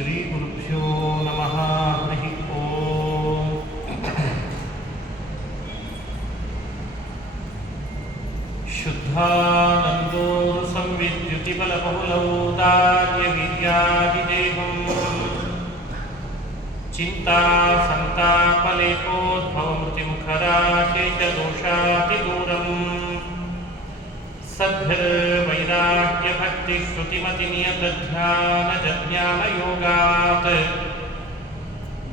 ಶ್ರೀಗುರುಭ್ಯೋ ನಮಃ. ಹರಿ ಓಂ. ಶುದ್ಧಾನಂದೋ ಸಂವಿದ್ಯುತಿಬಲಬಹುಲೌದಾರ್ಯವೀರ್ಯಾದಿದೇಹಂ ಚಿಂತಾ ಸಂತಾಪಲೇಪೋದ್ಭವಮೃತಿಮುಖರಾಶೇಷದೋಷಾತಿದೂರಂ ಸದ್ಭಿರ್ವೈರಾಗ್ಯಭಕ್ತಿಶ್ರುತಿಮತಿನಿಯತಧ್ಯಾನಜಜ್ಞಾನಯೋಗಾತ್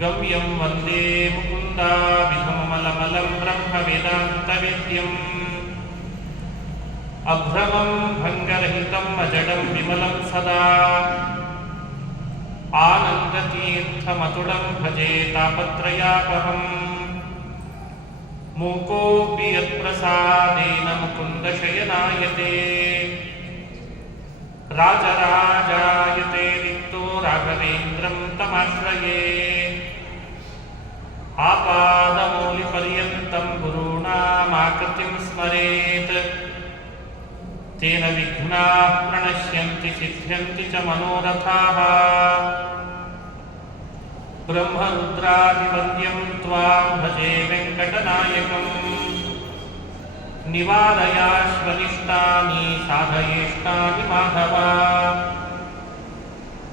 ಗಮ್ಯಂ ವಂದೇ ಮುಕುಂದಾಭಿಧಮಮಲಮಲಂ ಬ್ರಹ್ಮವೇದಾಂತವೇದ್ಯಂ ಅಭ್ರಮಂ ಭಂಗರಹಿತಂ ಅಜಡಂ ವಿಮಲಂ ಸದಾ ಆನಂದತೀರ್ಥಮತುಳಂ ಭಜೆ ತಾಪತ್ರಯಾಪಹಂ ಮೂಕೋಪಿ ಯತ್ಪ್ರಸಾದೇನ ಮುಕುಂದಶಯನಾಯತೆ ರಾಜರಾಜಾಯತೆ ರಿಕ್ತೋ ರಾಘವೇಂದ್ರಂ ತಮಾಶ್ರಯೇ ಆಪಾದಮೌಲಿಪರ್ಯಂತಂ ಗುರುಣಾಮಾಕೃತಿಂ ಸ್ಮರೇತ್ ತೇನ ವಿಘ್ನಾಃ ಪ್ರಣಶ್ಯಂತಿ ಸಿದ್ಧ್ಯಂತಿ ಚ ಮನೋರಥಾಃ ಬ್ರಹ್ಮರುದ್ರಾದಿವಂದ್ಯಂ ತ್ವಾಂ ಭಜೆ ವೆಂಕಟನಾಯಕಂ ನಿವಾರಯಾಶ್ವನಿಷ್ಟಾನಿ ಸಾಧಯೇಷ್ಟಾನಿ ಮಾಧವ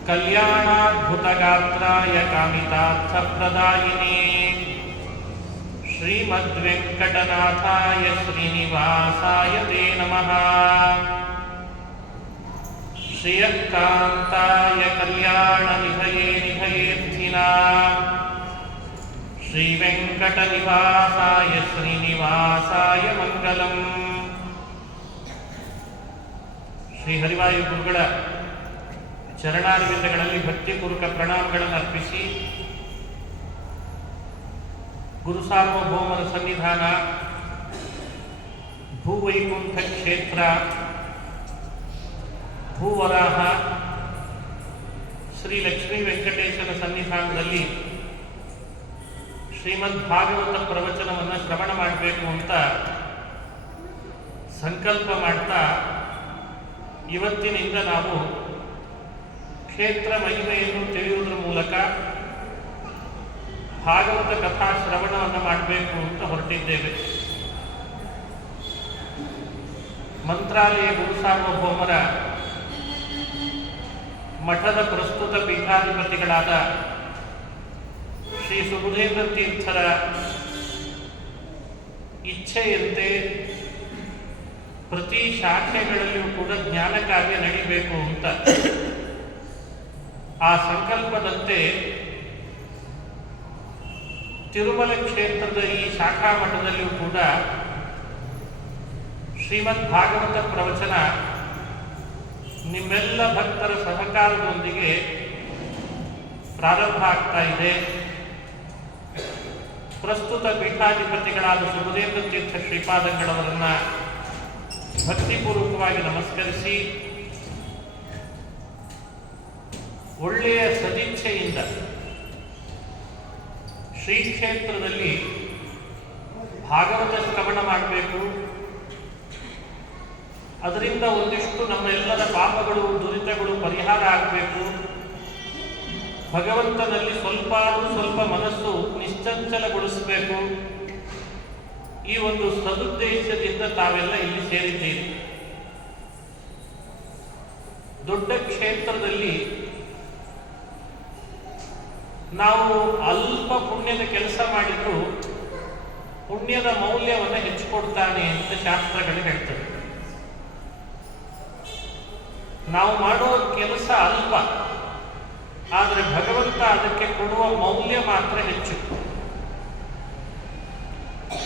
ಕಲ್ಯಾಣಾದ್ಭುತಗಾತ್ರಾಯ ಕಾಮಿತಾರ್ಥಪ್ರದಾಯಿನೇ ಶ್ರೀಮದ್ವೆಂಕಟನಾಥಾಯ ಶ್ರೀನಿವಾಸಾಯ ತೇ ನಮಃ. ಶ್ರಿಯಃಕಾಂತಾಯ ಕಲ್ಯಾಣನಿಧಯೇ ನಿಧಯೇರ್ಥಿನಾಂ ಶ್ರೀವೆಂಕಟನಿವಾಸಾಯ ಶ್ರೀನಿವಾಸಾಯ ಮಂಗಲಂ. ಶ್ರೀ ಹರಿವಾಯು ಗುರುಗಳ ಚರಣಾರವಿಂದಗಳಲ್ಲಿ ಭಕ್ತಿಪೂರ್ವಕ ಪ್ರಣಾಮಗಳನ್ನು ಅರ್ಪಿಸಿ ಗುರು ಸಾರ್ವಭೌಮರ ಸನ್ನಿಧಾನ ಭೂವೈಕುಂಠ ಕ್ಷೇತ್ರ ಭೂವರಾಹ ಶ್ರೀ ಲಕ್ಷ್ಮೀ ವೆಂಕಟೇಶನ ಸನ್ನಿಧಾನದಲ್ಲಿ ಶ್ರೀಮದ್ ಭಾಗವತ ಪ್ರವಚನವನ್ನು ಶ್ರವಣ ಮಾಡಬೇಕು ಅಂತ ಸಂಕಲ್ಪ ಮಾಡ್ತಾ ಇವತ್ತಿನಿಂದ ನಾವು ಕ್ಷೇತ್ರ ಮಹಿಮೆಯನ್ನು ತಿಳಿಯುವುದರ ಮೂಲಕ ಭಾಗವತ ಕಥಾ ಶ್ರವಣವನ್ನು ಮಾಡಬೇಕು ಅಂತ ಹೊರಟಿದ್ದೇವೆ. ಮಂತ್ರಾಲಯ ಗುರು ಸಾರ್ವಭೌಮರ ಮಠದ ಪ್ರಸ್ತುತ ಪೀಠಾಧಿಪತಿಗಳಾದ ಶ್ರೀ ಸುಬುಧೇಂದ್ರ ತೀರ್ಥರ ಇಚ್ಛೆಯಂತೆ ಪ್ರತಿ ಶಾಖೆಗಳಲ್ಲಿಯೂ ಕೂಡ ಜ್ಞಾನ ಕಾರ್ಯ ನಡೀಬೇಕು ಅಂತ ಆ ಸಂಕಲ್ಪದಂತೆ ತಿರುಮಲ ಕ್ಷೇತ್ರದ ಈ ಶಾಖಾ ಮಠದಲ್ಲಿಯೂ ಕೂಡ ಶ್ರೀಮದ್ ಭಾಗವತ ಪ್ರವಚನ ನಿಮ್ಮೆಲ್ಲ ಭಕ್ತರ ಸಹಕಾರದೊಂದಿಗೆ ಪ್ರಾರಂಭ ಆಗ್ತಾ ಇದೆ. ಪ್ರಸ್ತುತ ಪೀಠಾಧಿಪತಿಗಳಾದ ಸುಬುಧೇಂದ್ರ ತೀರ್ಥ ಶ್ರೀಪಾದಂಗಳವರನ್ನ ಭಕ್ತಿಪೂರ್ವಕವಾಗಿ ನಮಸ್ಕರಿಸಿ ಒಳ್ಳೆಯ ಸದಿಚ್ಛೆಯಿಂದ ಶ್ರೀ ಕ್ಷೇತ್ರದಲ್ಲಿ ಭಾಗವತ ಶ್ರವಣ ಮಾಡಬೇಕು, ಅದರಿಂದ ಒಂದಿಷ್ಟು ನಮ್ಮೆಲ್ಲರ ಪಾಪಗಳು ದುರಿತಗಳು ಪರಿಹಾರ ಆಗಬೇಕು, ಭಗವಂತನಲ್ಲಿ ಸ್ವಲ್ಪ ಮನಸ್ಸು ನಿಶ್ಚಂಚಲಗೊಳಿಸಬೇಕು, ಈ ಒಂದು ಸದುದ್ದೇಶದಿಂದ ತಾವೆಲ್ಲ ಇಲ್ಲಿ ಸೇರಿದ್ದೀರಿ. ದೊಡ್ಡ ಕ್ಷೇತ್ರದಲ್ಲಿ ನಾವು ಅಲ್ಪ ಪುಣ್ಯದ ಕೆಲಸ ಮಾಡಿದ್ರು ಪುಣ್ಯದ ಮೌಲ್ಯವನ್ನು ಹೆಚ್ಚಿಕೊಡ್ತಾನೆ ಅಂತ ಶಾಸ್ತ್ರಗಳು ಹೇಳ್ತವೆ. ನಾವು ಮಾಡೋ ಕೆಲಸ ಅಲ್ಪ, ಆದರೆ ಭಗವಂತ ಅದಕ್ಕೆ ಕೊಡುವ ಮೌಲ್ಯ ಮಾತ್ರ ಹೆಚ್ಚು.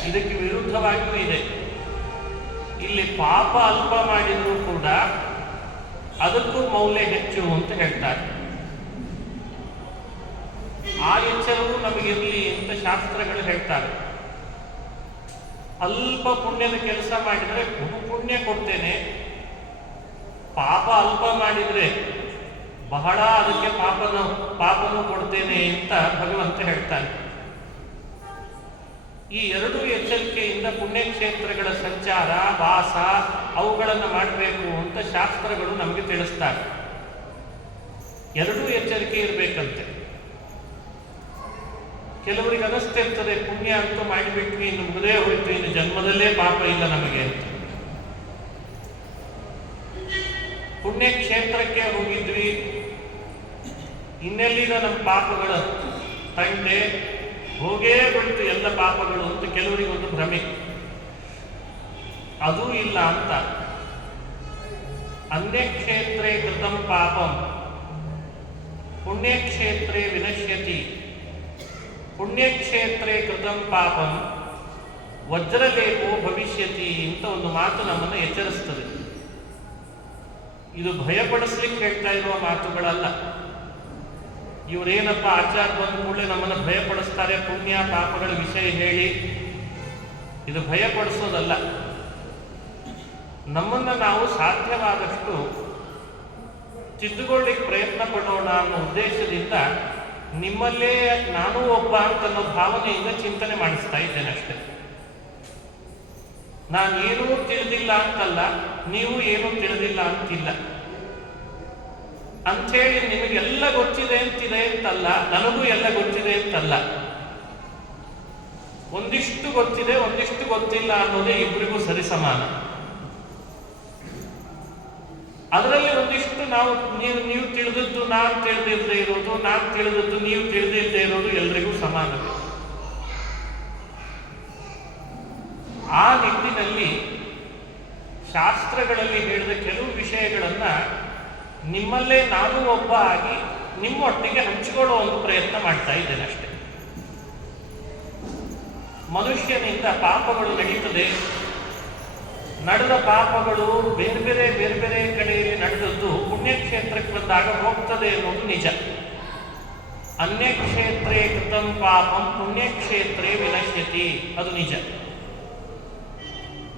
ಇದಕ್ಕೆ ವಿರುದ್ಧವಾಗಿಯೂ ಇದೆ. ಇಲ್ಲಿ ಪಾಪ ಅಲ್ಪ ಮಾಡಿದರೂ ಕೂಡ ಅದಕ್ಕೂ ಮೌಲ್ಯ ಹೆಚ್ಚು ಅಂತ ಹೇಳ್ತಾರೆ. ಆ ಎಚ್ಚರವೂ ನಮಗಿರಲಿ ಅಂತ ಶಾಸ್ತ್ರಗಳು ಹೇಳ್ತಾರೆ. ಅಲ್ಪ ಪುಣ್ಯದ ಕೆಲಸ ಮಾಡಿದರೆ ಪುಣ್ಯ ಕೊಡ್ತೇನೆ, ಪಾಪ ಅಲ್ಪ ಮಾಡಿದರೆ ಬಹಳ ಅದಕ್ಕೆ ಪಾಪನೂ ಕೊಡ್ತೇನೆ ಅಂತ ಭಗವಂತ ಹೇಳ್ತಾನೆ. ಈ ಎರಡೂ ಎಚ್ಚರಿಕೆಯಿಂದ ಪುಣ್ಯಕ್ಷೇತ್ರಗಳ ಸಂಚಾರ ವಾಸ ಅವುಗಳನ್ನು ಮಾಡಬೇಕು ಅಂತ ಶಾಸ್ತ್ರಗಳು ನಮಗೆ ತಿಳಿಸ್ತಾರೆ. ಎರಡೂ ಎಚ್ಚರಿಕೆ ಇರಬೇಕಂತೆ. ಕೆಲವರಿಗೆ ಅನಿಸ್ತಿರ್ತದೆ ಪುಣ್ಯ ಅಂತೂ ಮಾಡಿಬಿಟ್ವಿ, ಇನ್ನು ಮುಗದೇ ಹೋಯ್ತು, ಇನ್ನು ಜನ್ಮದಲ್ಲೇ ಪಾಪ ಇಲ್ಲ ನಮಗೆ ಅಂತ. ಪುಣ್ಯಕ್ಷೇತ್ರಕ್ಕೆ ಹೋಗಿದ್ವಿ, ಇನ್ನೆಲ್ಲಿದ ನಮ್ಮ ಪಾಪಗಳ ತಂಟೆ, ಹೋಗೇ ಬಿಡ್ತು ಎಲ್ಲ ಪಾಪಗಳು ಅಂತ ಕೆಲವರಿಗೆ ಒಂದು ಭ್ರಮೆ. ಅದೂ ಇಲ್ಲ ಅಂತ. ಅನ್ಯಕ್ಷೇತ್ರೇ ಕೃತಂ ಪಾಪಂ ಪುಣ್ಯಕ್ಷೇತ್ರೇ ವಿನಶ್ಯತಿ, ಪುಣ್ಯಕ್ಷೇತ್ರೇ ಕೃತಂ ಪಾಪಂ ವಜ್ರಲೇಪೋ ಭವಿಷ್ಯತಿ ಅಂತ ಒಂದು ಮಾತು ನಮ್ಮನ್ನು ಎಚ್ಚರಿಸ್ತದೆ. ಇದು ಭಯಪಡಿಸ್ಲಿಕ್ಕೆ ಹೇಳ್ತಾ ಇರುವ ಮಾತುಗಳಲ್ಲ. ಇವರೇನಪ್ಪ ಆಚಾರ ಬಂದ ಕೂಡಲೇ ನಮ್ಮನ್ನು ಭಯಪಡಿಸ್ತಾರೆ ಪುಣ್ಯ ಪಾಪಗಳ ವಿಷಯ ಹೇಳಿ, ಇದು ಭಯಪಡಿಸೋದಲ್ಲ. ನಮ್ಮನ್ನು ನಾವು ಸಾಧ್ಯವಾದಷ್ಟು ತಿದ್ದುಕೊಳ್ಳಿಕ್ಕೆ ಪ್ರಯತ್ನ ಪಡೋಣ ಅನ್ನೋ ಉದ್ದೇಶದಿಂದ ನಿಮ್ಮಲ್ಲೇ ನಾನೂ ಒಬ್ಬ ಅಂತ ಅನ್ನೋ ಭಾವನೆಯಿಂದ ಚಿಂತನೆ ಮಾಡಿಸ್ತಾ ಇದ್ದೇನೆ ಅಷ್ಟೇ. ನಾನೇನೂ ತಿಳಿದಿಲ್ಲ ಅಂತಲ್ಲ, ನೀವು ಏನೂ ತಿಳಿದಿಲ್ಲ ಅಂತಿಲ್ಲ ಅಂಥೇಳಿ ನಿಮಗೆಲ್ಲ ಗೊತ್ತಿದೆ ಅಂತಿದೆ ಅಂತಲ್ಲ, ನನಗೂ ಎಲ್ಲ ಗೊತ್ತಿದೆ ಅಂತಲ್ಲ. ಒಂದಿಷ್ಟು ಗೊತ್ತಿದೆ, ಒಂದಿಷ್ಟು ಗೊತ್ತಿಲ್ಲ ಅನ್ನೋದೇ ಇಬ್ಬರಿಗೂ ಸರಿಸಮಾನ. ಅದರಲ್ಲಿ ಒಂದಿಷ್ಟು ನೀವು ತಿಳಿದದ್ದು ನಾನು ತಿಳಿದಿಲ್ಲದೆ ಇರೋದು, ನಾನು ತಿಳಿದದ್ದು ನೀವು ತಿಳಿದಿಲ್ಲದೆ ಇರೋದು ಎಲ್ರಿಗೂ ಸಮಾನವೇ. ಆ ನಿಟ್ಟಿನಲ್ಲಿ ಶಾಸ್ತ್ರಗಳಲ್ಲಿ ಹೇಳಿದ ಕೆಲವು ವಿಷಯಗಳನ್ನ ನಿಮ್ಮಲ್ಲೇ ನಾನು ಒಬ್ಬ ಆಗಿ ನಿಮ್ಮೊಟ್ಟಿಗೆ ಹಂಚಿಕೊಳ್ಳೋ ಒಂದು ಪ್ರಯತ್ನ ಮಾಡ್ತಾ ಇದ್ದೇನೆ ಅಷ್ಟೇ. ಮನುಷ್ಯನಿಂದ ಪಾಪಗಳು ನಡೀತದೆ. ನಡೆದ ಪಾಪಗಳು ಬೇರೆ ಬೇರೆ ಕಡೆಯಲ್ಲಿ ನಡೆದದ್ದು ಪುಣ್ಯಕ್ಷೇತ್ರಕ್ಕೆ ಬಂದಾಗ ಹೋಗ್ತದೆ ಅನ್ನೋದು ನಿಜ. ಅನ್ಯಕ್ಷೇತ್ರೇ ಕೃತಂ ಪಾಪಂ ಪುಣ್ಯಕ್ಷೇತ್ರೇ ವಿನಶ್ಯತಿ, ಅದು ನಿಜ.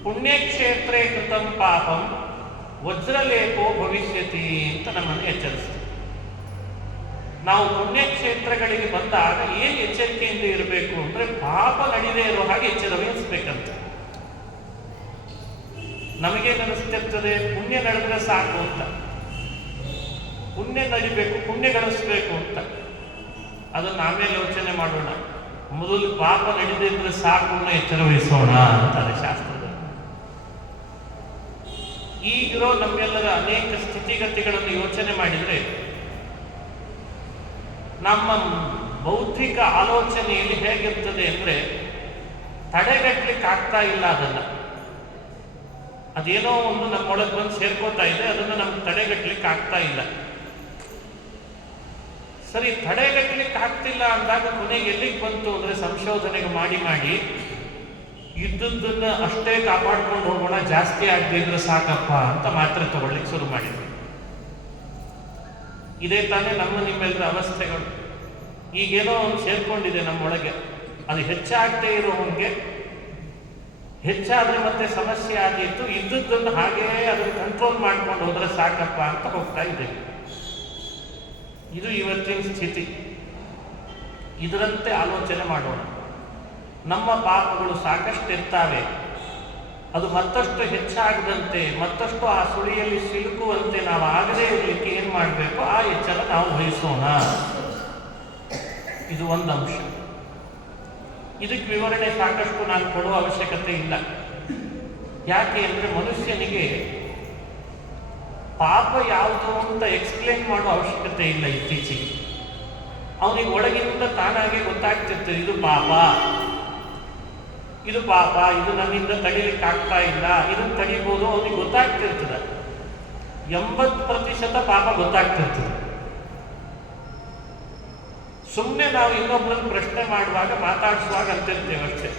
ಪುಣ್ಯಕ್ಷೇತ್ರೇ ಕೃತಂ ಪಾಪಂ ವಜ್ರಲೇಪೋ ಭವಿಷ್ಯತಿ ಅಂತ ನಮ್ಮನ್ನು ಎಚ್ಚರಿಸ್ತದೆ. ನಾವು ಪುಣ್ಯಕ್ಷೇತ್ರಗಳಿಗೆ ಬಂದಾಗ ಏನು ಎಚ್ಚರಿಕೆಯಿಂದ ಇರಬೇಕು ಅಂದ್ರೆ ಪಾಪ ನಡೀದೇ ಇರೋ ಹಾಗೆ ಎಚ್ಚರ ವಹಿಸ್ಬೇಕಂತ. ನಮಗೇನಿಸ್ತಿರ್ತದೆ ಪುಣ್ಯ ನಡೆದ್ರೆ ಸಾಕು ಅಂತ, ಪುಣ್ಯ ನಡಿಬೇಕು, ಪುಣ್ಯ ಗಳಿಸ್ಬೇಕು ಅಂತ. ಅದನ್ನು ಆಮೇಲೆ ಯೋಚನೆ ಮಾಡೋಣ. ಮೊದಲು ಪಾಪ ನಡೆದಿದ್ರೆ ಸಾಕು ಅನ್ನೋ ಎಚ್ಚರ ವಹಿಸೋಣ ಅಂತಾರೆ ಶಾಸ್ತ್ರದಲ್ಲಿ. ಈಗಿರೋ ನಮ್ಮೆಲ್ಲರ ಅನೇಕ ಸ್ಥಿತಿಗತಿಗಳನ್ನು ಯೋಚನೆ ಮಾಡಿದರೆ ನಮ್ಮ ಬೌದ್ಧಿಕ ಆಲೋಚನೆಯಲ್ಲಿ ಹೇಗಿರ್ತದೆ ಅಂದ್ರೆ ತಡೆಗಟ್ಟಲಿಕ್ಕೆ ಆಗ್ತಾ ಇಲ್ಲ. ಅದೇನೋ ಒಂದು ನಮ್ಮೊಳಗೆ ಬಂದು ಸೇರ್ಕೋತಾ ಇದೆ, ಅದನ್ನು ನಮ್ಗೆ ತಡೆಗಟ್ಟಲಿಕ್ಕೆ ಆಗ್ತಾ ಇಲ್ಲ. ಸರಿ, ತಡೆಗಟ್ಟಲಿಕ್ಕೆ ಆಗ್ತಿಲ್ಲ ಅಂದಾಗ ಕೊನೆಗೆ ಎಲ್ಲಿಗೆ ಬಂತು ಅಂದ್ರೆ ಸಂಶೋಧನೆಗೆ ಮಾಡಿ ಇದ್ದದ್ದನ್ನ ಅಷ್ಟೇ ಕಾಪಾಡ್ಕೊಂಡು ಹೋಗೋಣ, ಜಾಸ್ತಿ ಆಗದಿದ್ರೆ ಸಾಕಪ್ಪ ಅಂತ ಮಾತ್ರೆ ತಗೊಳ್ಳಿಕ್ಕೆ ಶುರು ಮಾಡಿದ್ವಿ. ಇದೇ ತಾನೇ ನಿಮ್ಮೆಲ್ಲರ ಅವಸ್ಥೆಗಳು. ಈಗೇನೋ ಒಂದು ಸೇರ್ಕೊಂಡಿದೆ ನಮ್ಮೊಳಗೆ, ಅದು ಹೆಚ್ಚಾಗದೇ ಇರೋ ಹಂಗೆ, ಹೆಚ್ಚಾದ್ರೆ ಮತ್ತೆ ಸಮಸ್ಯೆ ಆಗಿತ್ತು, ಇದ್ದದ್ದನ್ನು ಹಾಗೇ ಅದನ್ನು ಕಂಟ್ರೋಲ್ ಮಾಡ್ಕೊಂಡು ಹೋದ್ರೆ ಸಾಕಪ್ಪ ಅಂತ ಹೋಗ್ತಾ ಇದ್ದೇವೆ. ಇದು ಇವತ್ತಿನ ಸ್ಥಿತಿ. ಇದರಂತೆ ಆಲೋಚನೆ ಮಾಡೋಣ. ನಮ್ಮ ಪಾಪಗಳು ಸಾಕಷ್ಟು ಇರ್ತಾವೆ, ಅದು ಮತ್ತಷ್ಟು ಹೆಚ್ಚಾಗದಂತೆ, ಮತ್ತಷ್ಟು ಆ ಸುಳಿಯಲ್ಲಿ ಸಿಲುಕುವಂತೆ ನಾವು ಆಗದೇ ಇರಲಿಕ್ಕೆ ಏನು ಮಾಡಬೇಕು, ಆ ಎಚ್ಚರ ನಾವು ವಹಿಸೋಣ. ಇದು ಒಂದು ಅಂಶ. ಇದಕ್ಕೆ ವಿವರಣೆ ಸಾಕಷ್ಟು ನಾನು ಕೊಡುವ ಅವಶ್ಯಕತೆ ಇಲ್ಲ. ಯಾಕೆ ಅಂದರೆ ಮನುಷ್ಯನಿಗೆ ಪಾಪ ಯಾವುದು ಅಂತ ಎಕ್ಸ್ಪ್ಲೇನ್ ಮಾಡೋ ಅವಶ್ಯಕತೆ ಇಲ್ಲ ಇತ್ತೀಚೆಗೆ. ಅವನಿಗೆ ಒಳಗಿನಿಂದ ತಾನಾಗೆ ಗೊತ್ತಾಗ್ತಿರ್ತದೆ, ಇದು ಪಾಪ, ಇದು ಪಾಪ, ಇದು ನನ್ನಿಂದ ತಡಿಲಿಕ್ಕೆ ಆಗ್ತಾ ಇಲ್ಲ, ಇದನ್ನು ತಡಿಬೋದು, ಅವನಿಗೆ ಗೊತ್ತಾಗ್ತಿರ್ತದೆ. 80% ಪಾಪ ಗೊತ್ತಾಗ್ತಿರ್ತದೆ. ಸುಮ್ಮನೆ ನಾವು ಇನ್ನೊಬ್ಬರನ್ನು ಪ್ರಶ್ನೆ ಮಾಡುವಾಗ, ಮಾತಾಡಿಸುವಾಗ ಅಂತಿರ್ತೇವೆ ಅಷ್ಟೇ.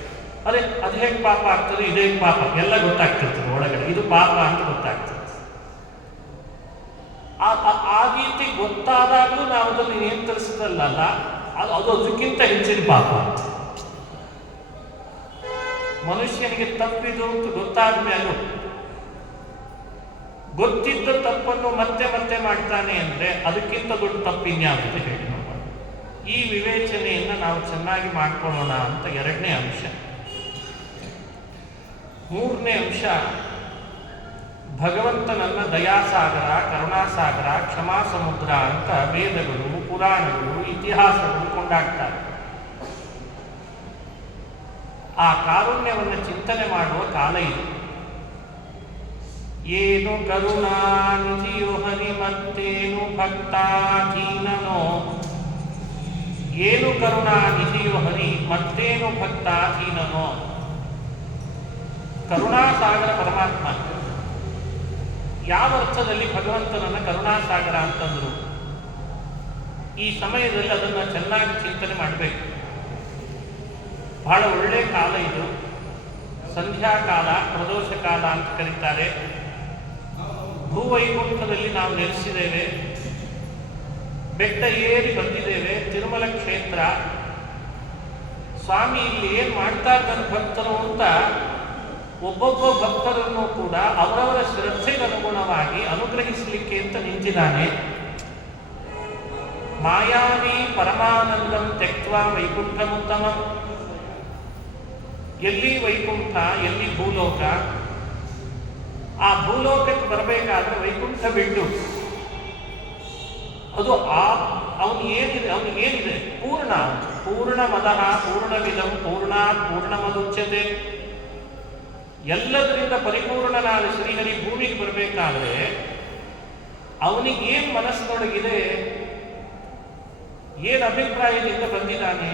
ಅದು ಹೇಗೆ ಪಾಪ ಆಗ್ತದೆ, ಇದೇ ಪಾಪ, ಎಲ್ಲ ಗೊತ್ತಾಗ್ತಿರ್ತದೆ ಒಳಗಡೆ, ಇದು ಪಾಪ ಅಂತ ಗೊತ್ತಾಗ್ತದೆ. ಆ ರೀತಿ ಗೊತ್ತಾದಾಗಲೂ ನಾವು ಅದನ್ನು ನಿಯಂತ್ರಿಸದಲ್ಲ, ಅದು ಅದಕ್ಕಿಂತ ಹೆಚ್ಚಿನ ಪಾಪ ಅಂತ. ಮನುಷ್ಯನಿಗೆ ತಪ್ಪಿದು ಅಂತ ಗೊತ್ತಾದ ಮೇಲೂ ಗೊತ್ತಿದ್ದ ತಪ್ಪನ್ನು ಮತ್ತೆ ಮತ್ತೆ ಮಾಡ್ತಾನೆ ಅಂದ್ರೆ ಅದಕ್ಕಿಂತ ದೊಡ್ಡ ತಪ್ಪಿನ್ಯಾವುದು ಹೇಳಿ ನೋಡೋಣ. ಈ ವಿವೇಚನೆಯನ್ನು ನಾವು ಚೆನ್ನಾಗಿ ಮಾಡ್ಕೊಳ್ಳೋಣ ಅಂತ ಎರಡನೇ ಅಂಶ. ಮೂರನೇ ಅಂಶ, ಭಗವಂತನನ್ನ ದಯಾಸಾಗರ, ಕರುಣಾಸಾಗರ, ಕ್ಷಮಾ ಸಮುದ್ರ ಅಂತ ವೇದಗಳು, ಪುರಾಣಗಳು, ಇತಿಹಾಸಗಳು ಕೊಂಡಾಡ್ತಾರೆ. ಆ ಕಾರುಣ್ಯವನ್ನು ಚಿಂತನೆ ಮಾಡುವ ಕಾಲ ಇದು. ಏನು ಕರುಣಾನಿಧಿಯೋ ಹರಿ ಮತ್ತೇನು ಭಕ್ತಾಧೀನನೋ, ಏನು ಕರುಣಾನಿಧಿಯೋ ಹರಿ ಮತ್ತೇನು ಭಕ್ತಾಧೀನನೋ. ಕರುಣಾಸಾಗರ ಪರಮಾತ್ಮ. ಯಾವ ಅರ್ಥದಲ್ಲಿ ಭಗವಂತನನ್ನ ಕರುಣಾಸಾಗರ ಅಂತಂದ್ರು? ಈ ಸಮಯದಲ್ಲಿ ಅದನ್ನು ಚೆನ್ನಾಗಿ ಚಿಂತನೆ ಮಾಡಬೇಕು. ಬಹಳ ಒಳ್ಳೆ ಕಾಲ ಇದು. ಸಂಧ್ಯಾಕಾಲ, ಪ್ರದೋಷ ಕಾಲ ಅಂತ ಕರೀತಾರೆ. ಭೂವೈಕುಂಠದಲ್ಲಿ ನಾವು ನೆಲೆಸಿದ್ದೇವೆ, ಬೆಟ್ಟ ಏರಿ ಬಂದಿದ್ದೇವೆ, ತಿರುಮಲ ಕ್ಷೇತ್ರ. ಸ್ವಾಮಿ ಇಲ್ಲಿ ಏನ್ ಮಾಡ್ತಾ ಇದ್ದಾನೆ ಭಕ್ತರು ಅಂತ ಒಬ್ಬೊಬ್ಬ ಭಕ್ತರನ್ನು ಕೂಡ ಅವರವರ ಶ್ರದ್ಧೆಗೆ ಅನುಗುಣವಾಗಿ ಅನುಗ್ರಹಿಸಲಿಕ್ಕೆ ಅಂತ ನಿಂತಿದ್ದಾನೆ. ಮಾಯಾವಿ ಪರಮಾನಂದಂ ತ್ಯಕ್ತ್ವಾ ವೈಕುಂಠಮುತ್ತಮಂ. ಎಲ್ಲಿ ವೈಕುಂಠ, ಎಲ್ಲಿ ಭೂಲೋಕ. ಆ ಭೂಲೋಕಕ್ಕೆ ಬರಬೇಕಾದ್ರೆ ವೈಕುಂಠ ಬಿಟ್ಟು ಅದು ಅವನಿಗೇನಿದೆ ಪೂರ್ಣ ಮದಃ ಪೂರ್ಣವಿದಂ ಪೂರ್ಣಾತ್ ಪೂರ್ಣಮದುಚ್ಯತೆ. ಎಲ್ಲದರಿಂದ ಪರಿಪೂರ್ಣನಾದ ಶ್ರೀಹರಿ ಭೂಮಿಗೆ ಬರಬೇಕಾದ್ರೆ ಅವನಿಗೇನ್ ಮನಸ್ಸಿನೊಳಗಿದೆ, ಏನ್ ಅಭಿಪ್ರಾಯದಿಂದ ಬಂದಿದ್ದಾನೆ?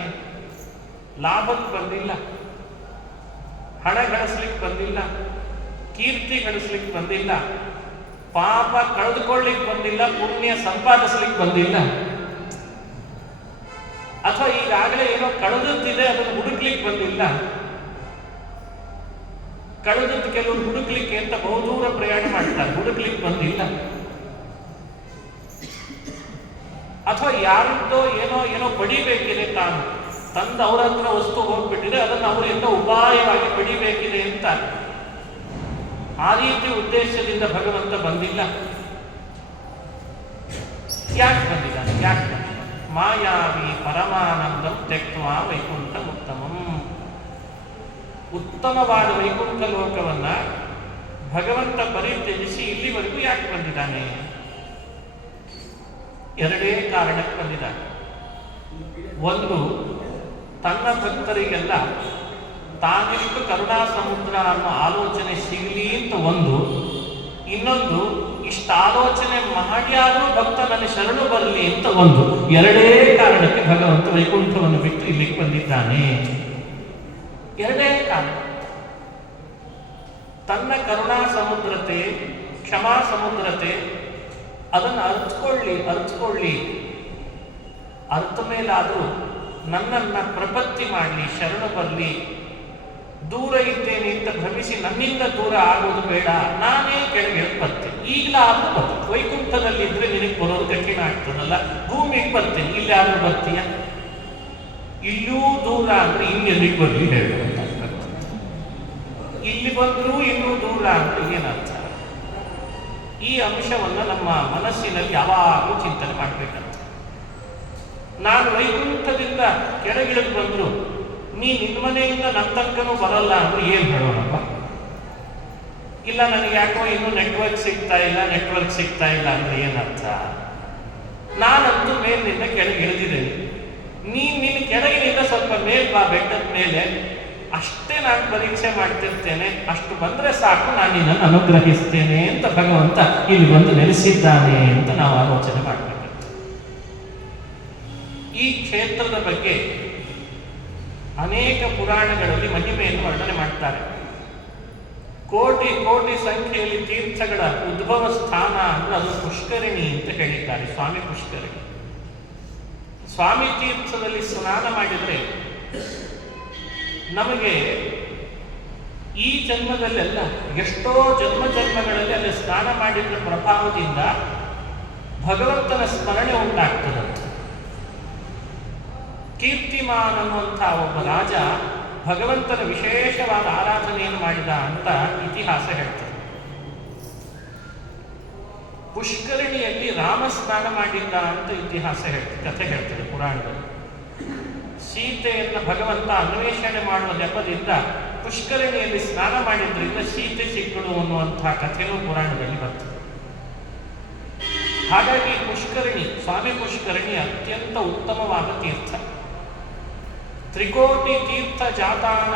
ಲಾಭಕ್ಕೆ ಬಂದಿಲ್ಲ, ಹಣ ಗಳಿಸ್ಲಿಕ್ಕೆ ಬಂದಿಲ್ಲ, ಕೀರ್ತಿ ಗಳಿಸ್ಲಿಕ್ಕೆ ಬಂದಿಲ್ಲ, ಪಾಪ ಕಳೆದುಕೊಳ್ಳಿಕ್ಕೆ ಬಂದಿಲ್ಲ, ಪುಣ್ಯ ಸಂಪಾದಿಸ್ಲಿಕ್ಕೆ ಬಂದಿಲ್ಲ. ಅಥವಾ ಈಗಾಗಲೇ ಏನೋ ಕಳೆದದ್ದಿದೆ ಅದನ್ನು ಹುಡುಕ್ಲಿಕ್ಕೆ ಬಂದಿಲ್ಲ. ಕಳೆದದ್ದು ಕೆಲವರು ಹುಡುಕ್ಲಿಕ್ಕೆ ಅಂತ ಬಹುದೂರ ಪ್ರಯಾಣ ಮಾಡ್ತಾರೆ, ಹುಡುಕ್ಲಿಕ್ಕೆ ಬಂದಿಲ್ಲ. ಅಥವಾ ಯಾರದ್ದೋ ಏನೋ ಪಡಿಬೇಕಿದೆ, ತಾನು ತಂದು ಅವರ ಹತ್ರ ವಸ್ತು ಹೋಗ್ಬಿಟ್ಟಿದೆ, ಅದನ್ನು ಅವರಿಂದ ಉಪಾಯವಾಗಿ ಪಡಿಬೇಕಿದೆ ಅಂತ ಆ ರೀತಿ ಉದ್ದೇಶದಿಂದ ಭಗವಂತ ಬಂದಿಲ್ಲ. ಯಾಕೆ ಬಂದಿದ್ದಾನೆ? ಮಾಯಾವಿ ಪರಮಾನಂದಂ ತ್ಯಕ್ತ್ವಾ ವೈಕುಂಠಮುತ್ತಮಂ. ಉತ್ತಮವಾದ ವೈಕುಂಠ ಲೋಕವನ್ನ ಭಗವಂತ ಪರಿತ್ಯಜಿಸಿ ಇಲ್ಲಿವರೆಗೂ ಯಾಕೆ ಬಂದಿದ್ದಾನೆ? ಎರಡೇ ಕಾರಣಕ್ಕೆ ಬಂದಿದ್ದಾನೆ. ಒಂದು, ತನ್ನ ಭಕ್ತರಿಗೆಲ್ಲ ತಾನಿಟ್ಟು ಕರುಣಾ ಸಮುದ್ರ ಅನ್ನೋ ಆಲೋಚನೆ ಸಿಗಲಿ ಅಂತ ಒಂದು. ಇನ್ನೊಂದು, ಇಷ್ಟ ಆಲೋಚನೆ ಮಾಡಿಯಾದರೂ ಭಕ್ತ ನನ್ನ ಶರಣು ಬರಲಿ ಅಂತ ಒಂದು. ಎರಡೇ ಕಾರಣಕ್ಕೆ ಭಗವಂತ ವೈಕುಂಠವನ್ನು ಬಿಟ್ಟು ಇಲ್ಲಿಗೆ ಬಂದಿದ್ದಾನೆ. ಎರಡೇ ಕಾರಣ. ತನ್ನ ಕರುಣಾ ಸಮುದ್ರತೆ, ಕ್ಷಮಾ ಸಮುದ್ರತೆ ಅದನ್ನು ಅರ್ಥಕೊಳ್ಳಿ. ಅರ್ಥ ಮೇಲಾದರೂ ನನ್ನನ್ನ ಪ್ರಪತ್ತಿ ಮಾಡಲಿ, ಶರಣು ಬರಲಿ. ದೂರ ಇದ್ದೇನೆ ಅಂತ ಭ್ರಮಿಸಿ ನನ್ನಿಂದ ದೂರ ಆಗೋದು ಬೇಡ, ನಾನೇ ಕೆಳಗೆ ಬರ್ತೇನೆ. ಈಗಲಾದ್ರೂ ಬರ್ತೇನೆ. ವೈಕುಂಠದಲ್ಲಿದ್ರೆ ನಿನಗೆ ಬರೋದು ಕಠಿಣ ಆಗ್ತದಲ್ಲ, ಭೂಮಿಗೆ ಬರ್ತೇನೆ. ಇಲ್ಲಿ ಆದ್ರೂ ಬರ್ತೀಯ? ಇಲ್ಲೂ ದೂರ ಅಂದ್ರೆ ಇನ್ನೆಲ್ಲಿಗೆ ಬರಲಿ ಹೇಳುವಂತ. ಇಲ್ಲಿ ಬಂದರೂ ಇನ್ನೂ ದೂರ ಅಂದ್ರೆ ಏನರ್ಥ? ಈ ಅಂಶವನ್ನು ನಮ್ಮ ಮನಸ್ಸಿನಲ್ಲಿ ಯಾವಾಗಲೂ ಚಿಂತನೆ ಮಾಡಬೇಕಂತ. ನಾನು ವೈಕುಂಠದಿಂದ ಕೆಳಗಿಳಿದು ಬಂದ್ರು ನಿನ್ನ ಮನೆಯಿಂದ ನನ್ನ ತನಕನೂ ಬರಲ್ಲ ಅಂದ್ರೆ ಏನ್ ಹೇಳೋಣಪ್ಪ? ಇಲ್ಲ ನನಗೆ ಯಾಕೋ ಇನ್ನೂ ನೆಟ್ವರ್ಕ್ ಸಿಗ್ತಾ ಇಲ್ಲ ಅಂದ್ರೆ ಏನರ್ಥ? ನಾನಂತೂ ಮೇಲಿನಿಂದ ಕೆಳಗೆ ಇಳಿದಿದ್ದೇನೆ, ನಿನ್ನ ಕೆಳಗಿನಿಂದ ಸ್ವಲ್ಪ ಮೇಲ್ ಬಾ, ಬೆಟ್ಟದ ಮೇಲೆ. ಅಷ್ಟೇ ನಾನು ಪರೀಕ್ಷೆ ಮಾಡ್ತಿರ್ತೇನೆ, ಅಷ್ಟು ಬಂದ್ರೆ ಸಾಕು, ನಾನು ನಿನ್ನನ್ನು ಅನುಗ್ರಹಿಸ್ತೇನೆ ಅಂತ ಭಗವಂತ ಇಲ್ಲಿ ಬಂದು ನೆಲೆಸಿದ್ದಾನೆ ಅಂತ ನಾವು ಆಲೋಚನೆ ಮಾಡಬೇಕಂತ. ಈ ಕ್ಷೇತ್ರದ ಬಗ್ಗೆ ಅನೇಕ ಪುರಾಣಗಳಲ್ಲಿ ಮಹಿಮೆಯನ್ನು ವರ್ಣನೆ ಮಾಡ್ತಾರೆ. ಕೋಟಿ ಕೋಟಿ ಸಂಖ್ಯೆಯಲ್ಲಿ ತೀರ್ಥಗಳ ಉದ್ಭವ ಸ್ಥಾನ ಅಂದ್ರೆ ಅದು ಪುಷ್ಕರಿಣಿ ಅಂತ ಹೇಳಿದ್ದಾರೆ. ಸ್ವಾಮಿ ಪುಷ್ಕರಿಣಿ. ಸ್ವಾಮಿ ತೀರ್ಥದಲ್ಲಿ ಸ್ನಾನ ಮಾಡಿದರೆ ನಮಗೆ ಈ ಜನ್ಮದಲ್ಲೆಲ್ಲ ಎಷ್ಟೋ ಜನ್ಮಗಳಲ್ಲಿ ಅಲ್ಲಿ ಸ್ನಾನ ಮಾಡಿದ ಪ್ರಭಾವದಿಂದ ಭಗವಂತನ ಸ್ಮರಣೆ ಉಂಟಾಗ್ತದಂತೆ. ಕೀರ್ತಿಮಾನ್ ಅನ್ನುವಂಥ ಒಬ್ಬ ರಾಜ ಭಗವಂತನ ವಿಶೇಷವಾದ ಆರಾಧನೆಯನ್ನು ಮಾಡಿದ ಅಂತ ಇತಿಹಾಸ ಹೇಳ್ತದೆ. ಪುಷ್ಕರಿಣಿಯಲ್ಲಿ ರಾಮ ಸ್ನಾನ ಮಾಡಿದ್ದ ಅಂತ ಇತಿಹಾಸ ಹೇಳ್ತದೆ, ಕಥೆ ಹೇಳ್ತದೆ ಪುರಾಣದಲ್ಲಿ. ಸೀತೆಯನ್ನು ಭಗವಂತ ಅನ್ವೇಷಣೆ ಮಾಡುವ ನೆಪದಿಂದ ಪುಷ್ಕರಣಿಯಲ್ಲಿ ಸ್ನಾನ ಮಾಡಿದ್ರಿಂದ ಶೀತ ಸಿಕ್ಕಳು ಅನ್ನುವಂತಹ ಕಥೆಯೂ ಪುರಾಣದಲ್ಲಿ ಬರ್ತದೆ. ಹಾಗಾಗಿ ಪುಷ್ಕರಣಿ, ಸ್ವಾಮಿ ಪುಷ್ಕರಣಿ ಅತ್ಯಂತ ಉತ್ತಮವಾದ ತೀರ್ಥ. ತ್ರಿಕೋಟಿ ತೀರ್ಥ ಜಾತಾನ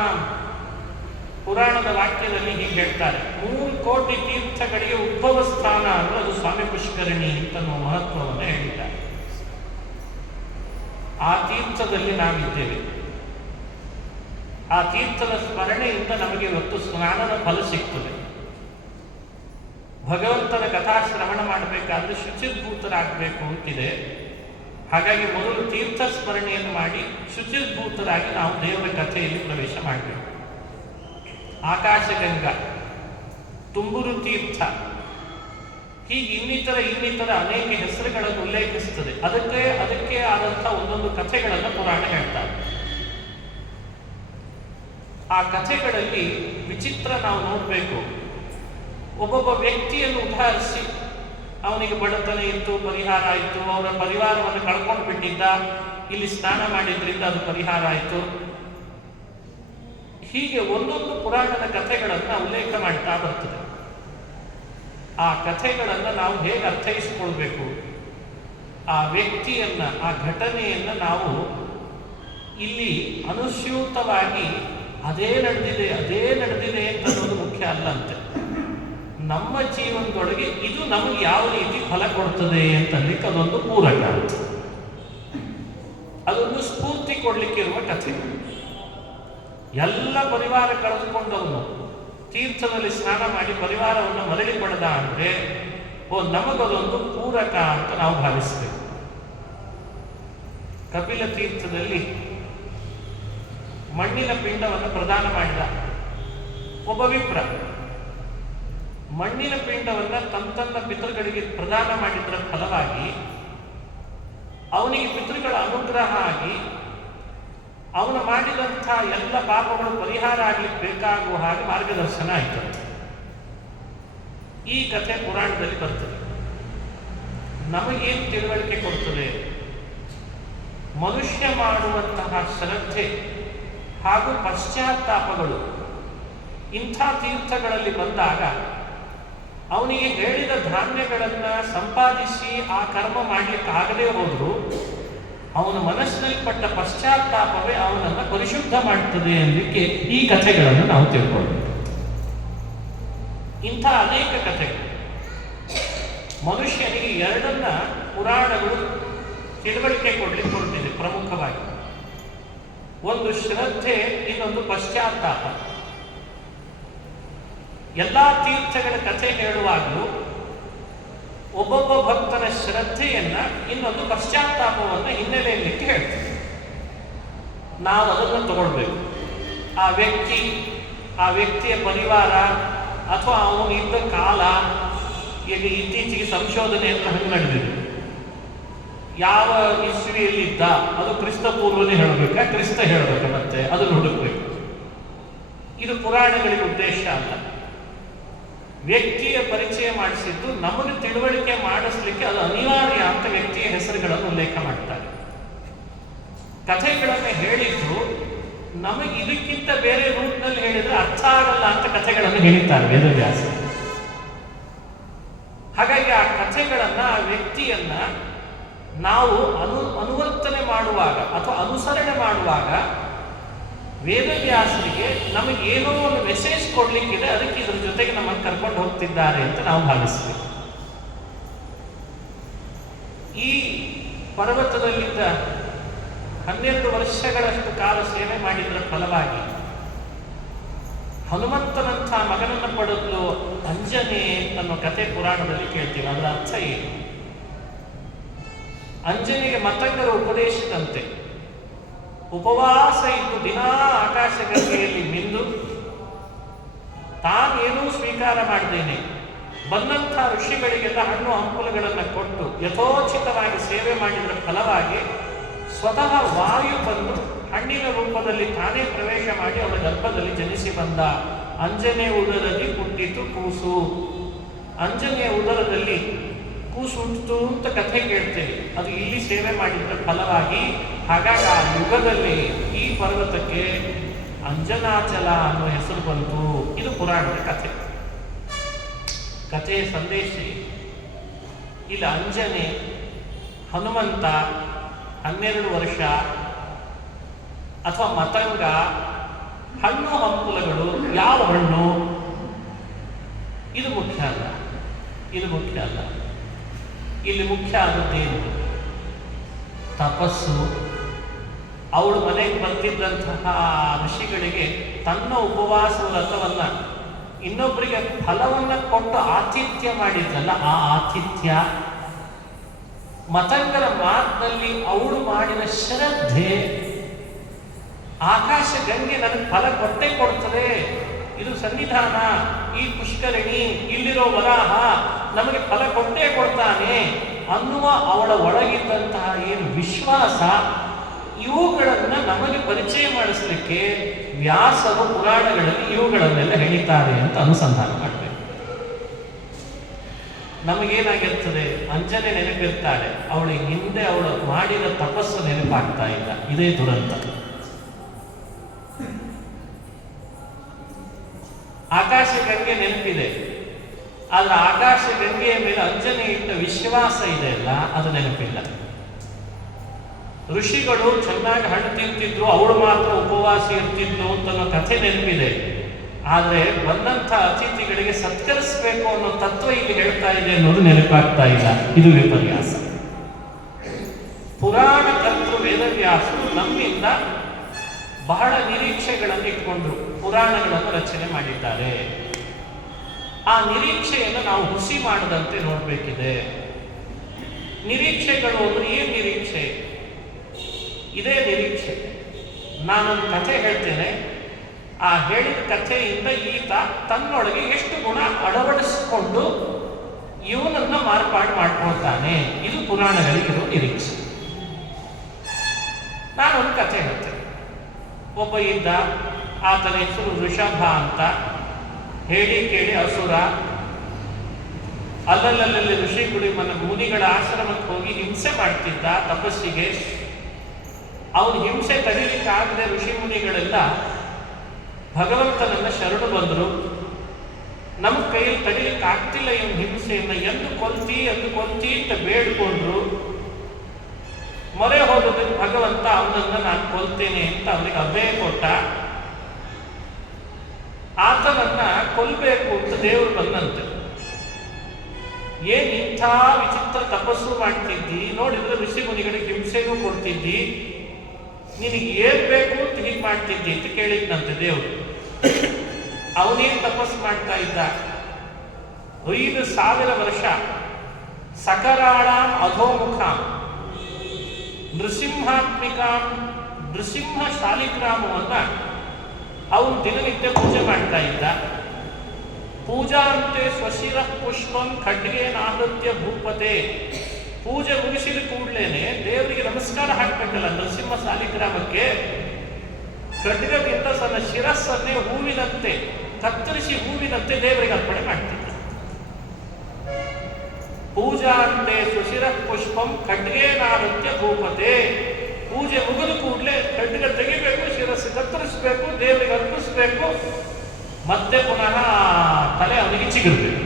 ಪುರಾಣದ ವಾಕ್ಯದಲ್ಲಿ ಹೀಗೆ ಹೇಳ್ತಾರೆ, 3 ಕೋಟಿ ತೀರ್ಥಗಳಿಗೆ ಉದ್ಭವ ಸ್ಥಾನ ಅಂದ್ರೆ ಅದು ಸ್ವಾಮಿ ಪುಷ್ಕರಣಿ ಅಂತ ಮಹತ್ವವನ್ನು ಹೇಳಿದ್ದಾರೆ. ಆ ತೀರ್ಥದಲ್ಲಿ ನಾವಿದ್ದೇವೆ. ಆ ತೀರ್ಥದ ಸ್ಮರಣೆಯಿಂದ ನಮಗೆ ಇವತ್ತು ಸ್ನಾನದ ಫಲ ಸಿಗ್ತದೆ. ಭಗವಂತನ ಕಥಾಶ್ರವಣ ಮಾಡಬೇಕಾದ್ರೆ ಶುಚಿರ್ಭೂತರಾಗಬೇಕು ಅಂತಿದೆ. ಹಾಗಾಗಿ ಮೊದಲು ತೀರ್ಥ ಸ್ಮರಣೆಯನ್ನು ಮಾಡಿ ಶುಚಿರ್ಭೂತರಾಗಿ ನಾವು ದೇವರ ಕಥೆಯಲ್ಲಿ ಪ್ರವೇಶ ಮಾಡಬೇಕು. ಆಕಾಶಗಂಗಾ, ತುಂಬುರು ತೀರ್ಥ, ಹೀಗೆ ಇನ್ನಿತರ ಅನೇಕ ಹೆಸರುಗಳನ್ನು ಉಲ್ಲೇಖಿಸುತ್ತದೆ. ಅದಕ್ಕೆ ಆದಂಥ ಒಂದೊಂದು ಕಥೆಗಳನ್ನು ಪುರಾಣ ಹೇಳ್ತಾರೆ. ಆ ಕಥೆಗಳಲ್ಲಿ ವಿಚಿತ್ರ ನಾವು ನೋಡಬೇಕು. ಒಬ್ಬೊಬ್ಬ ವ್ಯಕ್ತಿಯನ್ನು ಉದಾಹರಿಸಿ, ಅವನಿಗೆ ಬಡತನ ಇತ್ತು, ಪರಿಹಾರ ಆಯಿತು, ಅವರ ಪರಿವಾರವನ್ನು ಕಳ್ಕೊಂಡು ಬಿಟ್ಟಿದ್ದ, ಇಲ್ಲಿ ಸ್ನಾನ ಮಾಡಿದ್ರಿಂದ ಅದು ಪರಿಹಾರ ಆಯಿತು. ಹೀಗೆ ಒಂದೊಂದು ಪುರಾಣದ ಕಥೆಗಳನ್ನು ಉಲ್ಲೇಖ ಮಾಡ್ತಾ ಬರ್ತದೆ. ಆ ಕಥೆಗಳನ್ನು ನಾವು ಹೇಗೆ ಅರ್ಥೈಸಿಕೊಳ್ಬೇಕು, ಆ ವ್ಯಕ್ತಿಯನ್ನ, ಆ ಘಟನೆಯನ್ನು ನಾವು ಇಲ್ಲಿ ಅನುಸ್ಯೂತವಾಗಿ ಅದೇ ನಡೆದಿದೆ ಅಂತ ಅನ್ನೋದು ಮುಖ್ಯ ಅಲ್ಲಂತೆ. ನಮ್ಮ ಜೀವನದೊಳಗೆ ಇದು ನಮಗೆ ಯಾವ ರೀತಿ ಫಲ ಕೊಡ್ತದೆ ಅಂತಲಿಕ್ಕೆ ಅದೊಂದು ಪೂರಕ, ಅದೊಂದು ಸ್ಫೂರ್ತಿ ಕೊಡ್ಲಿಕ್ಕಿರುವ ಕಥೆ. ಎಲ್ಲ ಪರಿವಾರ ಕಳೆದುಕೊಂಡವನು ತೀರ್ಥದಲ್ಲಿ ಸ್ನಾನ ಮಾಡಿ ಪರಿವಾರವನ್ನು ಮರಳಿ ಪಡೆದ ಅಂದ್ರೆ ನಮಗದೊಂದು ಪೂರಕ ಅಂತ ನಾವು ಭಾವಿಸ್ತೇವೆ. ಕಪಿಲ ತೀರ್ಥದಲ್ಲಿ ಮಣ್ಣಿನ ಪಿಂಡವನ್ನು ಪ್ರದಾನ ಮಾಡಿದ ಒಬ್ಬ ವಿಪ್ರ. ಮಣ್ಣಿನ ಪಿಂಡವನ್ನ ತನ್ನ ಪಿತೃಗಳಿಗೆ ಪ್ರದಾನ ಮಾಡಿದ್ದರ ಫಲವಾಗಿ ಅವನಿಗೆ ಪಿತೃಗಳ ಅನುಗ್ರಹ ಆಗಿ ಅವನು ಮಾಡಿದಂಥ ಎಲ್ಲ ಪಾಪಗಳು ಪರಿಹಾರ ಆಗ್ಲಿಕ್ಕೆ ಬೇಕಾಗುವ ಹಾಗೆ ಮಾರ್ಗದರ್ಶನ ಆಯಿತು. ಈ ಕಥೆ ಪುರಾಣದಲ್ಲಿ ಬರ್ತದೆ. ನಮಗೇನು ತಿಳುವಳಿಕೆ ಕೊಡ್ತದೆ? ಮನುಷ್ಯ ಮಾಡುವಂತಹ ಶ್ರದ್ಧೆ ಹಾಗೂ ಪಶ್ಚಾತ್ತಾಪಗಳು ಇಂಥ ತೀರ್ಥಗಳಲ್ಲಿ ಬಂದಾಗ ಅವನಿಗೆ ಹೇಳಿದ ಧಾನ್ಯಗಳನ್ನ ಸಂಪಾದಿಸಿ ಆ ಕರ್ಮ ಮಾಡ್ಲಿಕ್ಕೆ ಆಗದೇ ಹೋದ್ರು ಅವನ ಮನಸ್ಸಿನಲ್ಲಿ ಪಟ್ಟ ಪಶ್ಚಾತ್ತಾಪವೇ ಅವನನ್ನು ಪರಿಶುದ್ಧ ಮಾಡ್ತದೆ ಅನ್ನಲಿಕ್ಕೆ ಈ ಕಥೆಗಳನ್ನು ನಾವು ತಿಳ್ಕೊಳ್ಬೇಕು. ಇಂಥ ಅನೇಕ ಕಥೆಗಳು ಮನುಷ್ಯನಿಗೆ ಎರಡನ್ನ ಪುರಾಣಗಳು ತಿಳುವಳಿಕೆ ಕೊಡ್ಲಿಕ್ಕೆ ಹೊರಟಿದೆ ಪ್ರಮುಖವಾಗಿ. ಒಂದು ಶ್ರದ್ಧೆ, ಇನ್ನೊಂದು ಪಶ್ಚಾತ್ತಾಪ. ಎಲ್ಲಾ ತೀರ್ಥಗಳ ಕಥೆ ಹೇಳುವಾಗಲೂ ಒಬ್ಬೊಬ್ಬ ಭಕ್ತನ ಶ್ರದ್ಧೆಯನ್ನ, ಇನ್ನೊಂದು ಪಶ್ಚಾತ್ತಾಪವನ್ನ ಹಿನ್ನೆಲೆಯಲ್ಲಿಟ್ಟು ಹೇಳ್ತೇವೆ. ನಾವು ಅದನ್ನು ತಗೊಳ್ಬೇಕು. ಆ ವ್ಯಕ್ತಿಯ ಪರಿವಾರ ಅಥವಾ ಅವನು ಇದ್ದ ಕಾಲ, ಈಗ ಇತ್ತೀಚೆಗೆ ಸಂಶೋಧನೆ ಅಂತ ಹಂಗೆ ನಡೆದಿದೆ. ಯಾವ ಇಸ್ವಿಯಲ್ಲಿದ್ದ, ಅದು ಕ್ರಿಸ್ತ ಪೂರ್ವನೇ ಹೇಳಬೇಕಾ, ಕ್ರಿಸ್ತ ಹೇಳಬೇಕಾ, ಮತ್ತೆ ಅದನ್ನು ಹುಡುಕ್ಬೇಕು. ಇದು ಪುರಾಣಗಳಿಗೆ ಉದ್ದೇಶ ಅಲ್ಲ. ವ್ಯಕ್ತಿಯ ಪರಿಚಯ ಮಾಡಿಸಿದ್ದು ನಮಗೆ ತಿಳುವಳಿಕೆ ಮಾಡಿಸ್ಲಿಕ್ಕೆ ಅದು ಅನಿವಾರ್ಯ ಅಂತ ವ್ಯಕ್ತಿಯ ಹೆಸರುಗಳನ್ನು ಉಲ್ಲೇಖ ಮಾಡ್ತಾರೆ. ಕಥೆಗಳನ್ನು ಹೇಳಿದ್ದು ನಮಗೆ ಇದಕ್ಕಿಂತ ಬೇರೆ ರೂಪದಲ್ಲಿ ಹೇಳಿದ್ರೆ ಅರ್ಥ ಆಗಲ್ಲ ಅಂತ ಕಥೆಗಳನ್ನು ಹೇಳಿದ್ದಾರೆ ವೇದವ್ಯಾಸ. ಹಾಗಾಗಿ ಆ ಕಥೆಗಳನ್ನ, ಆ ವ್ಯಕ್ತಿಯನ್ನ ನಾವು ಅನುವರ್ತನೆ ಮಾಡುವಾಗ ಅಥವಾ ಅನುಸರಣೆ ಮಾಡುವಾಗ ವೇದವ್ಯಾಸರಿಗೆ ನಮಗೆ ಏನೋ ಒಂದು ಮೆಸೇಜ್ ಕೊಡ್ಲಿಕ್ಕಿದೆ, ಅದಕ್ಕೆ ಇದ್ರ ಜೊತೆಗೆ ನಮ್ಮನ್ನು ಕರ್ಕೊಂಡು ಹೋಗ್ತಿದ್ದಾರೆ ಅಂತ ನಾವು ಭಾವಿಸ್ತೀವಿ. ಈ ಪರ್ವತದಲ್ಲಿದ್ದ 12 ವರ್ಷಗಳಷ್ಟು ಕಾಲ ಸೇವೆ ಮಾಡಿದ್ರ ಫಲವಾಗಿ ಹನುಮಂತನಂಥ ಮಗನನ್ನು ಪಡೆದಲು ಅಂಜನೆ ಅನ್ನೋ ಕಥೆ ಪುರಾಣದಲ್ಲಿ ಕೇಳ್ತೀವಿ. ಅದರ ಅರ್ಥ ಏನು? ಅಂಜನೆಗೆ ಮತಂಗರ ಉಪದೇಶದಂತೆ ಉಪವಾಸ ಇದ್ದು ದಿನಾ ಆಕಾಶಗಂಗೆಯಲ್ಲಿ ಮಿಂದು ತಾನೇನೂ ಸ್ವೀಕಾರ ಮಾಡದೇನೆ ಬಂದಂಥ ಋಷಿಗಳಿಗೆಲ್ಲ ಹಣ್ಣು ಹಂಪಲುಗಳನ್ನು ಕೊಟ್ಟು ಯಥೋಚಿತವಾಗಿ ಸೇವೆ ಮಾಡಿದ್ರ ಫಲವಾಗಿ ಸ್ವತಃ ವಾಯು ಬಂದು ಹಣ್ಣಿನ ರೂಪದಲ್ಲಿ ತಾನೇ ಪ್ರವೇಶ ಮಾಡಿ ಅವರ ಗರ್ಭದಲ್ಲಿ ಜನಿಸಿ ಬಂದ. ಅಂಜನೆಯ ಉದರದಲ್ಲಿ ಹುಟ್ಟಿತು ಕೂಸು. ಅಂಜನೆಯ ಉದರದಲ್ಲಿ ಕೂಸು ಹುಟ್ಟಿತು ಅಂತ ಕಥೆ ಕೇಳ್ತೇವೆ. ಅದು ಇಲ್ಲಿ ಸೇವೆ ಮಾಡಿದ್ರ ಫಲವಾಗಿ. ಹಾಗಾಗಿ ಆ ಯುಗದಲ್ಲಿ ಈ ಪರ್ವತಕ್ಕೆ ಅಂಜನಾಚಲ ಅನ್ನೋ ಹೆಸರು ಬಂತು. ಇದು ಪುರಾಣದ ಕಥೆ. ಕಥೆಯ ಸಂದೇಶ ಇಲ್ಲಿ ಅಂಜನೆ, ಹನುಮಂತ 12 ವರ್ಷ ಅಥವಾ ಮತಂಗ, ಹಣ್ಣು ಹಂಪುಲಗಳು ಯಾವ ಹಣ್ಣು, ಇದು ಮುಖ್ಯ ಅಲ್ಲ. ಇದು ಮುಖ್ಯ ಅಲ್ಲ. ಇಲ್ಲಿ ಮುಖ್ಯ ಆದದ್ದೇನು? ತಪಸ್ಸು. ಅವಳು ಮನೆಗೆ ಬಂದಿದ್ದಂತಹ ಋಷಿಗಳಿಗೆ ತನ್ನ ಉಪವಾಸ ವ್ರತವನ್ನ, ಇನ್ನೊಬ್ಬರಿಗೆ ಫಲವನ್ನ ಕೊಟ್ಟು ಆತಿಥ್ಯ ಮಾಡಿದ್ರಲ್ಲ, ಆ ಆತಿಥ್ಯ. ಮತಂಗರ ಮಾತಿನಲ್ಲಿ ಅವಳು ಮಾಡಿದ ಶ್ರದ್ಧೆ. ಆಕಾಶ ಗಂಗೆ ನನಗೆ ಫಲ ಕೊಟ್ಟೇ ಕೊಡ್ತದೆ, ಇದು ಸನ್ನಿಧಾನ, ಈ ಪುಷ್ಕರಣಿ, ಇಲ್ಲಿರೋ ವರಾಹ ನಮಗೆ ಫಲ ಕೊಟ್ಟೇ ಕೊಡ್ತಾನೆ ಅನ್ನುವ ಅವಳ ಒಳಗಿದ್ದಂತಹ ಏನು ವಿಶ್ವಾಸ, ಇವುಗಳನ್ನು ನಮಗೆ ಪರಿಚಯ ಮಾಡಿಸಲಿಕ್ಕೆ ವ್ಯಾಸರು ಪುರಾಣಗಳಲ್ಲಿ ಇವುಗಳನ್ನೆಲ್ಲ ಹೇಳಿದ್ದಾರೆ ಅಂತ ಅನುಸಂಧಾನ ಮಾಡಬೇಕು. ನಮಗೇನಾಗಿರ್ತದೆ? ಅಂಜನೆ ನೆನಪಿರ್ತಾಳೆ, ಅವಳಿಗೆ ಹಿಂದೆ ಅವಳು ಮಾಡಿದ ತಪಸ್ಸು ನೆನಪಾಗ್ತಾ ಇಲ್ಲ. ಇದೇ ದುರಂತ. ಆಕಾಶ ಗಂಗೆ ನೆನಪಿದೆ, ಆದ್ರೆ ಆಕಾಶ ಗಂಗೆಯ ಮೇಲೆ ಅಂಜನೆ ಇಟ್ಟ ವಿಶ್ವಾಸ ಇದೆ ಅಲ್ಲ, ಅದು ನೆನಪಿಲ್ಲ. ಋಷಿಗಳು ಚೆನ್ನಾಗಿ ಹಣ್ಣು ತಿಂತಿದ್ರು, ಅವಳು ಮಾತ್ರ ಉಪವಾಸಿ ಇರ್ತಿದ್ಲು ಅಂತ ಕಥೆ ನೆನಪಿದೆ. ಆದ್ರೆ ಬಂದಂಥ ಅತಿಥಿಗಳಿಗೆ ಸತ್ಕರಿಸಬೇಕು ಅನ್ನೋ ತತ್ವ ಇಲ್ಲಿ ಹೇಳ್ತಾ ಇದೆ ಅನ್ನೋದು ನೆನಪಾಗ್ತಾ ಇಲ್ಲ. ಇದು ವಿಪರ್ಯಾಸ. ಪುರಾಣ ಕರ್ತೃ ವೇದವ್ಯಾಸರು ನಮ್ಮಿಂದ ಬಹಳ ನಿರೀಕ್ಷೆಗಳನ್ನು ಇಟ್ಕೊಂಡ್ರು, ಪುರಾಣಗಳನ್ನು ರಚನೆ ಮಾಡಿದ್ದಾರೆ. ಆ ನಿರೀಕ್ಷೆಯನ್ನು ನಾವು ಹುಸಿ ಮಾಡದಂತೆ ನೋಡಬೇಕಿದೆ. ನಿರೀಕ್ಷೆಗಳು ಅಂದ್ರೆ ಏನು ನಿರೀಕ್ಷೆ? ಇದೇ ನಿರೀಕ್ಷೆ. ನಾನೊಂದು ಕಥೆ ಹೇಳ್ತೇನೆ, ಆ ಹೇಳಿದ ಕಥೆಯಿಂದ ಈತ ತನ್ನೊಳಗೆ ಎಷ್ಟು ಗುಣ ಅಳವಡಿಸಿಕೊಂಡು ಇವನನ್ನ ಮಾರ್ಪಾಡು ಮಾಡ್ಕೊಳ್ತಾನೆ. ಇದು ಪುರಾಣಗಳಿಗಿರೋ ನಿರೀಕ್ಷೆ. ನಾನೊಂದು ಕಥೆ ಹೇಳ್ತೇನೆ. ಒಬ್ಬ ಇದ್ದ, ಆತನ ಹೆಸರು ವೃಷಭ ಅಂತ. ಹೇಳಿ ಕೇಳಿ ಅಸುರ. ಅಲ್ಲಲ್ಲಿ ಋಷಿಗುಡಿ ಮುನಿಗಳ ಆಶ್ರಮಕ್ಕೆ ಹೋಗಿ ಹಿಂಸೆ ಮಾಡ್ತಿದ್ದ ತಪಸ್ಸಿಗೆ. ಅವನು ಹಿಂಸೆ ತಡೀಲಿಕ್ಕಾಗದೆ ಋಷಿ ಮುನಿಗಳೆಲ್ಲ ಭಗವಂತನನ್ನ ಶರಣು ಬಂದರು. ನಮ್ಮ ಕೈಯಲ್ಲಿ ತಡೀಲಿಕ್ಕೆ ಆಗ್ತಿಲ್ಲ ಇವನು ಹಿಂಸೆಯನ್ನ, ಎಂದು ಕೊಲ್ತಿ ಅಂತ ಬೇಡ್ಕೊಂಡ್ರು. ಮೊರೆ ಹೋದದಕ್ಕೆ ಭಗವಂತ ಅವನನ್ನ ನಾನು ಕೊಲ್ತೇನೆ ಅಂತ ಅವನಿಗೆ ಅಭಯ ಕೊಟ್ಟ. ಆತನನ್ನ ಕೊಲ್ಬೇಕು ಅಂತ ದೇವರು ಬಂದಂತೆ. ಏನ್ ಇಂಥ ವಿಚಿತ್ರ ತಪಸ್ಸು ಮಾಡ್ತಿದ್ದಿ, ನೋಡಿದ್ರೆ ಋಷಿ ಮುನಿಗಳಿಗೆ ಹಿಂಸೆನೂ ಕೊಡ್ತಿದ್ದಿ, ನಿನಗೆ ಏನ್ ಬೇಕು ಅಂತ ಹೀಗೆ ಮಾಡ್ತಿದ್ದಿ ಅಂತ ಕೇಳಿದ್ನಂತೆ ದೇವರು. ಅವನೇನ್ ತಪಸ್ಸು ಮಾಡ್ತಾ ಇದ್ದ? 5,000 ವರ್ಷ ಸಕರಾಳ ಅಧೋಮುಖ ನೃಸಿಂಹಾತ್ಮಿಕಾಂ ನೃಸಿಂಹ ಶಾಲಿಗ್ರಾಮವನ್ನ ಅವನು ದಿನನಿತ್ಯ ಪೂಜೆ ಮಾಡ್ತಾ ಇದ್ದ. ಪೂಜಾ ಅಂತೆ ಸ್ವಶಿರ ಪುಷ್ಪಂ ಖಡ್ಗೇನಾಹೃತ್ಯ ಭೂಪತೆ. ಪೂಜೆ ಮುಗಿಸಿದ ಕೂಡಲೇನೆ ದೇವರಿಗೆ ನಮಸ್ಕಾರ ಹಾಕ್ಬೇಕಲ್ಲ ನರಸಿಂಹ ಶಾಲಿಗ್ರಾಮಕ್ಕೆ. ಖಡ್ಗದಿಂದ ತನ್ನ ಶಿರಸ್ಸನ್ನೇ ಹೂವಿನಂತೆ ಕತ್ತರಿಸಿ ಹೂವಿನಂತೆ ದೇವರಿಗೆ ಅರ್ಪಣೆ ಮಾಡ್ತಿದ್ದ. ಪೂಜಾ ಅಂತೆ ಸುಶಿರ ಪುಷ್ಪಂ ಖಡ್ಗೇನಾಹೃತ್ಯ ಭೂಪತೆ. ಪೂಜೆ ಮುಗಿದ ಕೂಡಲೇ ಖಡ್ಗ ತೆಗಿಬೇಕು, ಶಿರಸ್ಸು ಕತ್ತರಿಸಬೇಕು, ದೇವರಿಗೆ ಅರ್ಪಿಸಬೇಕು, ಮತ್ತೆ ಪುನಃ ತಲೆ ಅವನಿಗೆ ಚಿಗುರ್ಬೇಕು.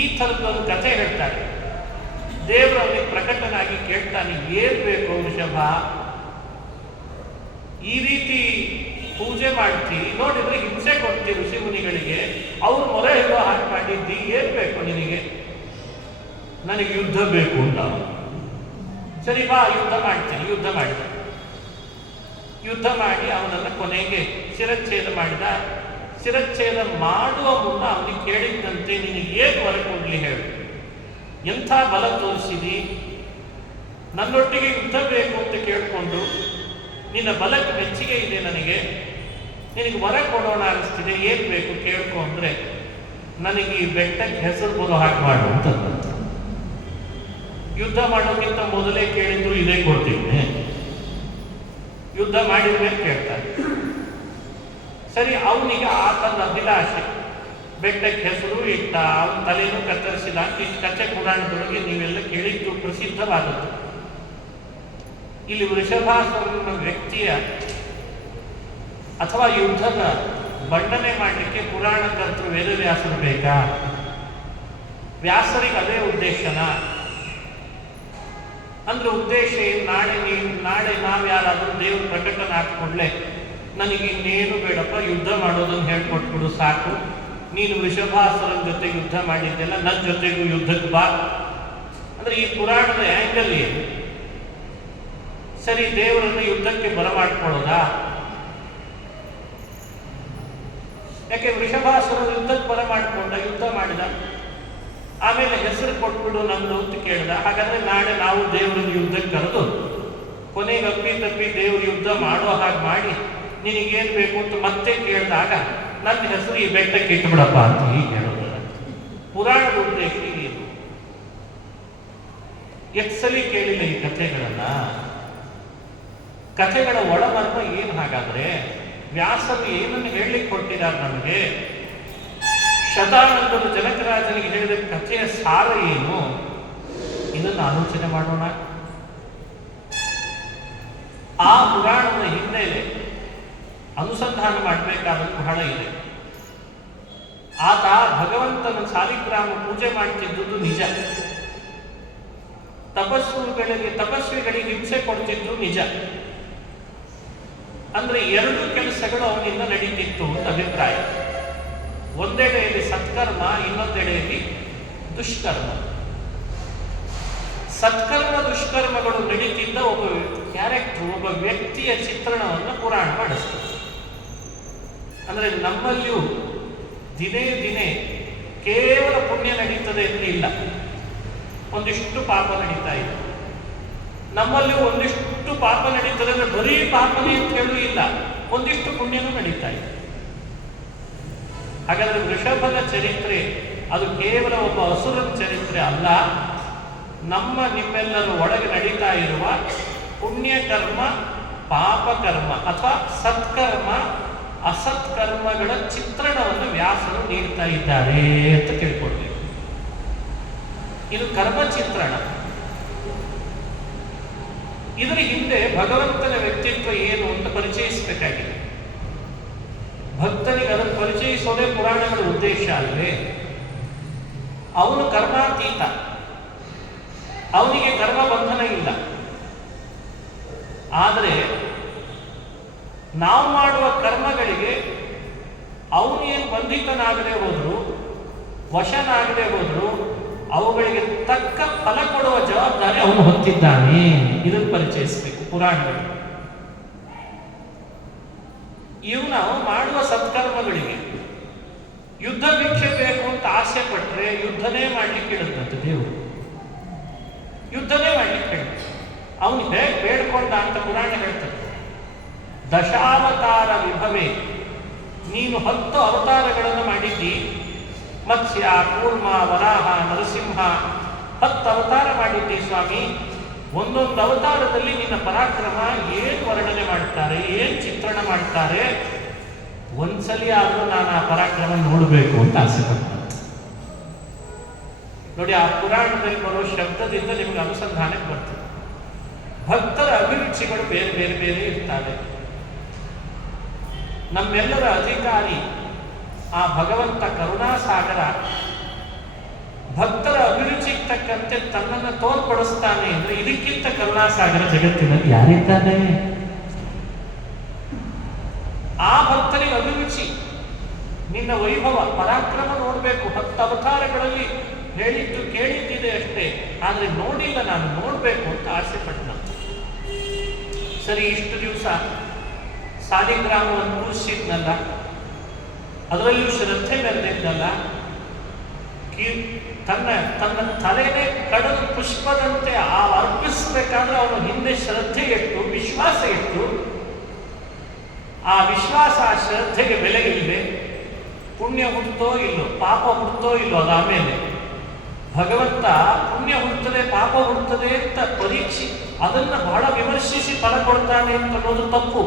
ಈ ಥರದ್ದೊಂದು ಕಥೆ ಹೇಳ್ತಾರೆ. ದೇವರು ಅವನಿಗೆ ಪ್ರಕಟನಾಗಿ ಕೇಳ್ತಾನೆ, ಏನ್ ಬೇಕು ವೃಷಭ? ಈ ರೀತಿ ಪೂಜೆ ಮಾಡ್ತಿ, ನೋಡಿದ್ರೆ ಹಿಂಸೆ ಕೊಡ್ತಿ ಋಷಿ ಮುನಿಗಳಿಗೆ, ಅವ್ರು ಮೊರೆ ಎಲ್ಲೋ ಹಾಕಿ ಮಾಡಿದ್ದಿ, ಏನ್ ಬೇಕು ನಿನಗೆ? ನನಗೆ ಯುದ್ಧ ಬೇಕು ಅಂತ. ಸರಿ ಬಾ, ಯುದ್ಧ ಮಾಡ್ತೀನಿ. ಯುದ್ಧ ಮಾಡಿದ. ಯುದ್ಧ ಮಾಡಿ ಅವನನ್ನು ಕೊನೆಗೆ ಶಿರಚ್ಛೇದ ಮಾಡಿದ. ಶಿರಚ್ಛೇದ ಮಾಡುವ ಮುನ್ನ ಅವನಿಗೆ ಕೇಳಿದ್ದಂತೆ, ನಿನಗೆ ಏನು ವರ ಕೊಡ್ಲಿ ಹೇಳು, ಎಂಥ ಬಲ ತೋರಿಸಿದಿ, ನನ್ನೊಟ್ಟಿಗೆ ಯುದ್ಧ ಬೇಕು ಅಂತ ಕೇಳಿಕೊಂಡು ನಿನ್ನ ಬಲಕ್ಕೆ ಮೆಚ್ಚುಗೆ ಇದೆ, ನನಗೆ ನಿನಗೆ ವರ ಕೊಡೋಣ ಅನಿಸ್ತಿದೆ, ಏನ್ ಬೇಕು ಕೇಳ್ಕೊ ಅಂದ್ರೆ, ನನಗೆ ಈ ಬೆಟ್ಟಕ್ಕೆ ಹೆಸರು ಬರೋ ಹಾಗೆ ಮಾಡು ಅಂತ. ಯುದ್ಧ ಮಾಡೋಕ್ಕಿಂತ ಮೊದಲೇ ಕೇಳಿದ್ರು ಇದೇ ಕೊಡ್ತೀನಿ, ಯುದ್ಧ ಮಾಡಿದ ಮೇಲೆ ಕೇಳ್ತಾನೆ. ಸರಿ, ಅವನಿಗೆ ಆತನ ಅಭಿಲಾಷೆ, ಬೆಟ್ಟಕ್ಕೆ ಹೆಸರು ಇಟ್ಟ, ಅವನ ತಲೆನೂ ಕತ್ತರಿಸಿದ ಅಂತ ಇಷ್ಟು ಕಥೆ ಪುರಾಣದೊಳಗೆ ನೀವೆಲ್ಲ ಕೇಳಿದ್ದು ಪ್ರಸಿದ್ಧವಾದದ್ದು. ಇಲ್ಲಿ ವೃಷಭಾಸುರನ ವ್ಯಕ್ತಿಯ ಅಥವಾ ಯುದ್ಧದ ಬಣ್ಣನೆ ಮಾಡಲಿಕ್ಕೆ ಪುರಾಣ ಕರ್ತೃ ವೇದವ್ಯಾಸರು ಬೇಕಾ? ವ್ಯಾಸರಿಗೆ ಅದೇ ಉದ್ದೇಶನ? ಅಂದ್ರೆ ಉದ್ದೇಶ ಏನು? ನಾಳೆ ನಾವು ಯಾರಾದರೂ ದೇವ್ರ ಪ್ರಕಟನ ಹಾಕ್ಕೊಡ್ಲೆ, ನನಗೆ ಇನ್ನೇನು ಬೇಡಪ್ಪ, ಯುದ್ಧ ಮಾಡೋದನ್ನು ಹೇಳ್ಕೊಟ್ಬಿಡು ಸಾಕು, ನೀನು ವೃಷಭಾಸುರನ ಜೊತೆ ಯುದ್ಧ ಮಾಡಿದ್ದೆಲ್ಲ, ನನ್ನ ಜೊತೆಗೂ ಯುದ್ಧಕ್ಕೆ ಬಾ. ಅಂದ್ರೆ ಈ ಪುರಾಣದ ಆಂಗಲ್ ಏನು? ಸರಿ, ದೇವರನ್ನು ಯುದ್ಧಕ್ಕೆ ಬರಮಾಡ್ಕೊಳ್ಳೋದಾ? ಯಾಕೆ ವೃಷಭಾಸುರ ಯುದ್ಧಕ್ಕೆ ಬರಮಾಡ್ಕೊಂಡ, ಯುದ್ಧ ಮಾಡಿದ, ಆಮೇಲೆ ಹೆಸರು ಕೊಟ್ಬಿಡು ನಮ್ದು ಅಂತ ಕೇಳಿದ. ಹಾಗಾದ್ರೆ ನಾಳೆ ನಾವು ದೇವರನ್ನು ಯುದ್ಧಕ್ಕೆ ಕರೆದು ಕೊನೆಗೆ ಅಪ್ಪಿ ತಪ್ಪಿ ದೇವರು ಯುದ್ಧ ಮಾಡೋ ಹಾಗೆ ಮಾಡಿ ನಿನಗೇನು ಬೇಕು ಅಂತ ಮತ್ತೆ ಕೇಳಿದಾಗ ನನ್ನ ಹೆಸರು ಈ ಬೆಟ್ಟಕ್ಕೆ ಇಟ್ಬಿಡಪ್ಪ ಅಂತ ಹೀಗೆ ಹೇಳೋದಲ್ಲ. ಪುರಾಣದ ಉದ್ದೇಶ ಏನು? ಎಕ್ಸಲಿ ಕೇಳಿಲ್ಲ ಈ ಕಥೆಗಳನ್ನ. ಕಥೆಗಳ ಒಳಮರ್ಮ ಏನು? ಹಾಗಾದ್ರೆ ವ್ಯಾಸರು ಏನನ್ನು ಹೇಳಲಿಕ್ಕೆ ಕೊಟ್ಟಿದ್ದಾರೆ ನಮಗೆ? ಶತಾನಂದರು ಜನಕರಾಜನಿಗೆ ಹೇಳಿದ ಕಥೆಯ ಸಾರ ಏನು? ಇದನ್ನು ಆಲೋಚನೆ ಮಾಡೋಣ. ಆ ಪುರಾಣದ ಹಿನ್ನೆಲೆ ಅನುಸಂಧಾನ ಮಾಡಬೇಕಾದ ಬಹಳ ಇದೆ. ಆತ ಭಗವಂತನ ಸಾಲಿಗ್ರಾಮ ಪೂಜೆ ಮಾಡ್ತಿದ್ದುದು ನಿಜ, ತಪಸ್ವಿಗಳಿಗೆ ಹಿಂಸೆ ಕೊಡ್ತಿದ್ದು ನಿಜ. ಅಂದ್ರೆ ಎರಡು ಕೆಲಸಗಳು ಅವನಿಂದ ನಡೀತಿತ್ತು ಅಂತ ಅಭಿಪ್ರಾಯ. ಒಂದೆಡೆಯಲ್ಲಿ ಸತ್ಕರ್ಮ, ಇನ್ನೊಂದೆಡೆಯಲ್ಲಿ ದುಷ್ಕರ್ಮ. ಸತ್ಕರ್ಮ ದುಷ್ಕರ್ಮಗಳು ನಡೀತಿದ್ದ ಒಬ್ಬ ಕ್ಯಾರೆಕ್ಟರ್, ಒಬ್ಬ ವ್ಯಕ್ತಿಯ ಚಿತ್ರಣವನ್ನು ಪುರಾಣ ಮಾಡಿಸ್ತದೆ. ಅಂದ್ರೆ ನಮ್ಮಲ್ಲಿಯೂ ದಿನೇ ದಿನೇ ಕೇವಲ ಪುಣ್ಯ ನಡೀತದೆ ಅಂತ ಇಲ್ಲ, ಒಂದಿಷ್ಟು ಪಾಪ ನಡೀತಾ ಇದೆ. ನಮ್ಮಲ್ಲಿ ಒಂದಿಷ್ಟು ಪಾಪ ನಡೀತದೆ ಅಂದ್ರೆ ಬರೀ ಪಾಪನೇ ಅಂತ ಹೇಳೂ ಇಲ್ಲ, ಒಂದಿಷ್ಟು ಪುಣ್ಯನೂ ನಡೀತಾ ಇದೆ. ಹಾಗಾದ್ರೆ ವೃಷಭನ ಚರಿತ್ರೆ ಅದು ಕೇವಲ ಒಬ್ಬ ಅಸುರನ ಚರಿತ್ರೆ ಅಲ್ಲ, ನಮ್ಮ ನಿಮ್ಮೆಲ್ಲರ ಒಳಗೆ ನಡೀತಾ ಇರುವ ಪುಣ್ಯಕರ್ಮ, ಪಾಪಕರ್ಮ ಅಥವಾ ಸತ್ಕರ್ಮ, ಅಸತ್ಕರ್ಮಗಳ ಚಿತ್ರಣವನ್ನು ವ್ಯಾಸರು ನೀಡ್ತಾ ಇದ್ದಾರೆ ಅಂತ ತಿಳ್ಕೊಳ್ಬೇಕು. ಇದು ಕರ್ಮ ಚಿತ್ರಣ. ಇದರ ಹಿಂದೆ ಭಗವಂತನ ವ್ಯಕ್ತಿತ್ವ ಏನು ಅಂತ ಪರಿಚಯಿಸಬೇಕಾಗಿದೆ. ಭಕ್ತನಿಗೆ ಅದನ್ನು ಪರಿಚಯಿಸೋದೇ ಪುರಾಣಗಳ ಉದ್ದೇಶ ಅಲ್ವೇ? ಅವನು ಕರ್ಮಾತೀತ, ಅವನಿಗೆ ಕರ್ಮ ಬಂಧನ ಇಲ್ಲ. ಆದರೆ ನಾವು ಮಾಡುವ ಕರ್ಮಗಳಿಗೆ ಅವನೇನು ಬಂಧಿತನಾಗದೆ ಹೋದ್ರು, ವಶನಾಗದೆ ಹೋದ್ರು, ಅವುಗಳಿಗೆ ತಕ್ಕ ಫಲ ಕೊಡುವ ಜವಾಬ್ದಾರಿ ಅವನು ಹೊತ್ತಿದ್ದಾನೆ. ಇದನ್ನು ಪರಿಚಯಿಸಬೇಕು ಪುರಾಣಗಳು. ಇವನು ಮಾಡುವ ಸತ್ಕರ್ಮಗಳಿಗೆ ಯುದ್ಧ ಭಿಕ್ಷೆ ಬೇಕು ಅಂತ ಆಸೆ ಪಟ್ಟರೆ ಯುದ್ಧನೇ ಮಾಡ್ಲಿಕ್ಕೆ ಇಡುತ್ತಂತೆ ದೇವರು. ಯುದ್ಧನೇ ಮಾಡ್ಲಿಕ್ಕೆ ಹೇಳ ಅವನು ಹೇಗೆ ಬೇಡ್ಕೊಂಡ ಅಂತ ಪುರಾಣ ಹೇಳ್ತದೆ. ದಶಾವತಾರ ವಿಭವೇ, ನೀನು 10 ಅವತಾರಗಳನ್ನು ಮಾಡಿದ್ದಿ. ಮತ್ಸ್ಯ, ಕೂರ್ಮ, ವರಾಹ, ನರಸಿಂಹ 10 ಅವತಾರ ಮಾಡಿದ್ದಿ ಸ್ವಾಮಿ. ಒಂದೊಂದು ಅವತಾರದಲ್ಲಿ ನಿನ್ನ ಪರಾಕ್ರಮ ಏನು ವರ್ಣನೆ ಮಾಡ್ತಾರೆ, ಏನು ಚಿತ್ರಣ ಮಾಡ್ತಾರೆ. ಒಂದ್ಸಲಿ ಆದರೂ ನಾನು ಆ ಪರಾಕ್ರಮ ನೋಡಬೇಕು ಅಂತ ಆಸೆ ಪಡ್ತಾರೆ. ನೋಡಿ, ಆ ಪುರಾಣದಲ್ಲಿ ಬರೋ ಶಬ್ದದಿಂದ ನಿಮಗೆ ಅನುಸಂಧಾನಕ್ಕೆ ಬರ್ತದೆ. ಭಕ್ತರ ಅಭಿರುಚಿಗಳು ಬೇರೆ ಬೇರೆ ಬೇರೆ ಇರ್ತಾರೆ. ನಮ್ಮೆಲ್ಲರ ಅಧಿಕಾರಿ ಆ ಭಗವಂತ ಕರುಣಾಸಾಗರ ಭಕ್ತರ ಅಭಿರುಚಿಗೆ ತಕ್ಕಂತೆ ತನ್ನನ್ನು ತೋರ್ಪಡಿಸ್ತಾನೆ ಅಂದ್ರೆ ಇದಕ್ಕಿಂತ ಕರುಣಾಸಾಗರ ಜಗತ್ತಿನಲ್ಲಿ ಯಾರಿದ್ದಾನೆ? ಆ ಭಕ್ತರಿಗೆ ಅಭಿರುಚಿ, ನಿನ್ನ ವೈಭವ, ಪರಾಕ್ರಮ ನೋಡಬೇಕು. 10 ಅವತಾರಗಳಲ್ಲಿ ಹೇಳಿದ್ದು ಕೇಳಿದ್ದಿದೆ ಅಷ್ಟೇ, ಆದ್ರೆ ನೋಡಿಲ್ಲ, ನಾನು ನೋಡ್ಬೇಕು ಅಂತ ಆಸೆ ಪಟ್ಟ. ಸರಿ, ಇಷ್ಟು ದಿವಸ ಸಾಲಿಗ್ರಾಮವನ್ನು ಪೂಜಿಸಿದ್ನಲ್ಲ, ಅದರಲ್ಲಿಯೂ ಶ್ರದ್ಧೆ ಮೆರೆದಿದ್ದಲ್ಲ, ತನ್ನ ತನ್ನ ತಲೆನೇ ಕಡಲು ಪುಷ್ಪದಂತೆ ಆ ಅರ್ಪಿಸಬೇಕಾದ್ರೆ ಅವನು ಹಿಂದೆ ಶ್ರದ್ಧೆ ಇಟ್ಟು, ವಿಶ್ವಾಸ ಇಟ್ಟು, ಆ ವಿಶ್ವಾಸ, ಆ ಶ್ರದ್ಧೆಗೆ ಬೆಲೆ ಇಲ್ಲದೆ ಪುಣ್ಯ ಹುಟ್ಟೋ ಇಲ್ಲೋ, ಪಾಪ ಹುಟ್ಟೋ ಇಲ್ಲೋ, ಅದಾಮೇಲೆ ಭಗವಂತ ಪುಣ್ಯ ಹುಡ್ತದೆ ಪಾಪ ಹುಡ್ತದೆ ಅಂತ ಪರೀಕ್ಷೆ, ಅದನ್ನ ಬಹಳ ವಿಮರ್ಶಿಸಿ ಫಲ ಕೊಡ್ತಾನೆ ಅಂತ ಅನ್ನೋದು ತಪ್ಪು.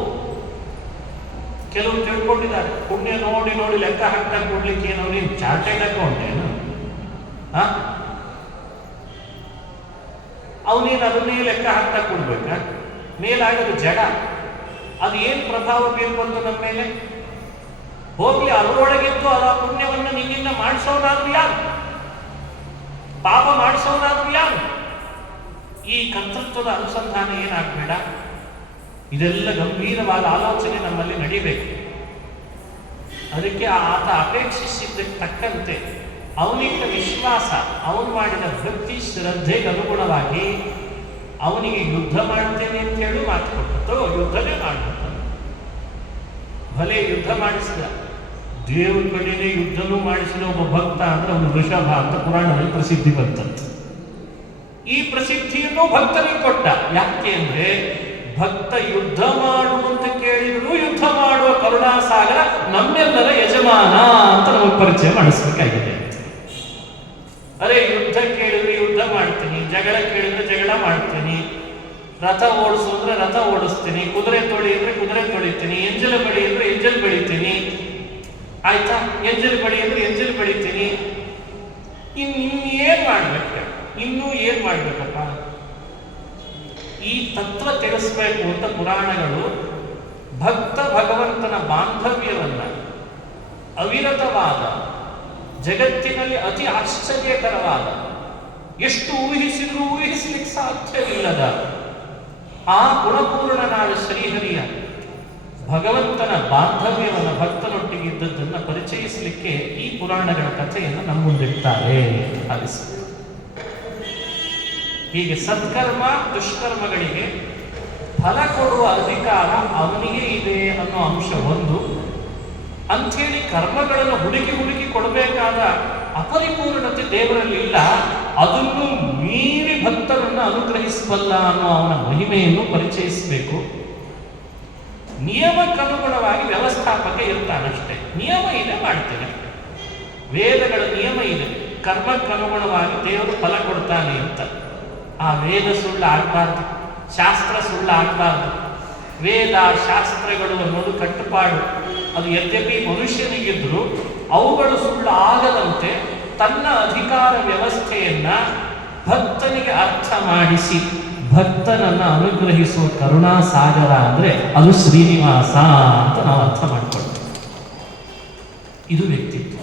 ಕೆಲವರು ತಿಳ್ಕೊಂಡಿದ್ದಾರೆ, ಪುಣ್ಯ ನೋಡಿ ನೋಡಿ ಲೆಕ್ಕ ಹಾಕ್ತಾ ಕೊಡ್ಲಿಕ್ಕೆ ಏನೋ ನೀನು ಚಾರ್ಟೆಡ್ ಅಕೌಂಟ್ ಏನು, ಅವನೇನು ಅದನ್ನೇ ಲೆಕ್ಕ ಹಾಕ್ತಾ ಕೊಡ್ಬೇಕಾ? ಮೇಲಾಗದು ಜಡ, ಅದು ಏನು ಪ್ರಭಾವ ಬೀರ್ಬಂತು ನಮ್ಮ ಮೇಲೆ? ಹೋಗ್ಲಿ, ಅದರೊಳಗಿದ್ದು ಆ ಪುಣ್ಯವನ್ನು ನಿನ್ನಿಂದ ಮಾಡಿಸೋದಾದ್ರೂ ಯಾರು? ಪಾಪ ಮಾಡಿಸೋದಾದ್ರೂ ಯಾರು? ಈ ಕರ್ತೃತ್ವದ ಅನುಸಂಧಾನ ಏನಾಗಬೇಡ. ಇದೆಲ್ಲ ಗಂಭೀರವಾದ ಆಲೋಚನೆ ನಮ್ಮಲ್ಲಿ ನಡೀಬೇಕು. ಅದಕ್ಕೆ ಆತ ಅಪೇಕ್ಷಿಸಿದ್ದಕ್ಕೆ ತಕ್ಕಂತೆ ಅವನಿಗೆ ವಿಶ್ವಾಸ, ಅವನು ಮಾಡಿದ ಭಕ್ತಿ ಶ್ರದ್ಧೆಗೆ ಅನುಗುಣವಾಗಿ ಅವನಿಗೆ ಯುದ್ಧ ಮಾಡ್ತೇನೆ ಅಂತ ಹೇಳಿ ಮಾತು ಕೊಟ್ಟು ಯುದ್ಧನೇ ಮಾಡ್ಬಿಟ್ಟು ಭಲೆ ಯುದ್ಧ ಮಾಡಿಸಿದ. ದೇವ್ರ ಕಡೆನೇ ಯುದ್ಧನೂ ಮಾಡಿಸಿದ ಒಬ್ಬ ಭಕ್ತ ಅಂದ್ರೆ ಅವನು ವೃಷಭ ಅಂತ ಪುರಾಣದಲ್ಲಿ ಪ್ರಸಿದ್ಧಿ ಬಂತಂತೆ. ಈ ಪ್ರಸಿದ್ಧಿಯನ್ನು ಭಕ್ತನಿಗೆ ಕೊಟ್ಟ. ಯಾಕೆ ಅಂದ್ರೆ ಭಕ್ತ ಯುದ್ಧ ಮಾಡುವಂತ ಕೇಳಿದ್ರು ಯುದ್ಧ ಮಾಡುವ ಕರುಣಾಸಾಗರ ನಮ್ಮೆಲ್ಲರ ಯಜಮಾನ ಅಂತ ನಮಗೆ ಪರಿಚಯ ಮಾಡಿಸ್ಬೇಕಾಗಿದೆ. ಅರೆ ಯುದ್ಧ ಕೇಳಿದ್ರೆ ಯುದ್ಧ ಮಾಡ್ತೀನಿ, ಜಗಳ ಕೇಳಿದ್ರೆ ಜಗಳ ಮಾಡ್ತೀನಿ, ರಥ ಓಡಿಸು ಅಂದ್ರೆ ರಥ ಓಡಿಸ್ತೀನಿ, ಕುದುರೆ ತೊಳಿ ಅಂದ್ರೆ ಕುದುರೆ ತೊಳಿತೀನಿ, ಎಂಜಲು ಬಳಿ ಅಂದ್ರೆ ಎಂಜಲ್ ಬೆಳಿತೀನಿ, ಆಯ್ತಾ? ಎಂಜಲ್ ಬಳಿ ಅಂದ್ರೆ ಎಂಜಲ್ ಬೆಳಿತೀನಿ. ಇನ್ನೇನ್ ಮಾಡ್ಬೇಕು? ಇನ್ನೂ ಏನ್ ಮಾಡ್ಬೇಕಪ್ಪ? ಈ ತತ್ವ ತಿಳಿಸ್ಬೇಕು ಅಂತ ಪುರಾಣಗಳು ಭಕ್ತ ಭಗವಂತನ ಬಾಂಧವ್ಯವನ್ನ ಅವಿರತವಾದ, ಜಗತ್ತಿನಲ್ಲಿ ಅತಿ ಆಶ್ಚರ್ಯಕರವಾದ, ಎಷ್ಟು ಊಹಿಸಿದ್ರೂ ಊಹಿಸಲಿಕ್ಕೆ ಸಾಧ್ಯವಿಲ್ಲದ ಆ ಗುಣಪೂರ್ಣನಾದ ಶ್ರೀಹರಿಯ ಭಗವಂತನ ಬಾಂಧವ್ಯವನ್ನು ಭಕ್ತನೊಟ್ಟಿಗೆ ಇದ್ದದ್ದನ್ನು ಪರಿಚಯಿಸಲಿಕ್ಕೆ ಈ ಪುರಾಣಗಳ ಕಥೆಯನ್ನು ನಮ್ಮ ಮುಂದಿಡ್ತಾರೆ. ಭಾವಿಸಿ ಹೀಗೆ ಸತ್ಕರ್ಮ ದುಷ್ಕರ್ಮಗಳಿಗೆ ಫಲ ಕೊಡುವ ಅಧಿಕಾರ ಅವನಿಗೆ ಇದೆ ಅನ್ನೋ ಅಂಶ ಒಂದು. ಅಂಥೇಳಿ ಕರ್ಮಗಳನ್ನು ಹುಡುಕಿ ಕೊಡಬೇಕಾದ ಅಪರಿಪೂರ್ಣತೆ ದೇವರಲ್ಲಿಲ್ಲ. ಅದನ್ನು ಮೀರಿ ಭಕ್ತರನ್ನು ಅನುಗ್ರಹಿಸಬಲ್ಲ ಅನ್ನೋ ಅವನ ಮಹಿಮೆಯನ್ನು ಪರಿಚಯಿಸಬೇಕು. ನಿಯಮಕ್ಕನುಗುಣವಾಗಿ ವ್ಯವಸ್ಥಾಪಕ ಇರ್ತಾನಷ್ಟೇ. ನಿಯಮ ಇದೆ, ಮಾಡ್ತೇನೆ. ವೇದಗಳ ನಿಯಮ ಇದೆ, ಕರ್ಮಕ್ಕನುಗುಣವಾಗಿ ದೇವರು ಫಲ ಕೊಡ್ತಾನೆ ಅಂತ. ಆ ವೇದ ಸುಳ್ಳು ಆಗಬಾರ್ದು, ಶಾಸ್ತ್ರ ಸುಳ್ಳು ಆಗಬಾರ್ದು. ವೇದ ಶಾಸ್ತ್ರಗಳು ಅನ್ನೋದು ಕಟ್ಟುಪಾಡು. ಅದು ಯದ್ಯಪಿ ಮನುಷ್ಯನಿಗಿದ್ರು ಅವುಗಳು ಸುಳ್ಳು ಆಗದಂತೆ ತನ್ನ ಅಧಿಕಾರ ವ್ಯವಸ್ಥೆಯನ್ನ ಭಕ್ತನಿಗೆ ಅರ್ಥ ಮಾಡಿಸಿ ಭಕ್ತನನ್ನ ಅನುಗ್ರಹಿಸುವ ಕರುಣಾಸಾಗರ ಅಂದ್ರೆ ಅದು ಶ್ರೀನಿವಾಸ ಅಂತ ನಾವು ಅರ್ಥ ಮಾಡಿಕೊಳ್ತೇವೆ. ಇದು ವ್ಯಕ್ತಿತ್ವ.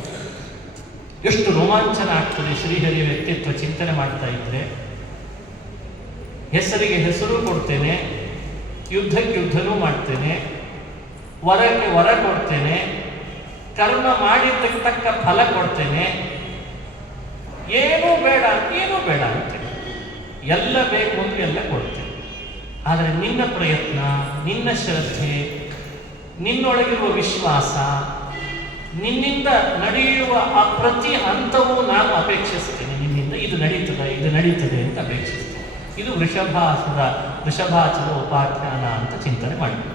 ಎಷ್ಟು ರೋಮಾಂಚನ ಆಗ್ತದೆ ಶ್ರೀಹರಿಯ ವ್ಯಕ್ತಿತ್ವ ಚಿಂತನೆ ಮಾಡ್ತಾ ಇದ್ರೆ. ಹೆಸರಿಗೆ ಹೆಸರು ಕೊಡ್ತೇನೆ, ಯುದ್ಧಕ್ಕೆ ಯುದ್ಧನೂ ಮಾಡ್ತೇನೆ, ವರಕ್ಕೆ ವರ ಕೊಡ್ತೇನೆ, ಕರ್ಮ ಮಾಡಿದ್ದಕ್ಕೆ ತಕ್ಕ ಫಲ ಕೊಡ್ತೇನೆ, ಏನೂ ಬೇಡ ಅಂತೇನೆ, ಎಲ್ಲ ಬೇಕು ಅಂದ್ರೆ ಎಲ್ಲ ಕೊಡ್ತೇನೆ. ಆದರೆ ನಿನ್ನ ಪ್ರಯತ್ನ, ನಿನ್ನ ಶ್ರದ್ಧೆ, ನಿನ್ನೊಳಗಿರುವ ವಿಶ್ವಾಸ, ನಿನ್ನಿಂದ ನಡೆಯುವ ಆ ಪ್ರತಿ ಹಂತವೂ ನಾನು ಅಪೇಕ್ಷಿಸ್ತೇನೆ. ನಿನ್ನಿಂದ ಇದು ನಡೀತದೆ ಅಂತ ಅಪೇಕ್ಷಿಸ್ತೇನೆ. ಇದು ವೃಷಭಾಚಲ ಉಪಾಖ್ಯಾನ ಅಂತ ಚಿಂತನೆ ಮಾಡಿದ್ರು.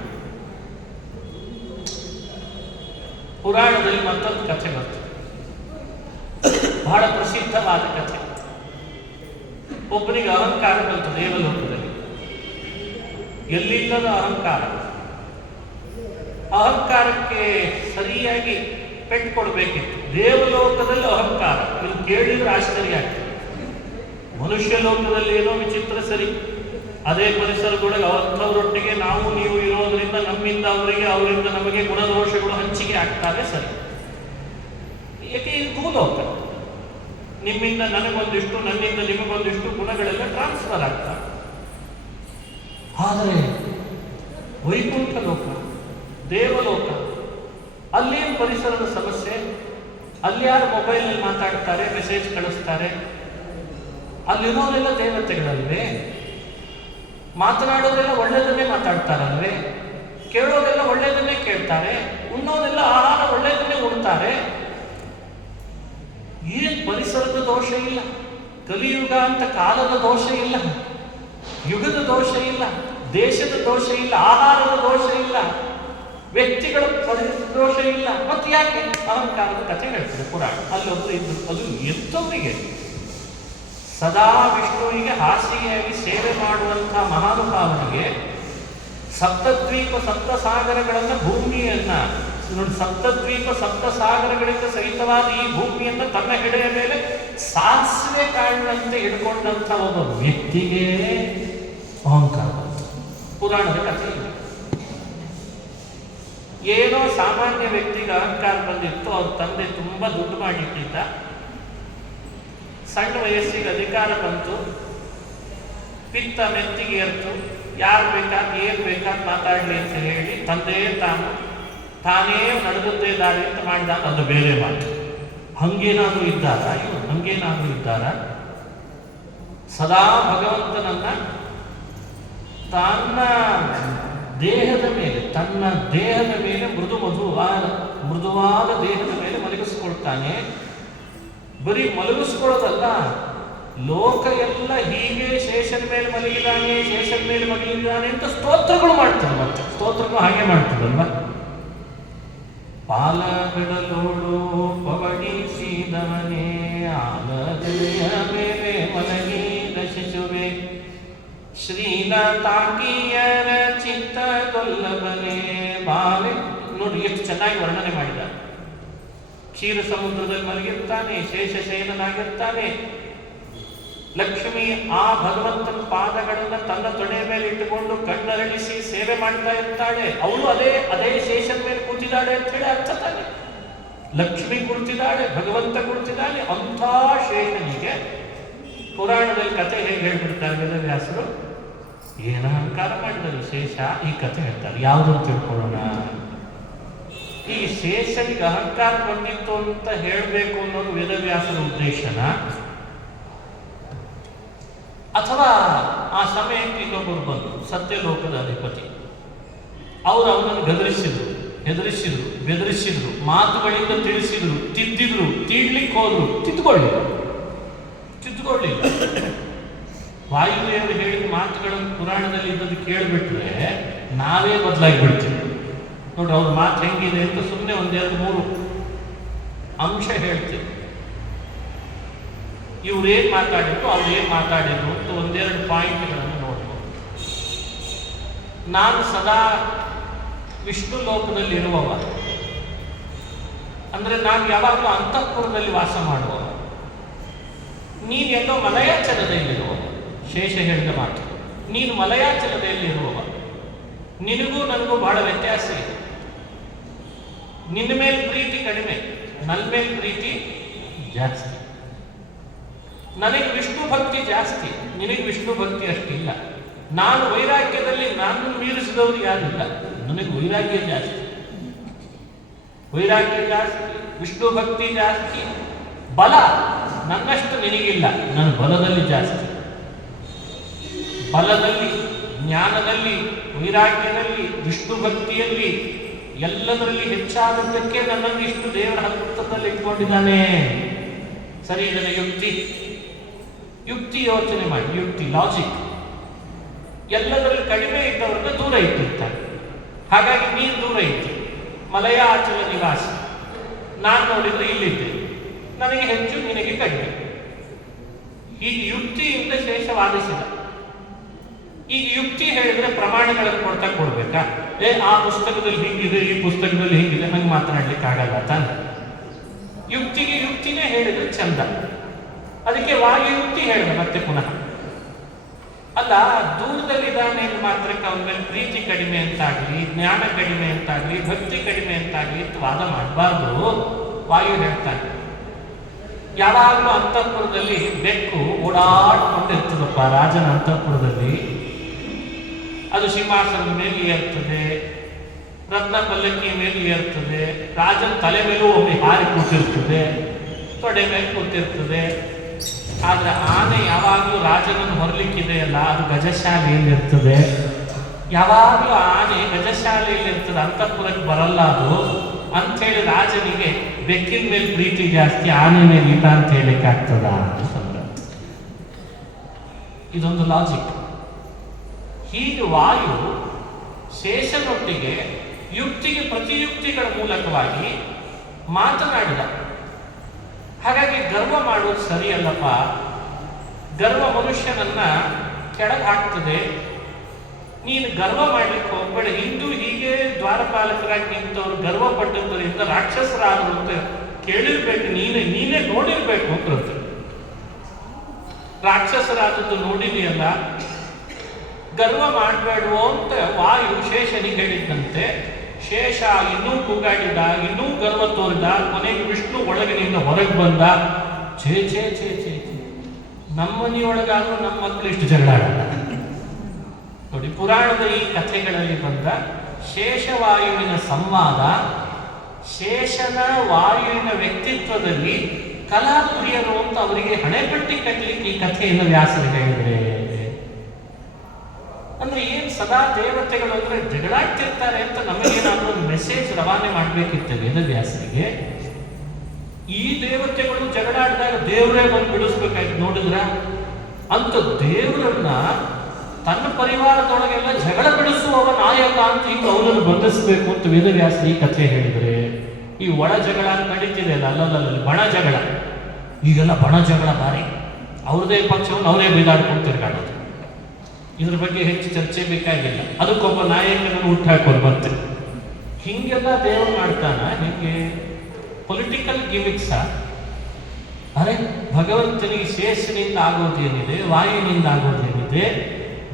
ಪುರಾಣದಲ್ಲಿ ಮತ್ತೊಂದು ಕಥೆ ಬರ್ತದೆ, ಬಹಳ ಪ್ರಸಿದ್ಧವಾದ ಕಥೆ. ಒಬ್ಬನಿಗೆ ಅಹಂಕಾರ ಬಂತು ದೇವಲೋಕದಲ್ಲಿ, ಎಲ್ಲಿಲ್ಲದ ಅಹಂಕಾರಕ್ಕೆ ಸರಿಯಾಗಿ ಪೆಟ್ಟು ಕೊಡಬೇಕಿತ್ತು. ದೇವಲೋಕದಲ್ಲಿ ಅಹಂಕಾರ, ಇಲ್ಲಿ ಕೇಳಿದ್ರೆ ಆಶ್ಚರ್ಯ ಆಗ್ತದೆ. ಮನುಷ್ಯ ಲೋಕದಲ್ಲಿ ಏನೋ ವಿಚಿತ್ರ ಸರಿ, ಅದೇ ಪರಿಸರದೊಳಗೆ ಅಂಥವರೊಟ್ಟಿಗೆ ನಾವು ನೀವು ಇರೋದ್ರಿಂದ ನಮ್ಮಿಂದ ಅವರಿಗೆ, ಅವರಿಂದ ನಮಗೆ ಗುಣದೋಷಗಳು ಹಂಚಿಕೆ ಆಗ್ತಾರೆ ಸರಿ. ಏಕೆ ಇದು ಭೂಲೋಕ, ನಿಮ್ಮಿಂದ ನನಗೊಂದಿಷ್ಟು, ನನ್ನಿಂದ ನಿಮಗೊಂದಿಷ್ಟು ಗುಣಗಳೆಲ್ಲ ಟ್ರಾನ್ಸ್ಫರ್ ಆಗ್ತವೆ. ಆದರೆ ವೈಕುಂಠ ಲೋಕ, ದೇವಲೋಕ, ಅಲ್ಲೇನು ಪರಿಸರದ ಸಮಸ್ಯೆ? ಅಲ್ಲಿ ಯಾರು ಮೊಬೈಲ್ನಲ್ಲಿ ಮಾತಾಡ್ತಾರೆ, ಮೆಸೇಜ್ ಕಳಿಸ್ತಾರೆ? ಅಲ್ಲಿರೋರೆಲ್ಲ ದೇವತೆಗಳಲ್ವೇ? ಮಾತನಾಡೋದೆಲ್ಲ ಒಳ್ಳೆಯದನ್ನೇ ಮಾತಾಡ್ತಾರಲ್ವೇ? ಕೇಳೋದೆಲ್ಲ ಒಳ್ಳೆಯದನ್ನೇ ಕೇಳ್ತಾರೆ, ಉಣ್ಣೋದೆಲ್ಲ ಆಹಾರ ಒಳ್ಳೆಯದನ್ನೇ ಉಣ್ತಾರೆ. ಏನು ಪರಿಸರದ ದೋಷ ಇಲ್ಲ, ಕಲಿಯುಗ ಅಂತ ಕಾಲದ ದೋಷ ಇಲ್ಲ, ಯುಗದ ದೋಷ ಇಲ್ಲ, ದೇಶದ ದೋಷ ಇಲ್ಲ, ಆಹಾರದ ದೋಷ ಇಲ್ಲ, ವ್ಯಕ್ತಿಗಳ ದೋಷ ಇಲ್ಲ. ಮತ್ತೆ ಯಾಕೆ ಅಹಂಕಾರದ ಕಥೆ ಹೇಳ್ತಾರೆ ಪುರಾಣ. ಅಲ್ಲೊಬ್ರು ಇದ್ರು, ಅದು ಎಂಥವರಿಗೆ ಸದಾ ವಿಷ್ಣುವಿಗೆ ಹಾಸಿಗೆಯಾಗಿ ಸೇವೆ ಮಾಡುವಂತಹ ಮಹಾನುಭಾವನಿಗೆ ಸಪ್ತದ್ವೀಪ ಸಪ್ತಸಾಗರಗಳನ್ನ, ಭೂಮಿಯನ್ನ ನೋಡಿ, ಸಪ್ತದ್ವೀಪ ಸಪ್ತಸಾಗರಗಳಿಂದ ಸಹಿತವಾದ ಈ ಭೂಮಿಯನ್ನ ತನ್ನ ಹೆಡೆಯ ಮೇಲೆ ಸಾಸಿವೆ ಕಾಳಿನಂತೆ ಹಿಡ್ಕೊಂಡಂಥ ಒಬ್ಬ ವ್ಯಕ್ತಿಗೆ ಅಹಂಕಾರ. ಪುರಾಣದ ಕಥೆ ಇದೆ. ಏನೋ ಸಾಮಾನ್ಯ ವ್ಯಕ್ತಿಗೆ ಅಹಂಕಾರ ಬಂದಿತ್ತು, ಅವ್ರ ತಂದೆ ತುಂಬ ದುಡ್ಡು ಮಾಡಿಟ್ಟಿದ್ದ, ಸಣ್ಣ ವಯಸ್ಸಿಗೆ ಅಧಿಕಾರ ಬಂತು, ಪಿತ್ತ ಮೆತ್ತಿಗೆ ಏರ್ತು, ಯಾರು ಬೇಕಾದ ಏನು ಬೇಕಾದ ಮಾತಾಡಲಿ ಅಂತ ಹೇಳಿ ತಂದೆ ತಾನೇ ನಡೆದದ್ದೇ ದಾರಿ ಅಂತ ಮಾಡಿದಾಗ ಅದು ಬೇರೆ ಮಾತು. ಹಂಗೇನಾದರೂ ಇದ್ದಾರ ಇವರು? ಹಂಗೇನಾದರೂ ಇದ್ದಾರ? ಸದಾ ಭಗವಂತನನ್ನ ತನ್ನ ದೇಹದ ಮೇಲೆ ಮೃದುವಾದ ದೇಹದ ಮೇಲೆ ಮಲಗಿಸ್ಕೊಳ್ತಾನೆ. ಬರೀ ಮಲಗಿಸ್ಕೊಳ್ಳೋದಲ್ಲ, ಲೋಕ ಎಲ್ಲ ಹೀಗೆ ಶೇಷನ ಮೇಲೆ ಮಲಗಿದ್ದಾನೆ ಅಂತ ಸ್ತೋತ್ರಗಳು ಮಾಡ್ತಾರೆ. ಮತ್ತೆ ಸ್ತೋತ್ರಗಳು ಹಾಗೆ ಮಾಡ್ತದಲ್ವ. ಪಾಲಗಡಲೋಡು ಪವಡಿಸಿದವನೇ, ಆಲದೆಯ ಮೇಲೆ ಮಲಗಿದ ಶಿಶುವೆ, ಶ್ರೀನಾಥಾಂಗಿಯರ ಚಿತ್ತದೊಲ್ಲಬನೆ ಬಾಲೆ. ನೋಡಿ ಎಷ್ಟು ಚೆನ್ನಾಗಿ ವರ್ಣನೆ ಮಾಡಿದ್ದಾರೆ. ಕ್ಷೀರ ಸಮುದ್ರದಲ್ಲಿ ಮಲಗಿರ್ತಾನೆ, ಶೇಷಶಯನಾಗಿರ್ತಾನೆ. ಲಕ್ಷ್ಮಿ ಆ ಭಗವಂತನ ಪಾದಗಳನ್ನು ತನ್ನ ತೊಡೆ ಮೇಲೆ ಇಟ್ಟುಕೊಂಡು ಕಣ್ಣರಳಿಸಿ ಸೇವೆ ಮಾಡ್ತಾ ಇರ್ತಾಳೆ. ಅವಳು ಅದೇ ಶೇಷನ ಮೇಲೆ ಕೂತಿದ್ದಾಳೆ ಅಂತ ಹೇಳಿ ಅರ್ಥ ತಾನೆ. ಲಕ್ಷ್ಮಿ ಕುಳಿತಿದ್ದಾಳೆ, ಭಗವಂತ ಕುಳಿತಿದ್ದಾನೆ. ಅಂಥ ಶೇಷನಿಗೆ ಪುರಾಣದಲ್ಲಿ ಕಥೆ ಹೇಗೆ ಹೇಳ್ಬಿಡ್ತಾರೆ ವೇದವ್ಯಾಸರು. ಏನು ಅಹಂಕಾರ ಮಾಡಿದರು ಶೇಷ, ಈ ಕಥೆ ಹೇಳ್ತಾರೆ. ಯಾವುದನ್ನು ತಿಳ್ಕೊಳ್ಳೋಣ. ಈ ಶೇಷನಿಗೆ ಅಹಂಕಾರ ಬಂದಿತ್ತು ಅಂತ ಹೇಳಬೇಕು ಅನ್ನೋದು ವೇದವ್ಯಾಸರ ಉದ್ದೇಶನ, ಅಥವಾ ಆ ಸಮಯಕ್ಕೆ ಇನ್ನೊಬ್ಬರು ಬಂದರು, ಸತ್ಯಲೋಕದ ಅಧಿಪತಿ. ಅವರು ಅವನನ್ನು ಹೆದರಿಸಿದ್ರು, ಬೆದರಿಸಿದ್ರು, ಮಾತುಗಳಿಂದ ತಿಳಿಸಿದ್ರು, ತಿದ್ದಿದ್ರು, ತೀಡ್ಲಿಕ್ಕೆ ಹೋದ್ರು, ತಿದ್ದುಕೊಳ್ಳಿಲ್ಲ. ವಾಯುದೇವರು ಹೇಳಿದ ಮಾತುಗಳನ್ನು ಪುರಾಣದಲ್ಲಿ ಇದ್ದದ್ದು ಕೇಳಿಬಿಟ್ರೆ ನಾವೇ ಬದಲಾಗಿ ಬಿಡ್ತೀವಿ. ನೋಡ್ರಿ ಅವ್ರ ಮಾತು ಹೆಂಗಿದೆ ಅಂತ ಸುಮ್ಮನೆ 1-2-3 ಅಂಶ ಹೇಳ್ತೀವಿ. ಇವ್ರೇನು ಮಾತಾಡಿದ್ರು, ಅವ್ರೇನು ಮಾತಾಡಿದ್ರು ಅಂತ 1-2 ಪಾಯಿಂಟ್ಗಳನ್ನು ನೋಡ್ಬೋದು. ನಾನು ಸದಾ ವಿಷ್ಣು ಲೋಕದಲ್ಲಿರುವವ, ಅಂದರೆ ನಾನು ಯಾವಾಗಲೂ ಅಂತಃಪುರದಲ್ಲಿ ವಾಸ ಮಾಡುವವ. ನೀನೆಲ್ಲೋ ಮಲಯಾಚಲದಲ್ಲಿರುವವ. ಶೇಷ ಹೇಳಿದ ಮಾತು, ನೀನು ಮಲಯಾಚಲದಲ್ಲಿರುವವ. ನಿನಗೂ ನನಗೂ ಬಹಳ ವ್ಯತ್ಯಾಸ ಇದೆ. ನಿನ್ನ ಮೇಲೆ ಪ್ರೀತಿ ಕಡಿಮೆ, ನನ್ನ ಮೇಲೆ ಪ್ರೀತಿ ಜಾಸ್ತಿ. ನನಗೆ ವಿಷ್ಣು ಭಕ್ತಿ ಜಾಸ್ತಿ, ನಿನಗೆ ವಿಷ್ಣು ಭಕ್ತಿ ಅಷ್ಟಿಲ್ಲ. ನಾನು ವೈರಾಗ್ಯದಲ್ಲಿ ನಾನು ಮೀರಿಸಿದವರು ಯಾರಿಲ್ಲ. ನನಗೆ ವೈರಾಗ್ಯ ಜಾಸ್ತಿ, ವಿಷ್ಣು ಭಕ್ತಿ ಜಾಸ್ತಿ. ಬಲ ನನ್ನಷ್ಟು ನಿನಗಿಲ್ಲ, ನನ್ನ ಬಲದಲ್ಲಿ ಜಾಸ್ತಿ. ಬಲದಲ್ಲಿ, ಜ್ಞಾನದಲ್ಲಿ, ವೈರಾಗ್ಯದಲ್ಲಿ, ವಿಷ್ಣು ಭಕ್ತಿಯಲ್ಲಿ, ಎಲ್ಲದರಲ್ಲಿ ಹೆಚ್ಚಾದದ್ದಕ್ಕೆ ನನ್ನನ್ನು ಇಷ್ಟು ದೇವರ ಹತ್ತಿರದಲ್ಲಿ ಇಟ್ಕೊಂಡಿದ್ದಾನೆ. ಸರಿ, ಇದನ್ನ ಯುಕ್ತಿ ಯೋಚನೆ ಮಾಡಿ, ಲಾಜಿಕ್. ಎಲ್ಲದರಲ್ಲಿ ಕಡಿಮೆ ಇದ್ದವ್ರನ್ನ ದೂರ ಇಟ್ಟಿರ್ತಾನೆ. ಹಾಗಾಗಿ ನೀನು ದೂರ ಇದ್ದಿ, ಮಲಯಾಚಲ ನಿವಾಸಿ. ನಾನು ನೋಡಿದ್ರೆ ಇಲ್ಲಿದ್ದೆ, ನನಗೆ ಹೆಚ್ಚು, ನಿನಗೆ ಕಡಿಮೆ. ಈಗ ಯುಕ್ತಿಯಿಂದ ಶೇಷ ವಾದಿಸಿದ. ಈಗ ಯುಕ್ತಿ ಹೇಳಿದ್ರೆ ಪ್ರಮಾಣಗಳನ್ನು ಕೊಡ್ಬೇಕಾ? ಆ ಪುಸ್ತಕದಲ್ಲಿ ಹಿಂಗಿದೆ, ಈ ಪುಸ್ತಕದಲ್ಲಿ ಹಿಂಗಿದೆ, ನಂಗೆ ಮಾತನಾಡ್ಲಿಕ್ಕೆ ಆಗಲ್ಲ ತಾನೆ. ಯುಕ್ತಿನೇ ಹೇಳಿದ್ರೆ ಚಂದ. ಅದಕ್ಕೆ ವಾಯುಯುಕ್ತಿ ಹೇಳಿದ ಮತ್ತೆ ಪುನಃ. ಅಲ್ಲ, ದೂರದಲ್ಲಿದ್ದಾನೆ ಮಾತ್ರಕ್ಕೆ ಅವನ ಮೇಲೆ ಪ್ರೀತಿ ಕಡಿಮೆ ಅಂತಾಗ್ಲಿ, ಜ್ಞಾನ ಕಡಿಮೆ ಅಂತಾಗ್ಲಿ, ಭಕ್ತಿ ಕಡಿಮೆ ಅಂತಾಗ್ಲಿ ವಾದ ಮಾಡಬಾರ್ದು. ವಾಯು ಹೇಳ್ತಾನೆ, ಯಾವಾಗಲೂ ಅಂತಃಪುರದಲ್ಲಿ ಬೆಕ್ಕು ಓಡಾಡ್ಕೊಂಡಿರ್ತದಪ್ಪ. ರಾಜನ ಅಂತಃಪುರದಲ್ಲಿ ಅದು ಸಿಂಹಾಸನದ ಮೇಲೆ ಏರ್ತದೆ, ರತ್ನ ಪಲ್ಲಕ್ಕಿ ಮೇಲೆ ಏರ್ತದೆ, ರಾಜನ ತಲೆ ಮೇಲೂ ಒಮ್ಮೆ ಹಾರಿ ಕೂತಿರ್ತದೆ, ತೊಡೆ ಮೇಲೆ ಕೂತಿರ್ತದೆ. ಆದ್ರೆ ಆನೆ ಯಾವಾಗಲೂ ರಾಜನನ್ನು ಹೊರಲಿಕ್ಕಿದೆಯಲ್ಲ, ಅದು ಗಜಶಾಲೆಯಲ್ಲಿರ್ತದೆ. ಯಾವಾಗಲೂ ಆನೆ ಗಜಶಾಲೆಯಲ್ಲಿರ್ತದೆ, ಅಂತಃಪುರಕ್ಕೆ ಬರಲ್ಲ ಅದು. ಅಂಥೇಳಿ ರಾಜನಿಗೆ ಬೆಕ್ಕಿನ ಮೇಲೆ ಪ್ರೀತಿ ಜಾಸ್ತಿ, ಆನೆ ಮೇಲೆ ಇಲ್ಲ ಅಂತ ಹೇಳಿಕ್ಕೆ ಆಗ್ತದ? ಇದೊಂದು ಲಾಜಿಕ್. ಹೀಗೆ ವಾಯು ಶೇಷನೊಟ್ಟಿಗೆ ಪ್ರತಿಯುಕ್ತಿಗಳ ಮೂಲಕವಾಗಿ ಮಾತನಾಡಿದ. ಹಾಗಾಗಿ ಗರ್ವ ಮಾಡುವುದು ಸರಿಯಲ್ಲಪ್ಪ. ಗರ್ವ ಮನುಷ್ಯನನ್ನ ಕೆಳಗೆ ಹಾಕ್ತದೆ. ನೀನು ಗರ್ವ ಮಾಡ್ಲಿಕ್ಕೆ ಹೋಗ್ಬೇಡ. ಹಿಂದೂ ಹೀಗೆ ದ್ವಾರಪಾಲಕರಾಗಿ ನಿಂತವರು ಗರ್ವ ಪಟ್ಟದ್ದರಿಂದ ರಾಕ್ಷಸರಾದರು ಅಂತ ಕೇಳಿರ್ಬೇಕು, ನೀನೇ ನೋಡಿರ್ಬೇಕು ಅಂತ. ರಾಕ್ಷಸರಾದದ್ದು ನೋಡಿದೆಯಲ್ಲ, ಗರ್ವ ಮಾಡಬೇಡುವ ಅಂತ ವಾಯು ಶೇಷನಿಗೆ ಹೇಳಿದ್ದಂತೆ. ಶೇಷ ಇನ್ನೂ ಕೂಗಾಡಿದ, ಇನ್ನೂ ಗರ್ವ ತೋರಿದ, ಕೊನೆಗೆ ವಿಷ್ಣು ಒಳಗಿನಿಂದ ಹೊರಗೆ ಬಂದ. ಛೇ ಛೇ ಛೇ ಛೇ ಛೇ, ನಮ್ಮ ಮನೆಯೊಳಗಾದ್ರೂ ನಮ್ಮ ಮಕ್ಕಳು ಇಷ್ಟು ಜಗಳ ಆಡಲ್ಲ ನೋಡಿ. ಪುರಾಣದ ಈ ಕಥೆಗಳಲ್ಲಿ ಬಂದ ಶೇಷವಾಯುವಿನ ಸಂವಾದ, ಶೇಷನ ವಾಯುವಿನ ವ್ಯಕ್ತಿತ್ವದಲ್ಲಿ ಕಲಾಪ್ರಿಯರು ಅಂತ ಅವರಿಗೆ ಹಣೆಪಟ್ಟಿ ಕಟ್ಟಲಿಕ್ಕೆ ಈ ಕಥೆಯನ್ನು ವ್ಯಾಸರು ಹೇಳಿದ್ರೆ. ಅಂದ್ರೆ ಏನ್ ಸದಾ ದೇವತೆಗಳು ಅಂದ್ರೆ ಜಗಳಾಡ್ತಿರ್ತಾರೆ ಅಂತ ನಮಗೇನಾದ್ರೂ ಒಂದು ಮೆಸೇಜ್ ರವಾನೆ ಮಾಡ್ಬೇಕಿತ್ತು ವೇದವ್ಯಾಸರಿಗೆ. ಈ ದೇವತೆಗಳು ಜಗಳಾಡಿದಾಗ ದೇವರೇ ಬಂದು ಬಿಡಿಸ್ಬೇಕಾಯ್ತು ನೋಡಿದ್ರ. ಅಂತ ದೇವರನ್ನ ತನ್ನ ಪರಿವಾರದೊಳಗೆಲ್ಲ ಜಗಳ ಬಿಡಿಸುವವ ನಾಯಕ ಅಂತ ಈಗ ಅವನನ್ನು ಬಂಧಿಸಬೇಕು ಅಂತ ವೇದವ್ಯಾಸರು ಈ ಕಥೆ ಹೇಳಿದ್ರೆ. ಈ ಒಳ ಜಗಳ ನಡೀತಿದೆ ಅಲ್ಲಲ್ಲ, ಬಣ ಜಗಳ. ಈಗೆಲ್ಲ ಬಣ ಜಗಳ ಭಾರಿ, ಅವ್ರದೇ ಪಕ್ಷವನ್ನು ಅವರೇ ಬೀದಾಡ್ಕೊಂಡು ತಿರ್ಗಾಡೋದು. ಇದ್ರ ಬಗ್ಗೆ ಹೆಚ್ಚು ಚರ್ಚೆ ಬೇಕಾಗಿಲ್ಲ, ಅದಕ್ಕೊಬ್ಬ ನಾಯಕನನ್ನು ಹುಟ್ಟಾಕೊಂಡು ಬಂತೆ. ಹಿಂಗೆಲ್ಲ ದೇವರು ಮಾಡ್ತಾನ. ಹಿಂಗೆ ಪೊಲಿಟಿಕಲ್ ಗಿಮಿಕ್ಸ. ಅರೆ ಭಗವಂತನಿಗೆ ಶೇಷನಿಂದ ಆಗೋದೇನಿದೆ, ವಾಯುವಿನಿಂದ ಆಗೋದೇನಿದೆ,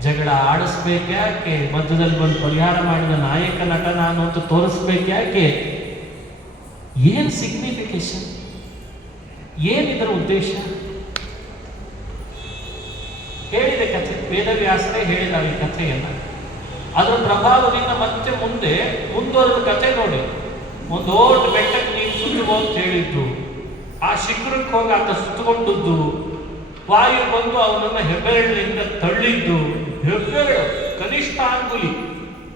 ಜಗಳ ಆಡಿಸ್ಬೇಕ್ಯಾಕೆ, ಮಧ್ಯದಲ್ಲಿ ಬಂದು ಪರಿಹಾರ ಮಾಡಿದ ನಾಯಕ ನಟ ನಾನು ಅಂತ ತೋರಿಸ್ಬೇಕ್ಯಾಕೆ? ಏನ್ ಸಿಗ್ನಿಫಿಕೇಶನ್, ಏನಿದರ ಉದ್ದೇಶ? ಹೇಳಿದೆ ಕಥೆ, ವೇದವ್ಯಾಸರೇ ಹೇಳಿದ ಈ ಕಥೆಯನ್ನ. ಅದರ ಪ್ರಭಾವದಿಂದ ಮತ್ತೆ ಮುಂದುವರೆದ ಕಥೆ ನೋಡಿ. ಒಂದು ದೊಡ್ಡ ಬೆಟ್ಟಕ್ಕೆ ನೀನು ಸುತ್ತುಗೋ ಅಂತ ಹೇಳಿದ್ದು, ಆ ಶಿಖರಕ್ಕೆ ಹೋಗಿ ಆತ ಸುತ್ತುಕೊಂಡದ್ದು, ವಾಯು ಬಂದು ಅವನನ್ನ ಹೆಬ್ಬೆರಳಿನಿಂದ ತಳ್ಳಿದ್ದು. ಹೆಬ್ಬೆರಳು ಕನಿಷ್ಠ ಅಂಗುಲಿ,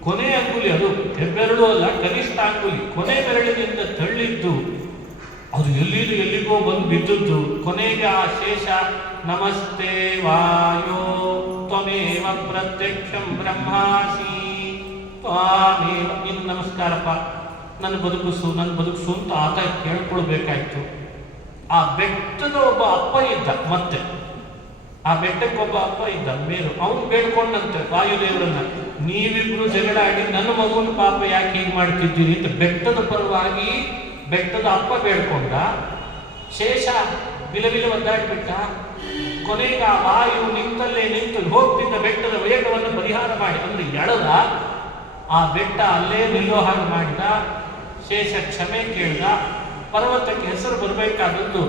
ಕೊನೆ ಅಂಗುಲಿ, ಅದು ಹೆಬ್ಬೆರಳು ಅಲ್ಲ, ಕನಿಷ್ಠ ಅಂಗುಲಿ, ಕೊನೆ ಬೆರಳಿನಿಂದ ತಳ್ಳಿದ್ದು. ಅದು ಎಲ್ಲಿಗೋ ಬಂದು ಬಿದ್ದದ್ದು. ಕೊನೆಗೆ ಆ ಶೇಷ ನಮಸ್ತೆ ವಾಯೋ ತ್ವಮೇವ ಪ್ರತ್ಯಕ್ಷಂ ಬ್ರಹ್ಮಾಸಿ ತ್ವಾಮೇವ, ಇನ್ನು ನಮಸ್ಕಾರಪ್ಪ, ನನ್ನ ಬದುಕಿಸು ಅಂತ ಆತ ಕೇಳ್ಕೊಳ್ಬೇಕಾಯ್ತು. ಆ ಬೆಟ್ಟದ ಒಬ್ಬ ಅಪ್ಪ ಇದ್ದ, ಮತ್ತೆ ಆ ಬೆಟ್ಟಕ್ಕೆ ಒಬ್ಬ ಅಪ್ಪ ಇದ್ದ ಮೇರು. ಅವನು ಬೇಡ್ಕೊಂಡಂತೆ ವಾಯುದೇವರನ್ನ, ನೀವಿಬ್ರು ಜಗಳ ಆಡಿ ನನ್ನ ಮಗುನ ಪಾಪ ಯಾಕೆ ಹೀಗೆ ಮಾಡ್ತಿದ್ದೀರಿ ಅಂತ ಬೆಟ್ಟದ ಪರವಾಗಿ ಬೆಟ್ಟದ ಅಪ್ಪ ಬೇಡ್ಕೊಂಡ. ಶೇಷ ಬಿಲಬಿಲ ಒದ್ದಾಡ್ಬಿಟ್ಟ. ಕೊನೆಗೆ ಆ ವಾಯು ನಿಂತಲ್ಲೇ ನಿಂತು ಹೋಗ್ತಿದ್ದ ಬೆಟ್ಟದ ವೇಗವನ್ನು ಪರಿಹಾರ ಮಾಡಿ ಅಂದ್ರೆ ಎಳದ ಆ ಬೆಟ್ಟ ಅಲ್ಲೇ ನಿಲ್ಲೋ ಹಾಗೆ ಮಾಡಿದ. ಶೇಷ ಕ್ಷಮೆ ಕೇಳ್ದ. ಪರ್ವತಕ್ಕೆ ಹೆಸರು ಬರಬೇಕಾದದ್ದು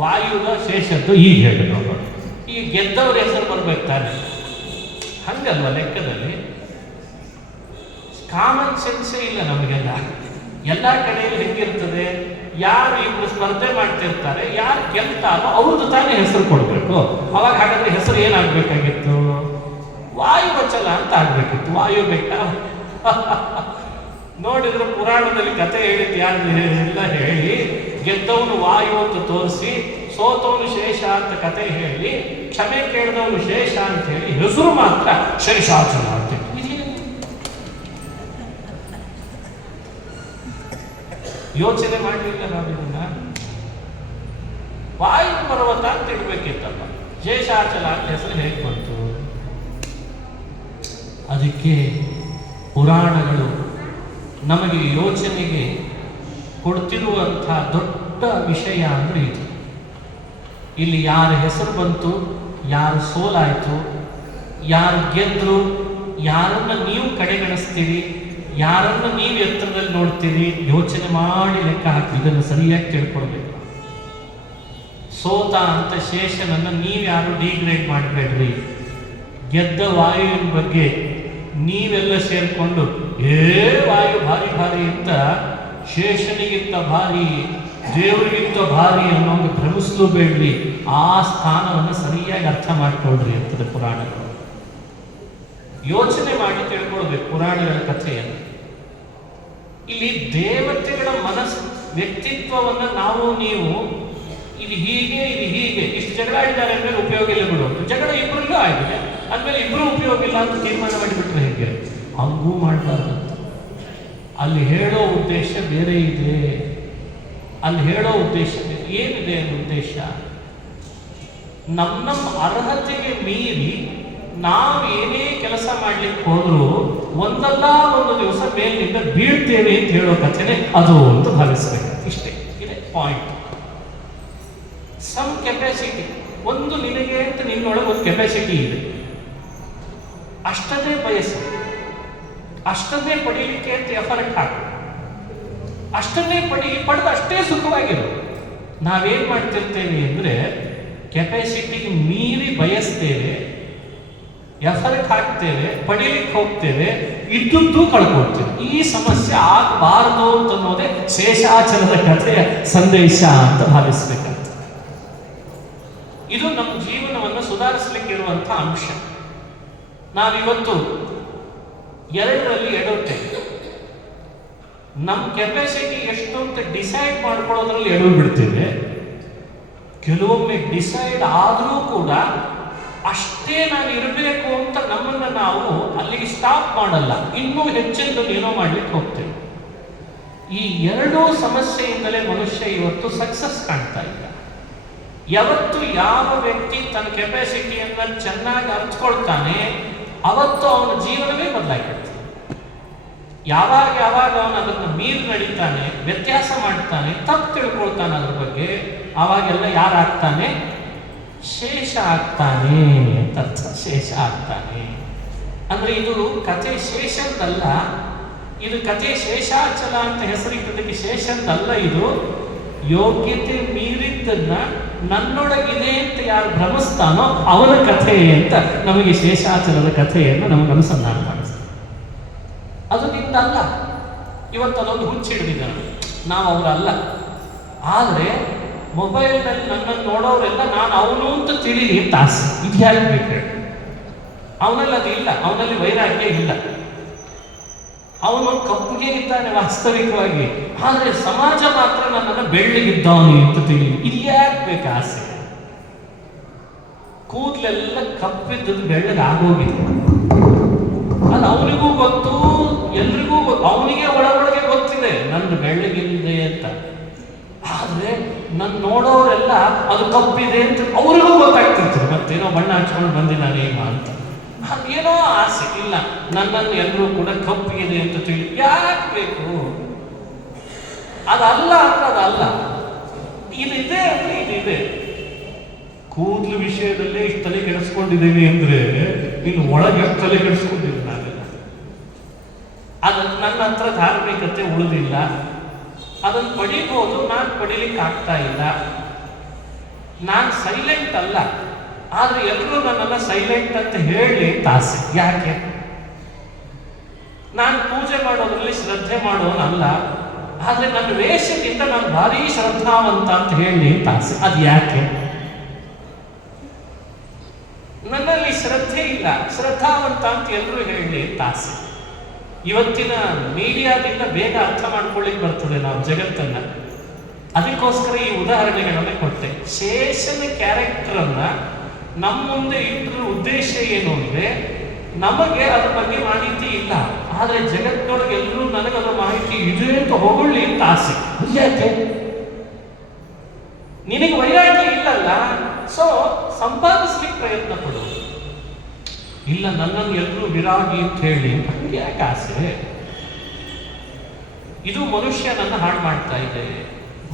ವಾಯುದ, ಶೇಷದ್ದು. ಈಗ ಹೇಳಿದ್ರು, ಈ ಗೆದ್ದವ್ರ ಹೆಸರು ಬರ್ಬೇಕು ತಾನೆ, ಹಂಗಲ್ವ ಲೆಕ್ಕದಲ್ಲಿ? ಕಾಮನ್ ಸೆನ್ಸೇ ಇಲ್ಲ ನಮಗೆಲ್ಲ. ಎಲ್ಲ ಕಡೆಯಲ್ಲಿ ಹೆಂಗಿರ್ತದೆ, ಯಾರು ಇಬ್ರು ಸ್ಪರ್ಧೆ ಮಾಡ್ತಿರ್ತಾರೆ, ಯಾರು ಗೆಲ್ತಾರೋ ಅವ್ರದ್ದು ತಾನೇ ಹೆಸರು ಕೊಡ್ಬೇಕು. ಅವಾಗ ಹಾಗಾದ್ರೆ ಹೆಸರು ಏನಾಗ್ಬೇಕಾಗಿತ್ತು? ವಾಯುವಚಲ ಅಂತ ಆಗ್ಬೇಕಿತ್ತು, ವಾಯು ಬೆಟ್ಟ. ನೋಡಿದ್ರೆ ಪುರಾಣದಲ್ಲಿ ಕತೆ ಹೇಳಿದ್ದು ಯಾರು ಎಲ್ಲ ಹೇಳಿ, ಗೆದ್ದವನು ವಾಯು ಅಂತ ತೋರಿಸಿ, ಸೋತವನು ಶೇಷ ಅಂತ ಕತೆ ಹೇಳಿ, ಕ್ಷಮೆ ಕೇಳಿದವನು ಶೇಷ ಅಂತ ಹೇಳಿ, ಹೆಸರು ಮಾತ್ರ ಶೇಷಾಚಲ ಅಂತ. ಯೋಚನೆ ಮಾಡಲಿಲ್ಲ ನಾವು ಇದನ್ನ. ವಾಯು ಪರ್ವತ ಅಂತ ಇಡ್ಬೇಕಿತ್ತಲ್ಲ, ಶೇಷಾಚಲ ಅಂತ ಹೆಸರು ಹೇಗೆ ಬಂತು? ಅದಕ್ಕೆ ಪುರಾಣಗಳು ನಮಗೆ ಯೋಚನೆಗೆ ಕೊಡ್ತಿರುವಂತಹ ದೊಡ್ಡ ವಿಷಯ ಅಂದ್ರೆ ಇದು. ಇಲ್ಲಿ ಯಾರ ಹೆಸರು ಬಂತು, ಯಾರು ಸೋಲಾಯ್ತು, ಯಾರು ಗೆದ್ರು, ಯಾರನ್ನ ನೀವು ಕಡೆಗಣಿಸ್ತೀರಿ, ಯಾರನ್ನ ನೀವು ಎತ್ತರದಲ್ಲಿ ನೋಡ್ತೀರಿ, ಯೋಚನೆ ಮಾಡಿ ಲೆಕ್ಕ ಹಾಕಿ ಇದನ್ನು ಸರಿಯಾಗಿ ತಿಳ್ಕೊಳ್ಬೇಕು. ಸೋತ ಅಂತ ಶೇಷನನ್ನ ನೀವ್ಯಾರು ಡಿಗ್ರೇಡ್ ಮಾಡಬೇಡ್ರಿ. ಗೆದ್ದ ವಾಯುವಿನ ಬಗ್ಗೆ ನೀವೆಲ್ಲ ಸೇರ್ಕೊಂಡು ವಾಯು ಭಾರಿ ಭಾರಿ ಅಂತ, ಶೇಷನಿಗಿಂತ ಭಾರಿ, ದೇವರಿಗಿಂತ ಭಾರಿ ಅನ್ನೋಂಗೆ ಭ್ರಮಿಸಲು ಬೇಡ್ರಿ. ಆ ಸ್ಥಾನವನ್ನು ಸರಿಯಾಗಿ ಅರ್ಥ ಮಾಡ್ಕೊಳ್ರಿ ಅಂತದೆ ಪುರಾಣಗಳು. ಯೋಚನೆ ಮಾಡಿ ತಿಳ್ಕೊಳ್ಬೇಕು ಪುರಾಣಗಳ ಕಥೆಯನ್ನು. ಇಲ್ಲಿ ದೇವತೆಗಳ ಮನಸ್ಸು ವ್ಯಕ್ತಿತ್ವವನ್ನು ನಾವು ನೀವು ಇದು ಹೀಗೆ ಇಷ್ಟು ಜಗಳ ಆಡಿದ್ದಾರೆ ಅಂದ್ಮೇಲೆ ಉಪಯೋಗ ಇಲ್ಲ ಬಿಡು, ಜಗಳ ಇಬ್ಬರಲ್ಲೂ ಆಗಿದೆ ಅಂದ್ಮೇಲೆ ಇಬ್ಬರು ಉಪಯೋಗ ಇಲ್ಲ ಅಂತ ತೀರ್ಮಾನ ಮಾಡಿಬಿಟ್ರೆ ಹೇಗೆ? ಹಂಗೂ ಮಾಡಬಾರ್ದು. ಅಲ್ಲಿ ಹೇಳೋ ಉದ್ದೇಶ ಬೇರೆ ಇದೆ. ಅಲ್ಲಿ ಹೇಳೋ ಉದ್ದೇಶ ಏನಿದೆ ಅನ್ನೋ ಉದ್ದೇಶ, ನಮ್ಮ ಅರ್ಹತೆಗೆ ಮೀರಿ ನಾವು ಏನೇ ಕೆಲಸ ಮಾಡ್ಲಿಕ್ಕೆ ಹೋದ್ರು ಒಂದಲ್ಲ ಒಂದು ದಿವಸ ಮೇಲಿನಿಂದ ಬೀಳ್ತೇವೆ ಅಂತ ಹೇಳೋ ಕಥೆನೆ ಅದು ಅಂತ ಭಾವಿಸ್ಬೇಕು. ಇಷ್ಟೇ ಇದೆ ಪಾಯಿಂಟ್. ಸಮ್ ಕೆಪಾಸಿಟಿ, ಒಂದು ನಿನಗೆ ಅಂತ ನಿನ್ನೊಳಗೆ ಒಂದು ಕೆಪಾಸಿಟಿ ಇದೆ, ಅಷ್ಟದೇ ಬಯಸು, ಅಷ್ಟದೇ ಪಡೀಲಿಕ್ಕೆ ಅಂತ ಎಫರ್ಟ್ ಹಾಕು. ಅಷ್ಟನ್ನೇ ಪಡೆದು ಅಷ್ಟೇ ಸುಖವಾಗಿರು. ನಾವೇನ್ ಮಾಡ್ತಿರ್ತೇವೆ ಅಂದ್ರೆ ಕೆಪಾಸಿಟಿಗೆ ಮೀರಿ ಬಯಸ್ತೇವೆ, ಎಫರ್ಟ್ ಹಾಕ್ತೇವೆ, ಪಡೀಲಿಕ್ಕೆ ಹೋಗ್ತೇವೆ, ಇದ್ದದ್ದು ಕಳ್ಕೊಳ್ತೇವೆ. ಈ ಸಮಸ್ಯೆ ಆಗಬಾರದು ಅಂತ ಅನ್ನೋದೇ ಶೇಷಾಚಲದ ಕಥೆಯ ಸಂದೇಶ ಅಂತ ಭಾವಿಸ್ಬೇಕಂತ. ಇದು ನಮ್ಮ ಜೀವನವನ್ನು ಸುಧಾರಿಸಲಿಕ್ಕೆ ಇರುವಂತ ಅಂಶ. ನಾವಿವತ್ತು ಎರಡರಲ್ಲಿ ಎಡುತ್ತೇವೆ. ನಮ್ಮ ಕೆಪಾಸಿಟಿ ಎಷ್ಟು ಅಂತ ಡಿಸೈಡ್ ಮಾಡ್ಕೊಳ್ಳೋದ್ರಲ್ಲಿ ಎಡವು ಬಿಡ್ತೇವೆ. ಕೆಲವೊಮ್ಮೆ ಡಿಸೈಡ್ ಆದರೂ ಕೂಡ ಅಷ್ಟೇ ನಾನು ಇರಬೇಕು ಅಂತ ನಮ್ಮನ್ನು ನಾವು ಅಲ್ಲಿಗೆ ಸ್ಟಾಪ್ ಮಾಡಲ್ಲ, ಇನ್ನೂ ಹೆಚ್ಚಿನ ಏನೋ ಮಾಡ್ಲಿಕ್ಕೆ ಹೋಗ್ತೇವೆ. ಈ ಎರಡೂ ಸಮಸ್ಯೆಯಿಂದಲೇ ಮನುಷ್ಯ ಇವತ್ತು ಸಕ್ಸಸ್ ಕಾಣ್ತಾ ಇಲ್ಲ. ಯಾವತ್ತು ಯಾವ ವ್ಯಕ್ತಿ ತನ್ನ ಕೆಪಾಸಿಟಿಯನ್ನ ಚೆನ್ನಾಗಿ ಅರ್ಥಕೊಳ್ತಾನೆ ಅವತ್ತು ಅವನ ಜೀವನವೇ ಬದಲಾಗಿರುತ್ತೆ. ಯಾವಾಗ ಅವನು ಅದನ್ನು ಮೀರಿ ನಡೀತಾನೆ, ವ್ಯತ್ಯಾಸ ಮಾಡ್ತಾನೆ, ತಪ್ಪು ತಿಳ್ಕೊಳ್ತಾನೆ ಅದ್ರ ಬಗ್ಗೆ, ಆವಾಗೆಲ್ಲ ಯಾರಾಗ್ತಾನೆ? ಶೇಷ ಆಗ್ತಾನೆ ಅಂತ ಅರ್ಥ. ಶೇಷ ಆಗ್ತಾನೆ ಅಂದ್ರೆ ಇದು ಕಥೆ ಶೇಷಂದಲ್ಲ, ಇದು ಕಥೆ ಶೇಷಾಚಲ ಅಂತ ಹೆಸರಿಟ್ಟದಕ್ಕೆ ಶೇಷಂದಲ್ಲ. ಇದು ಯೋಗ್ಯತೆ ಮೀರಿದ್ದನ್ನ ನನ್ನೊಳಗಿದೆ ಅಂತ ಯಾರು ಭ್ರಮಿಸ್ತಾನೋ ಅವನ ಕಥೆ ಅಂತ ನಮಗೆ ಶೇಷಾಚಲದ ಕಥೆಯನ್ನು ನಮಗೆ ಅನುಸಂಧಾನ ಮಾಡಿಸ್ತಾರೆ. ಅದು ನಿಂದಲ್ಲ. ಇವತ್ತು ಅದೊಂದು ಹುಚ್ಚಿಡಿದಿದ್ದಾನೆ, ನಾವು ಅವರಲ್ಲ. ಆದರೆ ಮೊಬೈಲ್ನಲ್ಲಿ ನನ್ನನ್ನು ನೋಡೋರೆಲ್ಲ ನಾನು ಅವನು ಅಂತ ತಿಳಿಲಿ ಅಂತ ಆಸೆ. ಇದು ಯಾಕೆ ಬೇಕು? ಅವನಲ್ಲಿ ಅದು ಇಲ್ಲ, ಅವನಲ್ಲಿ ವೈರಾಗ್ಯ ಇಲ್ಲ, ಅವನು ಕಪ್ಪುಗೆ ಇದ್ದಾನೆ ವಾಸ್ತವಿಕವಾಗಿ. ಆದರೆ ಸಮಾಜ ಮಾತ್ರ ನನ್ನನ್ನು ಬೆಳ್ಳಗಿದ್ದಾನೆ ಅಂತ ತಿಳಿಲಿ. ಇದು ಯಾಕೆ ಬೇಕು ಆಸೆ? ಕೂದಲೆಲ್ಲ ಕಪ್ಪಿದ್ದದ್ದು ಬೆಳ್ಳಗಾಗೋಗಿದೆ. ಅದು ಅವನಿಗೂ ಗೊತ್ತು, ಎಲ್ರಿಗೂ ಗೊತ್ತು, ಅವನಿಗೆ ಒಳಗೊಳಗೆ ಗೊತ್ತಿದೆ ನಂದು ಬೆಳ್ಳಗಿಲ್ಲಿದೆ ಅಂತ. ಆದ್ರೆ ನನ್ನ ನೋಡೋರೆಲ್ಲ ಅದು ಕಪ್ಪಿದೆ ಅಂತ ಅವ್ರಿಗೂ ಗೊತ್ತಾಗ್ತಿರ್ತದೆ. ಮತ್ತೇನೋ ಬಣ್ಣ ಹಚ್ಕೊಂಡು ಬಂದಿದ್ದಾನೇಮ ಅಂತ. ಏನೋ ಆಸೆ ಇಲ್ಲ, ನನ್ನನ್ನು ಎಲ್ಲರೂ ಕೂಡ ಕಪ್ಪಿಗಿದೆ ಅಂತ ತಿಳಿ. ಯಾಕೆ ಬೇಕು? ಅದಲ್ಲ ಅಂದ್ರೆ ಅದಲ್ಲ, ಇದಿದೆ ಅಂದ್ರೆ ಇದಿದೆ. ಕೂದಲು ವಿಷಯದಲ್ಲೇ ಇಷ್ಟು ತಲೆ ಕೆಡಿಸ್ಕೊಂಡಿದ್ದೇವೆ ಅಂದ್ರೆ ಇನ್ನು ಒಳಗೆ ಎಷ್ಟು ತಲೆ ಕೆಡಿಸ್ಕೊಂಡಿದ್ದೀವಿ ನಾವೆಲ್ಲ. ನನ್ನ ಹತ್ರ ಧಾರ್ಮಿಕತೆ ಉಳಿದಿಲ್ಲ, ಅದನ್ನು ಪಡಿಬೋದು, ನಾನು ಪಡಿಲಿಕ್ಕೆ ಆಗ್ತಾ ಇಲ್ಲ. ನಾನು ಸೈಲೆಂಟ್ ಅಲ್ಲ, ಆದ್ರೆ ಎಲ್ಲರೂ ನನ್ನನ್ನು ಸೈಲೆಂಟ್ ಅಂತ ಹೇಳಿ ತಾಸೆ. ಯಾಕೆ? ನಾನು ಪೂಜೆ ಮಾಡೋದ್ರಲ್ಲಿ ಶ್ರದ್ಧೆ ಮಾಡೋನಲ್ಲ, ಆದ್ರೆ ನನ್ನ ವೇಷದಿಂದ ನಾನು ಭಾರಿ ಶ್ರದ್ಧಾವಂತ ಅಂತ ಹೇಳಿ ತಾಸೆ. ಅದು ಯಾಕೆ? ನನ್ನಲ್ಲಿ ಶ್ರದ್ಧೆ ಇಲ್ಲ, ಶ್ರದ್ಧಾವಂತ ಅಂತ ಎಲ್ಲರೂ ಹೇಳಿ ತಾಸೆ. ಇವತ್ತಿನ ಮೀಡಿಯಾದಿಂದ ಬೇಗ ಅರ್ಥ ಮಾಡ್ಕೊಳ್ಳಿಕ್ಕೆ ಬರ್ತದೆ ನಾವು ಜಗತ್ತನ್ನ. ಅದಕ್ಕೋಸ್ಕರ ಈ ಉದಾಹರಣೆಗಳನ್ನ ಕೊಟ್ಟೆ. ಶೇಷನ ಕ್ಯಾರೆಕ್ಟರ್ ಅನ್ನ ನಮ್ಮ ಮುಂದೆ ಇಟ್ಟರ ಉದ್ದೇಶ ಏನು ಅಂದ್ರೆ ನಮಗೆ ಅದ್ರ ಬಗ್ಗೆ ಮಾಹಿತಿ ಇಲ್ಲ, ಆದ್ರೆ ಜಗತ್ತಿನೊಳಗೆ ಎಲ್ಲರೂ ನನಗದ್ರ ಮಾಹಿತಿ ಇದೆ ಅಂತ ಹೊಗಳ್ಳಿ ಅಂತ ಆಸೆ. ಯಾಕೆ? ನಿನಗೆ ವೈರಾಗ್ಯ ಇಲ್ಲಲ್ಲ, ಸೊ ಸಂಪಾದಿಸ್ಲಿಕ್ಕೆ ಪ್ರಯತ್ನ ಪಡು. ಇಲ್ಲ ನನ್ನನ್ನು ಎಲ್ಲರೂ ವಿರಾಗಿ ಅಂತ ಹೇಳಿ ಹಂಗೆ ಯಾಕೆ ಆಸೆ? ಇದು ಮನುಷ್ಯನನ್ನು ಹಾಳು ಮಾಡ್ತಾ ಇದೆ,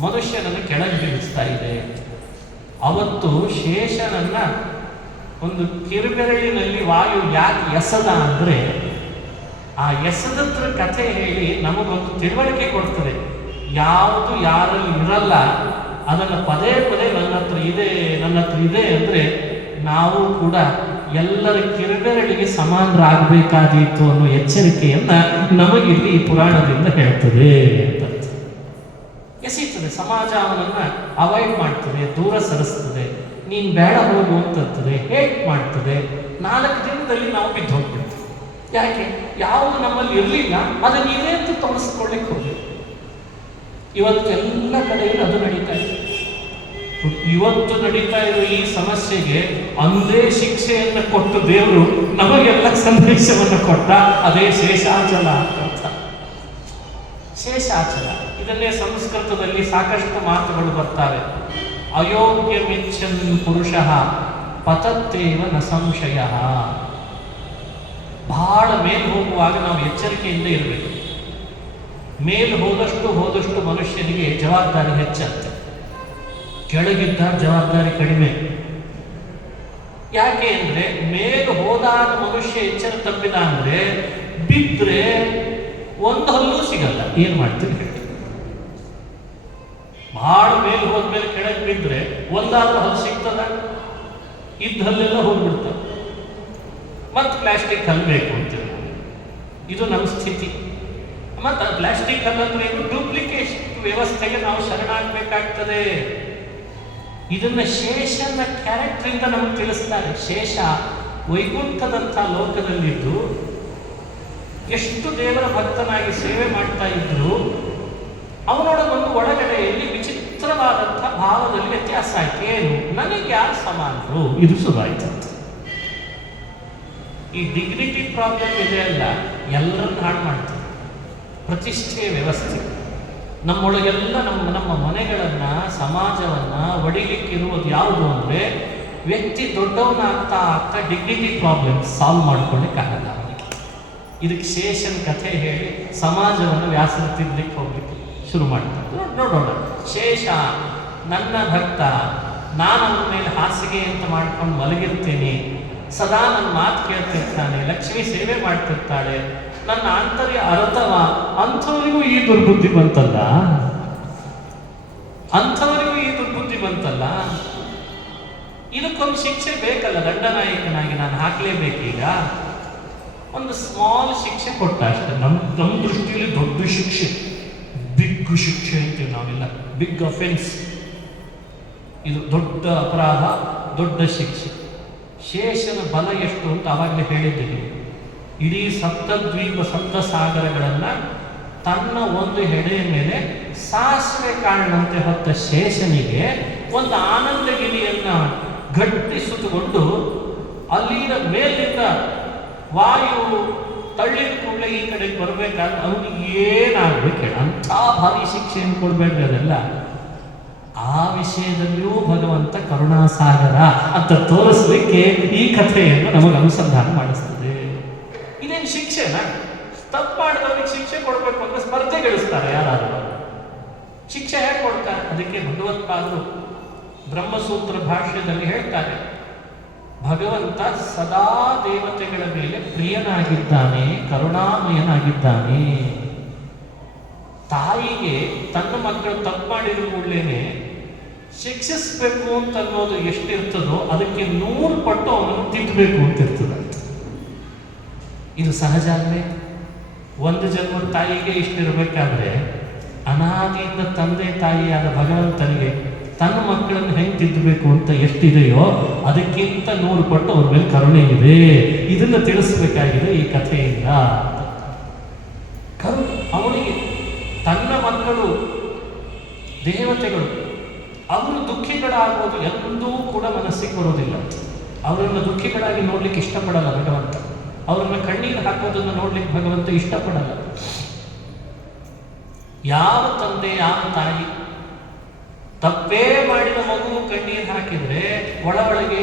ಮನುಷ್ಯನನ್ನು ಕೆಳಗೆ ಬೀಳಿಸ್ತಾ ಇದೆ. ಅವತ್ತು ಶೇಷನನ್ನ ಒಂದು ಕಿರುಬೆರಳಿನಲ್ಲಿ ವಾಯು ಯಾಕೆ ಎಸದ ಅಂದ್ರೆ ಆ ಎಸದತ್ರ ಕಥೆ ಹೇಳಿ ನಮಗೊಂದು ತಿಳುವಳಿಕೆ ಕೊಡ್ತದೆ. ಯಾವುದು ಯಾರಲ್ಲಿ ಇರಲ್ಲ ಅದನ್ನು ಪದೇ ಪದೇ ನನ್ನ ಹತ್ರ ಇದೆ ಅಂದ್ರೆ ನಾವು ಕೂಡ ಎಲ್ಲರ ಕಿರುಬೆರಳಿಗೆ ಸಮಾನರಾಗಬೇಕಾದೀತು ಅನ್ನೋ ಎಚ್ಚರಿಕೆಯನ್ನ ನಮಗಿಲ್ಲಿ ಈ ಪುರಾಣದಿಂದ ಹೇಳ್ತದೆ ಅಂತ ಎಸೀತದೆ. ಸಮಾಜ ಅವನನ್ನ ಅವಾಯ್ಡ್ ಮಾಡ್ತದೆ, ದೂರ ಸರಿಸ್ತದೆ, ನೀನ್ ಬೇಡ ಹೋಗು ಅಂತಂತದೆ, ಹೇಟ್ ಮಾಡ್ತದೆ. 4 ದಿನದಲ್ಲಿ ನಾವು ಬಿದ್ದು ಹೋಗ್ಬಿಡ್ತೀವಿ. ಯಾಕೆ? ಯಾವುದು ನಮ್ಮಲ್ಲಿ ಇರಲಿಲ್ಲ ಅದನ್ನ ಇದೆ ಅಂತ ತೋರಿಸ್ಕೊಳ್ಳಿಕ್ಕೆ ಹೋಗಿ. ಇವತ್ತು ಎಲ್ಲ ಕಡೆಯಲ್ಲಿ ಅದು ನಡೀತಾ ಇದೆ. ಇವತ್ತು ನಡೀತಾ ಇರೋ ಈ ಸಮಸ್ಯೆಗೆ ಅಂದೇ ಶಿಕ್ಷೆಯನ್ನು ಕೊಟ್ಟು ದೇವರು ನಮಗೆಲ್ಲ ಸಂದೇಶವನ್ನು ಕೊಟ್ಟ. ಅದೇ ಶೇಷಾಚಲ ಅಂತ. ಶೇಷಾಚಲ ಇದನ್ನೇ ಸಂಸ್ಕೃತದಲ್ಲಿ ಸಾಕಷ್ಟು ಮಾತುಗಳು ಬರ್ತಾರೆ. ಅಯೋಗ್ಯ ಮಿಚ್ಚನ್ ಪುರುಷ ಪತತ್ತೇವ ನ ಸಂಶಯ. ಬಹಳ ಮೇಲ್ ಹೋಗುವಾಗ ನಾವು ಎಚ್ಚರಿಕೆಯಿಂದ ಇರಬೇಕು. ಮೇಲ್ ಹೋದಷ್ಟು ಮನುಷ್ಯನಿಗೆ ಜವಾಬ್ದಾರಿ ಹೆಚ್ಚಂತೆ, ಕೆಳಗಿದ್ದ ಜವಾಬ್ದಾರಿ ಕಡಿಮೆ. ಯಾಕೆ ಅಂದ್ರೆ ಮೇಲ್ ಹೋದಾಗ ಮನುಷ್ಯ ಎಚ್ಚರ ತಪ್ಪಿದ ಅಂದ್ರೆ ಬಿದ್ದರೆ ಒಂದು ಹಲ್ಲೂ ಸಿಗಲ್ಲ. ಏನ್ ಮಾಡ್ತೀವಿ ಹೇಳಿ? ಬಹಳ ಮೇಲೆ ಹೋದ್ಮೇಲೆ ಕೆಳಗೆ ಬಿದ್ದರೆ ಒಂದಾದ್ರೂ ಹಲ್ಲು ಸಿಗ್ತದ, ಇದ್ದ ಹಲ್ಲೆಲ್ಲ ಹೋಗ್ಬಿಡ್ತದೆ. ಮತ್ತು ಪ್ಲಾಸ್ಟಿಕ್ ಹಲ್ಲು ಬೇಕು ಅಂತೇಳಿ ಇದು ನಮ್ಮ ಸ್ಥಿತಿ. ಮತ್ತು ಪ್ಲಾಸ್ಟಿಕ್ ಹಲ್ಲು ಅಂದ್ರೆ ಏನು? ಡೂಪ್ಲಿಕೇಶನ್ ವ್ಯವಸ್ಥೆಗೆ ನಾವು ಶರಣಾಗಬೇಕಾಗ್ತದೆ. ಇದನ್ನ ಶೇಷನ ಕ್ಯಾರೆಕ್ಟರಿಂದ ನಮಗೆ ತಿಳಿಸ್ತಾರೆ. ಶೇಷ ವೈಕುಂಠದಂಥ ಲೋಕದಲ್ಲಿದ್ದು ಎಷ್ಟು ದೇವರ ಭಕ್ತನಾಗಿ ಸೇವೆ ಮಾಡ್ತಾ ಇದ್ರು, ಅವನೊಳಗೊಂದು ಒಳಗಡೆಯಲ್ಲಿ ವಿಚಿತ್ರವಾದಂಥ ಭಾವದಲ್ಲಿ ವ್ಯತ್ಯಾಸ ಆಯ್ತು. ಏನು? ನನಗೆ ಯಾರು ಸಮಾನರು? ಇದು ಶುರುವಾಯ್ತು. ಈ ಡಿಗ್ನಿಟಿ ಪ್ರಾಬ್ಲಮ್ ಇದೆ ಅಲ್ಲ, ಎಲ್ಲರನ್ನು ಹಾಳು ಮಾಡ್ತದೆ. ಪ್ರತಿಷ್ಠೆಯ ವ್ಯವಸ್ಥೆ ನಮ್ಮೊಳಗೆಲ್ಲ ನಮ್ಮ ಮನೆಗಳನ್ನು, ಸಮಾಜವನ್ನು ಒಡಿಲಿಕ್ಕಿರುವುದು ಯಾವುದು ಅಂದರೆ, ವ್ಯಕ್ತಿ ದೊಡ್ಡವನ್ನ ಆಗ್ತಾ ಆಗ್ತಾ ಡಿಗ್ನಿಟಿ ಪ್ರಾಬ್ಲಮ್ ಸಾಲ್ವ್ ಮಾಡ್ಕೊಳ್ಳಿಕ್ಕಾಗಲ್ಲ ಅವನಿಗೆ. ಇದಕ್ಕೆ ಶೇಷನ ಕಥೆ ಹೇಳಿ ಸಮಾಜವನ್ನು ವ್ಯಾಸನ ತಿದ್ದಲಿಕ್ಕೆ ಹೋಗ್ಲಿಕ್ಕೆ ಶುರು ಮಾಡ್ತಾರೆ. ನೋಡೋಣ. ಶೇಷ ನನ್ನ ಭಕ್ತ, ನಾನು ಅವನ ಮೇಲೆ ಹಾಸಿಗೆ ಅಂತ ಮಾಡ್ಕೊಂಡು ಮಲಗಿರ್ತೇನೆ, ಸದಾ ನನ್ನ ಮಾತು ಕೇಳ್ತಿರ್ತಾನೆ, ಲಕ್ಷ್ಮಿ ಸೇವೆ ಮಾಡ್ತಿರ್ತಾಳೆ, ನನ್ನ ಆಂತರ್ಯ ಅರ್ಥವ. ಅಂಥವರಿಗೂ ಈ ದುರ್ಬುದ್ಧಿ ಬಂತಲ್ಲ, ಅಂಥವರಿಗೂ ಈ ದುರ್ಬುದ್ಧಿ ಬಂತಲ್ಲ. ಇದಕ್ಕೊಂದು ಶಿಕ್ಷೆ ಬೇಕಲ್ಲ. ದಂಡನಾಯಕನಾಗಿ ನಾನು ಹಾಕ್ಲೇಬೇಕೀಗ. ಒಂದು ಸ್ಮಾಲ್ ಶಿಕ್ಷೆ ಕೊಟ್ಟ ಅಷ್ಟೇ. ನಮ್ಮ ದೃಷ್ಟಿಯಲ್ಲಿ ದೊಡ್ಡ ಶಿಕ್ಷೆ, ಬಿಗ್ ಶಿಕ್ಷೆ ಅಂತೀವಿ ನಾವೆಲ್ಲ. ಬಿಗ್ ಅಫೆನ್ಸ್, ಇದು ದೊಡ್ಡ ಅಪರಾಧ, ದೊಡ್ಡ ಶಿಕ್ಷೆ. ಶೇಷನ ಬಲ ಎಷ್ಟು ಅಂತ ಆವಾಗಲೇ ಹೇಳಿದ್ದೀನಿ. ಇಡೀ ಸಪ್ತದ್ವೀಪ ಸಪ್ತಸಾಗರಗಳನ್ನು ತನ್ನ ಒಂದು ಹೆಡೆಯ ಮೇಲೆ ಸಾಸಿವೆ ಕಾರಣಂತೆ ಹೊತ್ತ ಶೇಷನಿಗೆ ಒಂದು ಆನಂದಗಿರಿಯನ್ನ ಗಟ್ಟಿ ಸುತ್ತುಕೊಂಡು ಅಲ್ಲಿನ ಮೇಲಿಂದ ವಾಯು ತಳ್ಳಿದ ಕೂಡಲೇ ಈ ಕಡೆಗೆ ಬರಬೇಕಾದ್ರೆ ಅವನಿಗೆ ಏನಾಗಬೇಕು ಹೇಳ? ಅಂಥ ಭಾರಿ ಶಿಕ್ಷೆಯನ್ನು ಕೊಡಬೇಡ್ರಿ. ಅದೆಲ್ಲ ಆ ವಿಷಯದಲ್ಲಿಯೂ ಭಗವಂತ ಕರುಣಾಸಾಗರ ಅಂತ ತೋರಿಸ್ಲಿಕ್ಕೆ ಈ ಕಥೆಯನ್ನು ನಮಗೆ ಅನುಸಂಧಾನ ಮಾಡಿಸ್ತದೆ. ಇದೇನು ಶಿಕ್ಷೆನಾ? ತಪ್ಪು ಮಾಡಿದವರಿಗೆ ಶಿಕ್ಷೆ ಕೊಡಬೇಕು ಅಂದ್ರೆ ಸ್ಪರ್ಧೆಗಳಿಸ್ತಾರೆ ಯಾರಾದರೂ. ಶಿಕ್ಷೆ ಹೇಗೆ ಕೊಡ್ತಾರೆ? ಅದಕ್ಕೆ ಭಗವತ್ಪಾದರು ಬ್ರಹ್ಮಸೂತ್ರ ಭಾಷ್ಯದಲ್ಲಿ ಹೇಳ್ತಾರೆ, ಭಗವಂತ ಸದಾ ದೇವತೆಗಳ ಮೇಲೆ ಪ್ರಿಯನಾಗಿದ್ದಾನೆ, ಕರುಣಾಮಯನಾಗಿದ್ದಾನೆ. ತಾಯಿಗೆ ತನ್ನ ಮಕ್ಕಳು ತಪ್ಪು ಮಾಡಿದ ಕೂಡಲೇ ಶಿಕ್ಷಿಸಬೇಕು ಅಂತ ಅನ್ನೋದು ಎಷ್ಟಿರ್ತದೋ ಅದಕ್ಕೆ 100 ಪಟ್ಟು ಅವನನ್ನು ತಿದ್ದಬೇಕು ಅಂತ ಇರ್ತದಂತ. ಇದು ಸಹಜ ಅಲ್ಲೇ. ಒಂದು ಜನ್ಮದ ತಾಯಿಗೆ ಇಷ್ಟಿರಬೇಕಾದ್ರೆ ಅನಾದಿಯಿಂದ ತಂದೆ ತಾಯಿಯಾದ ಭಗವಂತನಿಗೆ ತನ್ನ ಮಕ್ಕಳನ್ನು ಹೆಂಗೆ ತಿದ್ದಬೇಕು ಅಂತ ಎಷ್ಟಿದೆಯೋ ಅದಕ್ಕಿಂತ 100 ಪಟ್ಟು ಅವ್ರ ಮೇಲೆ ಕರುಣೆ ಇದೆ. ಇದನ್ನು ತಿಳಿಸ್ಬೇಕಾಗಿದೆ ಈ ಕಥೆಯಿಂದ. ಅವನಿಗೆ ತನ್ನ ಮಕ್ಕಳು ದೇವತೆಗಳು, ಅವರು ದುಃಖಿಗಳಾಗುವುದು ಎಂದೂ ಕೂಡ ಮನಸ್ಸಿಗೆ ಬರೋದಿಲ್ಲ. ಅವರನ್ನು ದುಃಖಿಗಳಾಗಿ ನೋಡ್ಲಿಕ್ಕೆ ಇಷ್ಟಪಡಲ್ಲ ಭಗವಂತ. ಅವರನ್ನು ಕಣ್ಣೀರು ಹಾಕೋದನ್ನು ನೋಡ್ಲಿಕ್ಕೆ ಭಗವಂತ ಇಷ್ಟಪಡಲ್ಲ. ಯಾವ ತಂದೆ ಯಾವ ತಾಯಿ ತಪ್ಪೇ ಮಾಡಿದ ಮಗು ಕಣ್ಣೀರು ಹಾಕಿದ್ರೆ ಒಳಗೆ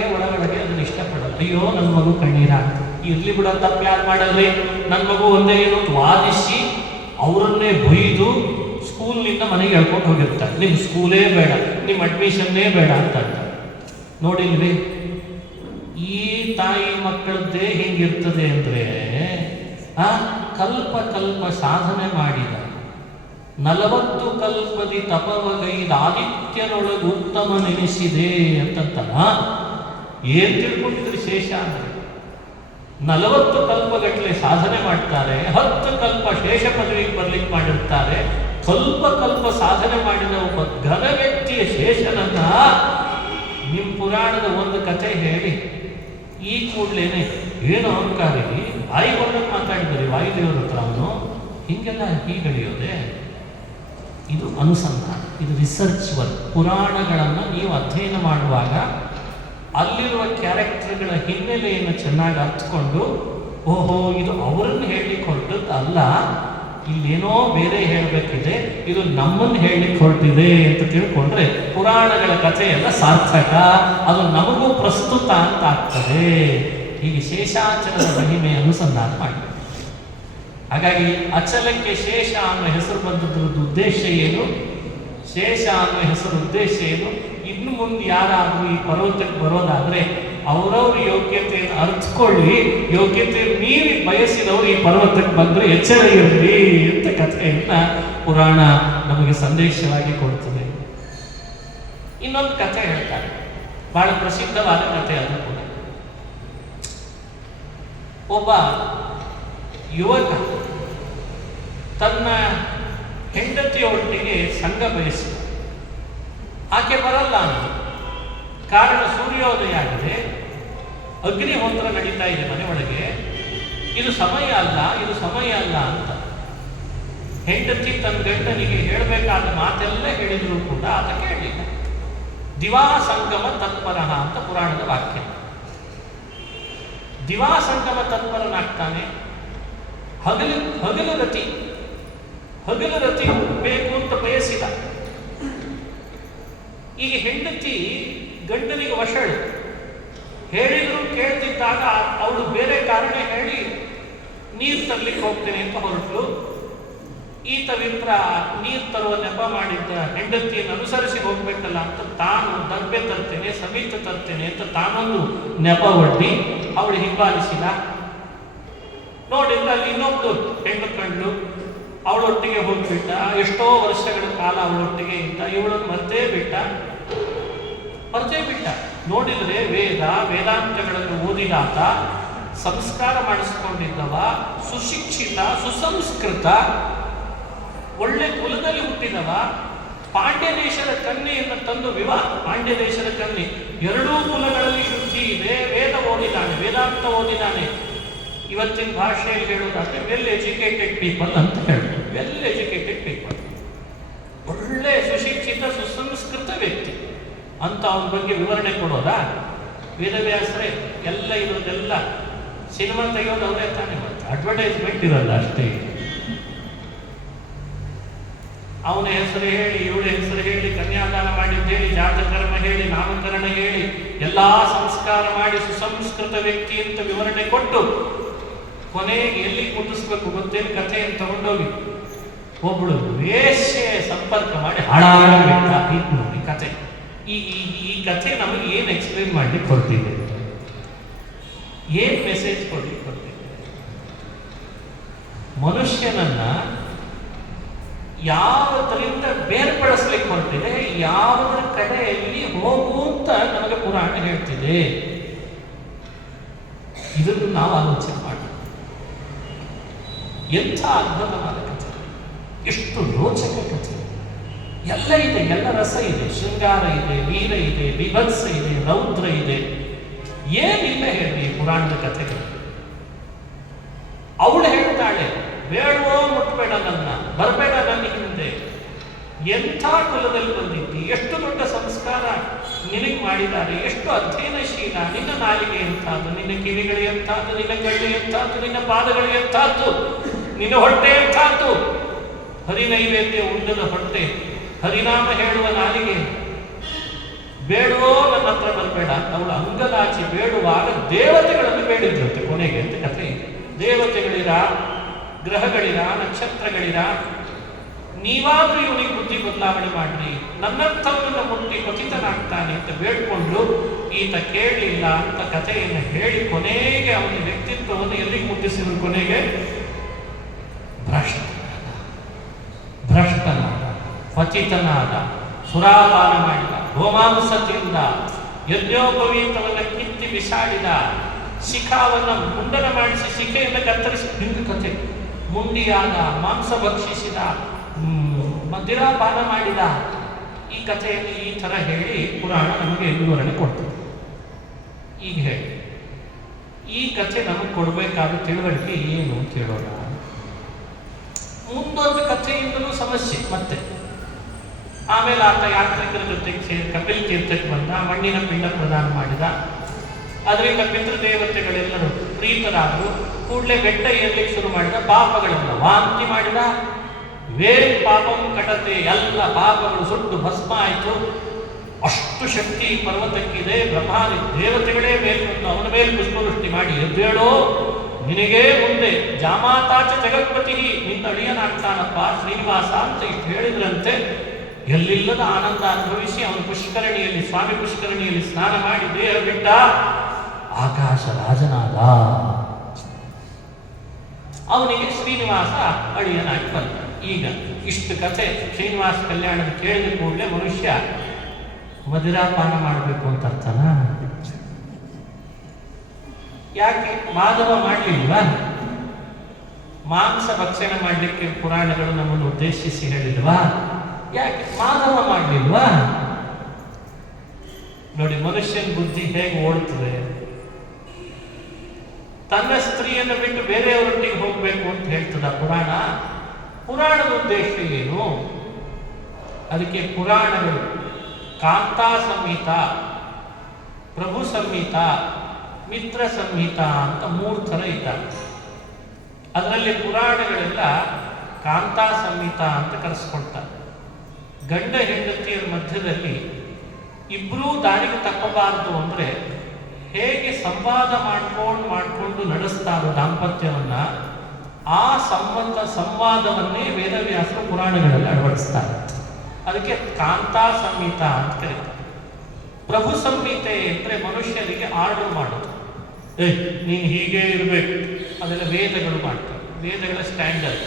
ಅದನ್ನು ಇಷ್ಟಪಡಲ್ಲ. ಅಯ್ಯೋ ನನ್ನ ಮಗು ಕಣ್ಣೀರು ಹಾಕ್ತದೆ, ಇರ್ಲಿ ಬಿಡ, ತಪ್ಪು ಯಾರು ಮಾಡಲ್ರಿ, ನನ್ನ ಮಗು ಒಂದೇ ಏನು ವಾದಿಸಿ ಅವರನ್ನೇ ಬೈದು ಸ್ಕೂಲ್ನಿಂದ ಮನೆಗೆ ಹೇಳ್ಕೊಂಡು ಹೋಗಿರ್ತಾರೆ. ನಿಮ್ಮ ಸ್ಕೂಲೇ ಬೇಡ, ನಿಮ್ಮ ಅಡ್ಮಿಷನ್ನೇ ಬೇಡ ಅಂತ ನೋಡಿಲ್ರಿ. ಈ ತಾಯಿ ಮಕ್ಕಳದ್ದೇ ಹೆಂಗಿರ್ತದೆ ಅಂದರೆ, ಕಲ್ಪ ಸಾಧನೆ ಮಾಡಿದ 40 ಕಲ್ಪದಿ ತಪವಗೈದ ಆದಿತ್ಯನೊಳಗೆ ಉತ್ತಮ ನೆನೆಸಿದೆ ಅಂತಂತಲ್ಲ. ಏನ್ ತಿಳ್ಕೊಂಡಿದ್ರಿ ಶೇಷ ಅಂದರೆ? 40 ಕಲ್ಪಗಟ್ಟಲೆ ಸಾಧನೆ ಮಾಡ್ತಾರೆ, 10 ಕಲ್ಪ ಶೇಷ ಪದವಿಗೆ ಬರ್ಲಿಕ್ಕೆ ಮಾಡಿರ್ತಾರೆ. ಕಲ್ಪ ಸಾಧನೆ ಮಾಡಿದ ಒಬ್ಬ ಘನ ವ್ಯಕ್ತಿಯ ಶೇಷನನ್ನ ನಿಮ್ಮ ಪುರಾಣದ ಒಂದು ಕಥೆ ಹೇಳಿ ಈ ಕೂಡ್ಲೇನೆ ಏನು ಅಹಂಕಾರಿ ಬಾಯಿ ಬಂದಂಗೆ ಮಾತಾಡಿದ್ರಿ ವಾಯುದೇವರ ಹತ್ರ. ಅವನು ಹೀಗೆಲ್ಲ ಹೀಗಡಿಯೋದೆ. ಇದು ಅನುಸಂಧಾನ, ಇದು ರಿಸರ್ಚ್ ವರ್ಕ್. ಪುರಾಣಗಳನ್ನು ನೀವು ಅಧ್ಯಯನ ಮಾಡುವಾಗ ಅಲ್ಲಿರುವ ಕ್ಯಾರೆಕ್ಟರ್ಗಳ ಹಿನ್ನೆಲೆಯನ್ನು ಚೆನ್ನಾಗಿ ಅರ್ಥಕೊಂಡು, ಓಹೋ ಇದು ಅವರನ್ನು ಹೇಳಲಿಕ್ಕೆ ಹೊರಟದ್ದು ಅಲ್ಲ, ಇಲ್ಲೇನೋ ಬೇರೆ ಹೇಳಬೇಕಿದೆ, ಇದು ನಮ್ಮನ್ನು ಹೇಳಲಿಕ್ಕೆ ಹೊರಟಿದೆ ಅಂತ ತಿಳ್ಕೊಂಡ್ರೆ ಪುರಾಣಗಳ ಕಥೆಯೆಲ್ಲ ಸಾರ್ಥಕ, ಅದು ನಮಗೂ ಪ್ರಸ್ತುತ ಅಂತ ಆಗ್ತದೆ. ಹೀಗೆ ಶೇಷಾಚಲದ ಮಹಿಮೆ ಅನುಸಂಧಾನ ಮಾಡಬೇಕು. ಹಾಗಾಗಿ ಅಚಲಕ್ಕೆ ಶೇಷ ಅನ್ನೋ ಹೆಸರು ಬಂದದ್ರದ್ದು ಉದ್ದೇಶ ಏನು? ಶೇಷ ಅನ್ನೋ ಹೆಸರು ಉದ್ದೇಶ ಏನು? ಇನ್ನು ಮುಂದೆ ಯಾರಾದರೂ ಈ ಪರ್ವತಕ್ಕೆ ಬರೋದಾದ್ರೆ ಅವರವ್ರ ಯೋಗ್ಯತೆಯನ್ನು ಅರ್ಥಕೊಳ್ಳಿ, ಯೋಗ್ಯತೆ ಮೀರಿ ಬಯಸಿದವರು ಈ ಪರ್ವತಕ್ಕೆ ಬಂದರೆ ಎಚ್ಚರ ಇರಲಿ ಅಂತ ಕಥೆಯನ್ನ ಪುರಾಣ ನಮಗೆ ಸಂದೇಶವಾಗಿ ಕೊಡ್ತದೆ. ಇನ್ನೊಂದು ಕಥೆ ಹೇಳ್ತಾರೆ, ಬಹಳ ಪ್ರಸಿದ್ಧವಾದ ಕಥೆ ಅದು ಕೂಡ. ಒಬ್ಬ ಯುವಕ ತನ್ನ ಹೆಂಡತಿಯೊಟ್ಟಿಗೆ ಸಂಘ ಬಯಸಿ, ಆಕೆ ಬರಲ್ಲ ಅಂತ. ಕಾರಣ ಸೂರ್ಯೋದಯ ಆಗಿದೆ, ಅಗ್ನಿಹೋತ್ರ ನಡೀತಾ ಇದೆ ಮನೆ ಒಳಗೆ, ಇದು ಸಮಯ ಅಲ್ಲ, ಇದು ಸಮಯ ಅಲ್ಲ ಅಂತ. ಹೆಂಡತಿ ತನ್ನ ಗಂಡನಿಗೆ ಹೇಳಬೇಕಾದ ಮಾತೆಲ್ಲ ಹೇಳಿದ್ರು ಕೂಡ ಆತ ಕೇಳಲಿಲ್ಲ. ದಿವಾ ಸಂಗಮ ತತ್ಪರಃ ಅಂತ ಪುರಾಣದ ವಾಕ್ಯ. ದಿವಾ ಸಂಗಮ ತತ್ಪರನಾಗ್ತಾನೆ. ಹಗಲು ರತಿ ಬೇಕು ಅಂತ ಬಯಸಿದ. ಈಗ ಹೆಂಡತಿ ಗಂಡನಿಗೆ ವಶಳು, ಹೇಳಿದ್ರು ಕೇಳ್ತಿದ್ದಾಗ ಅವಳು ಬೇರೆ ಕಾರಣ ಹೇಳಿ ನೀರು ತರ್ಲಿಕ್ಕೆ ಹೋಗ್ತೇನೆ ಅಂತ ಹೊರಟು. ಈತ ವಿಪ್ರ ನೀರು ತರುವ ನೆಪ ಮಾಡಿದ್ದ ಹೆಂಡತಿಯನ್ನು ಅನುಸರಿಸಿ ಹೋಗ್ಬೇಕಲ್ಲ ಅಂತ ತಾನು ದರ್ಬೆ ತರ್ತೇನೆ, ಸಮೀತ ತರ್ತೇನೆ ಅಂತ ತಾನೊಂದು ನೆಪ ಒಡ್ಡಿ ಅವಳು ಹಿಂಬಾಲಿಸಿದ. ನೋಡಿದ್ರೆ ಅಲ್ಲಿ ಇನ್ನೊಂದು ಹೆಣ್ಣು ಕಂಡು ಅವಳೊಟ್ಟಿಗೆ ಹೋಗ್ಬಿಟ್ಟ. ಎಷ್ಟೋ ವರ್ಷಗಳ ಕಾಲ ಅವಳೊಟ್ಟಿಗೆ ಇದ್ದ. ಇವಳನ್ನು ಮರ್ತೇ ಬಿಟ್ಟ. ನೋಡಿದ್ರೆ ವೇದಾಂತಗಳನ್ನು ಓದಿದಾತ, ಸಂಸ್ಕಾರ ಮಾಡಿಸ್ಕೊಂಡಿದ್ದವ, ಸುಶಿಕ್ಷಿತ, ಸುಸಂಸ್ಕೃತ, ಒಳ್ಳೆ ಕುಲದಲ್ಲಿ ಹುಟ್ಟಿದವ, ಪಾಂಡ್ಯ ದೇಶದ ಕನ್ಯೆಯನ್ನು ತಂದು ಪಾಂಡ್ಯ ದೇಶದ ಕನ್ಯೆ, ಎರಡೂ ಕುಲಗಳಲ್ಲಿ ಶುದ್ಧಿ ಇದೆ, ವೇದಾಂತ ಓದಿದಾನೆ. ಇವತ್ತಿನ ಭಾಷೆಯಲ್ಲಿ ಹೇಳೋದಾದ್ರೆ ವೆಲ್ ಎಜುಕೇಟೆಡ್ ಪೀಪಲ್ ಅಂತ ಹೇಳೋದು. ವೆಲ್ ಎಜುಕೇಟೆಡ್ ಪೀಪಲ್, ಒಳ್ಳೆ ಸುಶಿಕ್ಷಿತ ಸುಸಂಸ್ಕೃತ ವ್ಯಕ್ತಿ ಅಂತ ಅವನ ಬಗ್ಗೆ ವಿವರಣೆ ಕೊಡೋದಾ? ವೇದವ್ಯಾಸರೇ ಎಲ್ಲ ಇರೋದೆಲ್ಲ ಸಿನಿಮಾ ತೆಗೆಯೋದು ಅವರೇ ತಾನೇ ಮಾಡ್ತಾರೆ. ಅಡ್ವರ್ಟೈಸ್ಮೆಂಟ್ ಇರಲ್ಲ ಅಷ್ಟೇ. ಅವನ ಹೆಸರು ಹೇಳಿ, ಇವಳ ಹೆಸರು ಹೇಳಿ, ಕನ್ಯಾದಾನ ಮಾಡಿದ್ದು ಹೇಳಿ, ಜಾತಕರ್ಮ ಹೇಳಿ, ನಾಮಕರಣ ಹೇಳಿ, ಎಲ್ಲಾ ಸಂಸ್ಕಾರ ಮಾಡಿ ಸುಸಂಸ್ಕೃತ ವ್ಯಕ್ತಿ ಅಂತ ವಿವರಣೆ ಕೊಟ್ಟು ಕೊನೆಗೆ ಎಲ್ಲಿ ಮುಟ್ಟಿಸ್ಬೇಕು ಗೊತ್ತೇನು ಕಥೆಯನ್ನು ತಗೊಂಡೋಗಿ ಒಬ್ಬಳು ವೇಶ್ಯೆ ಸಂಪರ್ಕ ಮಾಡಿ ಹಾಳಾಗಬೇಕು ನೋಡಿ ಕಥೆ. ಈ ಕಥೆ ನಮಗೆ ಏನು ಎಕ್ಸ್ಪ್ಲೇನ್ ಮಾಡ್ಲಿಕ್ಕೆ ಕೊಡ್ತಿದೆ, ಏನ್ ಮೆಸೇಜ್ ಕೊಡ್ಲಿಕ್ಕೆ ಕೊಡ್ತಿದೆ? ಮನುಷ್ಯನನ್ನ ಯಾವುದರಿಂದ ಬೇರ್ಪಡಿಸ್ಲಿಕ್ಕೆ ಹೊರಟಿದೆ, ಯಾವುದರ ಕಡೆಯಲ್ಲಿ ಹೋಗು ಅಂತ ನಮಗೆ ಪುರಾಣ ಹೇಳ್ತಿದೆ. ಇದನ್ನು ನಾವು ಆಲೋಚನೆ ಮಾಡಿ. ಎಂಥ ಅದ್ಭುತವಾದ ಕಥೆ, ಎಷ್ಟು ರೋಚಕ ಕಥೆ. ಎಲ್ಲ ಇದೆ, ಎಲ್ಲ ರಸ ಇದೆ, ಶೃಂಗಾರ ಇದೆ, ವೀರ ಇದೆ, ವಿಭತ್ಸ ಇದೆ, ರೌದ್ರ ಇದೆ, ಏನಿಲ್ಲ ಹೇಳಿ ಪುರಾಣದ ಕಥೆಗಳು. ಅವಳು ಹೇಳ್ತಾಳೆ, ಬೇಡವೋ ಮುಟ್ಬೇಡ ನನ್ನ, ಬರಬೇಡ ನನ್ನ ಹಿಂದೆ. ಎಂಥ ಕುಲದಲ್ಲಿ ಬಂದಿದ್ದಿ, ಎಷ್ಟು ದೊಡ್ಡ ಸಂಸ್ಕಾರ ನಿನಗೆ ಮಾಡಿದ್ದಾರೆ, ಎಷ್ಟು ಅಧ್ಯಯನಶೀಲ. ನಿನ್ನ ನಾಲಿಗೆ ಎಂಥದ್ದು, ನಿನ್ನ ಕಿವಿಗಳು ಎಂಥದ್ದು, ನಿನ್ನ ಕಣ್ಣು ಎಂಥದ್ದು, ನಿನ್ನ ಪಾದಗಳು ಎಂಥದ್ದು, ನಿನ್ನ ಹೊಟ್ಟೆ ಎಂಥದ್ದು. ಹರಿನೈವೇದ್ಯ ಉಂಡದ ಹೊಟ್ಟೆ, ಹರಿನಾಮ ಹೇಳುವ ನಾಲಿಗೆ. ಬೇಡವೋ ನನ್ನ ಹತ್ರ ಬರಬೇಡ ಅಂತ ಅವಳು ಅಂಗಲಾಚಿ ಬೇಡುವಾಗ ದೇವತೆಗಳನ್ನು ಬೇಡಿದ್ರಂತೆ ಕೊನೆಗೆ ಅಂತ ಕಥೆ. ದೇವತೆಗಳಿರ, ಗ್ರಹಗಳಿರ, ನಕ್ಷತ್ರಗಳಿರ, ನೀವಾದ್ರೂ ಇವನಿಗೆ ಬುದ್ಧಿ ಬದಲಾವಣೆ ಮಾಡ್ರಿ, ನನ್ನರ್ಥವನ್ನ ಮುಟ್ಟಿ ಪತಿತನಾಗ್ತಾನೆ ಅಂತ ಬೇಡ್ಕೊಂಡು ಈತ ಕೇಳಲಿಲ್ಲ ಅಂತ ಕಥೆಯನ್ನು ಹೇಳಿ ಕೊನೆಗೆ ಅವನ ವ್ಯಕ್ತಿತ್ವವನ್ನು ಎಲ್ಲಿಗೆ ಮುಟ್ಟಿಸಿದ್ರು? ಕೊನೆಗೆ ಭ್ರಷ್ಟನಾದ, ಪತಿತನಾದ, ಸುರಾಪಾನ ಮಾಡಿದ, ಗೋಮಾಂಸ ತಿಂದ, ಯಜ್ಞೋಪವೀತವನ್ನು ಕಿತ್ತಿ ಬಿಸಾಡಿದ, ಶಿಖಾವನ್ನು ಮುಂಡನ ಮಾಡಿಸಿ ಶಿಖೆಯಿಂದ ಕತ್ತರಿಸಿ ಹಿಂದು ಕಥೆ. ಮುಂಡಿಯಾದ, ಮಾಂಸ ಭಕ್ಷಿಸಿದ, ಮದಿರಾಪಾನ ಮಾಡಿದ. ಈ ಕಥೆಯನ್ನು ಈ ಥರ ಹೇಳಿ ಪುರಾಣ ನಮಗೆ ವಿವರಣೆ ಕೊಡ್ತದೆ. ಈಗ ಹೇಳಿ, ಈ ಕಥೆ ನಮಗೆ ಕೊಡಬೇಕಾದ ತಿಳುವಳಿಕೆ ಏನು ಕೇಳೋಣ. ಮುಂದೊಂದು ಕಥೆಯಿಂದಲೂ ಸಮಸ್ಯೆ ಮತ್ತೆ. ಆಮೇಲೆ ಆತ ಯಾತ್ರಿಕರ ಜೊತೆಗೆ ಕಪಿಲ್ ತೀರ್ಥಕ್ಕೆ ಬಂದ, ಮಣ್ಣಿನ ಪಿಂಡ ಪ್ರದಾನ ಮಾಡಿದ. ಅದರಿಂದ ಪಿತೃದೇವತೆಗಳೆಲ್ಲರೂ ಪ್ರೀತರಾದರು. ಕೂಡಲೇ ಬೆಟ್ಟ ಏರ್ಲಿಕ್ಕೆ ಶುರು ಮಾಡಿದ. ಪಾಪಗಳೆಲ್ಲ ವಾಂತಿ ಮಾಡಿದ. ಪಾಪಂ ಕಟತೆ, ಎಲ್ಲ ಪಾಪಗಳು ಸುಟ್ಟು ಭಸ್ಮ ಆಯಿತು. ಅಷ್ಟು ಶಕ್ತಿ ಪರ್ವತಕ್ಕಿದೆ. ಬ್ರಹ್ಮಾದಿ ದೇವತೆಗಳೇ ಮೇಲ್ಬಂದು ಅವನ ಮೇಲೆ ಪುಷ್ಪವೃಷ್ಟಿ ಮಾಡಿ, ಎದ್ದೇಳೋ, ನಿನಗೇ ಮುಂದೆ ಜಾಮಾತಾಚ ಜಗತ್ಪತಿ, ನಿನ್ನ ಅಳಿಯನಾಗ್ತಾನಪ್ಪ ಶ್ರೀನಿವಾಸ ಅಂತ ಇಷ್ಟು ಹೇಳಿದ್ರಂತೆ. ಎಲ್ಲಿಲ್ಲದ ಆನಂದ ಅನುಭವಿಸಿ ಅವನು ಪುಷ್ಕರಣಿಯಲ್ಲಿ, ಸ್ವಾಮಿ ಪುಷ್ಕರಣಿಯಲ್ಲಿ ಸ್ನಾನ ಮಾಡಿ ದೇಹ ಬಿಟ್ಟ. ಆಕಾಶ ರಾಜನಾದ. ಅವನಿಗೆ ಶ್ರೀನಿವಾಸ ಅಳಿಯನಾಗಿ ಬಂದ. ಈಗ ಇಷ್ಟು ಕಥೆ ಶ್ರೀನಿವಾಸ ಕಲ್ಯಾಣದ ಕೇಳಿದ ಕೂಡಲೇ ಮನುಷ್ಯ ಮದಿರಾಪಾನ ಮಾಡಬೇಕು ಅಂತ ಅರ್ಥನಾ? ಯಾಕೆ ಮಾಧವ ಮಾಡಲಿಲ್ವಾ? ಮಾಂಸ ಭಕ್ಷಣೆ ಮಾಡಲಿಕ್ಕೆ ಪುರಾಣಗಳು ನಮ್ಮನ್ನು ಉದ್ದೇಶಿಸಿ ಹೇಳಿಲ್ವಾ? ಯಾಕೆ ಮಾಧವ ಮಾಡಲಿಲ್ವಾ? ನೋಡಿ, ಮನುಷ್ಯನ ಬುದ್ಧಿ ಹೇಗೆ ಓಡ್ತದೆ. ತನ್ನ ಸ್ತ್ರೀಯನ್ನು ಬಿಟ್ಟು ಬೇರೆಯವರೊಟ್ಟಿಗೆ ಹೋಗ್ಬೇಕು ಅಂತ ಹೇಳ್ತದ ಪುರಾಣ. ಪುರಾಣದ ಉದ್ದೇಶ ಏನು? ಅದಕ್ಕೆ ಪುರಾಣಗಳು ಕಾಂತಾ ಸಂಹಿತ, ಪ್ರಭು ಸಂಹಿತ, ಮಿತ್ರ ಸಂಹಿತ ಅಂತ 3 ಥರ ಇದ್ದಾರೆ. ಅದರಲ್ಲಿ ಪುರಾಣಗಳೆಲ್ಲ ಕಾಂತಾ ಸಂಹಿತ ಅಂತ ಕರೆಸ್ಕೊಳ್ತಾರೆ. ಗಂಡ ಹೆಂಡತಿಯರ ಮಧ್ಯದಲ್ಲಿ ಇಬ್ಬರೂ ದಾರಿಗೆ ತಪ್ಪಬಾರದು ಅಂದರೆ ಹೇಗೆ ಸಂವಾದ ಮಾಡಿಕೊಂಡು ನಡೆಸ್ತಾರೋ ದಾಂಪತ್ಯವನ್ನ, ಆ ಸಂವಾದವನ್ನೇ ವೇದವ್ಯಾಸರು ಪುರಾಣಗಳಲ್ಲಿ ಅಳವಡಿಸ್ತಾರೆ. ಅದಕ್ಕೆ ಕಾಂತಾ ಸಂಹಿತ ಅಂತ ಕರೀತಾರೆ. ಪ್ರಭು ಸಂಹಿತೆ ಅಂದರೆ ಮನುಷ್ಯರಿಗೆ ಆರ್ಡರ್ ಮಾಡೋದು. ನೀನು ಹೀಗೆ ಇರಬೇಕು, ಅದೆಲ್ಲ ವೇದಗಳು ಮಾಡ್ತಾರೆ. ವೇದಗಳ ಸ್ಟ್ಯಾಂಡರ್ಡ್.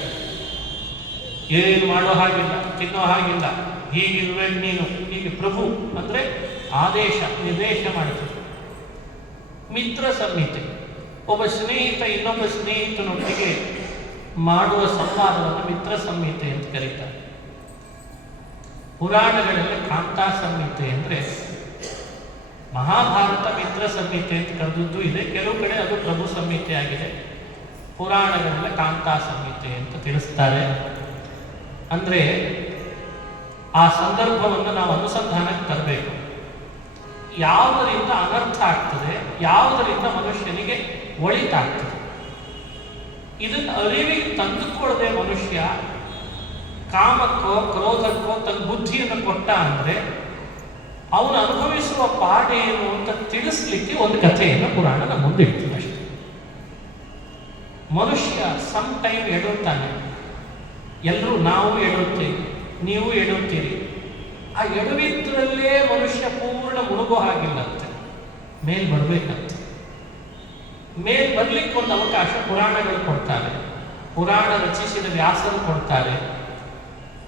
ಏನು ಮಾಡೋ ಹಾಗಿಲ್ಲ, ತಿನ್ನೋ ಹಾಗಿಲ್ಲ, ಹೀಗಿರ್ಬೇಕು ನೀನು, ಹೀಗೆ. ಪ್ರಭು ಅಂದರೆ ಆದೇಶ, ನಿರ್ದೇಶ ಮಾಡ್ತದೆ. ಮಿತ್ರ ಸಂಹಿತೆ, ಒಬ್ಬ ಸ್ನೇಹಿತ ಇನ್ನೊಬ್ಬ ಸ್ನೇಹಿತನೊಟ್ಟಿಗೆ ಮಾಡುವ ಸಂವಾದವನ್ನು ಮಿತ್ರ ಸಂಹಿತೆ ಅಂತ ಕರೀತಾರೆ. ಪುರಾಣಗಳಲ್ಲಿ ಕಾಂತಾ ಸಂಹಿತೆ ಅಂದರೆ ಮಹಾಭಾರತ ಮಿತ್ರ ಸಂಹಿತೆ ಅಂತ ಕರೆದದ್ದು ಇದೆ. ಕೆಲವು ಕಡೆ ಅದು ಪ್ರಭು ಸಂಹಿತೆ ಆಗಿದೆ. ಪುರಾಣಗಳೆಲ್ಲ ಕಾಂತಾ ಸಂಹಿತೆ ಅಂತ ತಿಳಿಸ್ತಾರೆ. ಅಂದರೆ ಆ ಸಂದರ್ಭವನ್ನು ನಾವು ಅನುಸಂಧಾನಕ್ಕೆ ತರಬೇಕು. ಯಾವುದರಿಂದ ಅನರ್ಥ ಆಗ್ತದೆ, ಯಾವುದರಿಂದ ಮನುಷ್ಯನಿಗೆ ಒಳಿತಾಗ್ತದೆ, ಇದನ್ನು ಅರಿವಿಗೆ ತಂದುಕೊಳ್ಳದೆ ಮನುಷ್ಯ ಕಾಮಕ್ಕೋ ಕ್ರೋಧಕ್ಕೋ ತನ್ನ ಬುದ್ಧಿಯನ್ನು ಕೊಟ್ಟ ಅಂದರೆ ಅವನು ಅನುಭವಿಸುವ ಪಾಠ ಏನು ಅಂತ ತಿಳಿಸ್ಲಿಕ್ಕೆ ಒಂದು ಕಥೆಯನ್ನು ಪುರಾಣ ನಮ್ಮ ಮುಂದೆ ಇಡ್ತೀವಿ ಅಷ್ಟೇ. ಮನುಷ್ಯ ಸಮ್ ಟೈಮ್ ಎಡುತ್ತಾನೆ. ಎಲ್ಲರೂ ನಾವು ಎಡುತ್ತೇವೆ, ನೀವು ಎಡುತ್ತೀರಿ. ಆ ಎಡವಿದ್ರಲ್ಲೇ ಮನುಷ್ಯ ಪೂರ್ಣ ಮುಳುಗೋ ಹಾಗಿಲ್ಲಂತೆ, ಮೇಲ್ ಬರಬೇಕಂತೆ. ಮೇಲ್ ಬರ್ಲಿಕ್ಕೆ ಒಂದು ಅವಕಾಶ ಪುರಾಣಗಳು ಕೊಡ್ತಾರೆ. ಪುರಾಣ ರಚಿಸಿದ ವ್ಯಾಸರು ಕೊಡ್ತಾರೆ.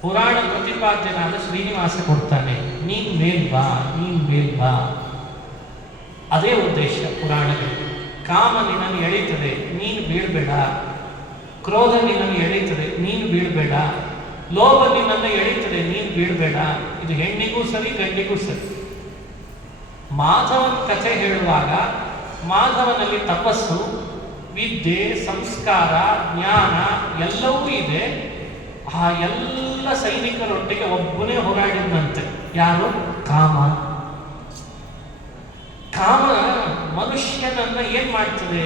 ಪುರಾಣ ಪ್ರತಿಪಾದ್ಯನಾದ ಶ್ರೀನಿವಾಸ ಕೊಡ್ತಾನೆ. ನೀನ್ ಮೇಲ್ ಬಾ, ನೀನ್ ಮೇಲ್ ಬಾ. ಅದೇ ಉದ್ದೇಶ ಪುರಾಣಗಳು. ಕಾಮ ನಿನ್ನನ್ನು ಎಳೀತದೆ, ನೀನು ಬೀಳ್ಬೇಡ. ಕ್ರೋಧ ನಿನ್ನನ್ನು ಎಳೀತದೆ, ನೀನು ಬೀಳ್ಬೇಡ. ಲೋಭ ನಿನ್ನನ್ನು ಎಳೀತದೆ, ನೀನು ಬೀಳ್ಬೇಡ. ಇದು ಹೆಣ್ಣಿಗೂ ಸರಿ, ಗಂಡಿಗೂ ಸರಿ. ಮಾಧವನ ಕಥೆ ಹೇಳುವಾಗ ಮಾಧವನಲ್ಲಿ ತಪಸ್ಸು, ವಿದ್ಯೆ, ಸಂಸ್ಕಾರ, ಜ್ಞಾನ ಎಲ್ಲವೂ ಇದೆ. ಆ ಎಲ್ಲ ಸೈನಿಕರೊಟ್ಟಿಗೆ ಒಬ್ಬನೇ ಹೋರಾಡಿದಂತೆ. ಯಾರು? ಕಾಮ. ಕಾಮ ಮನುಷ್ಯನನ್ನ ಏನ್ ಮಾಡ್ತದೆ?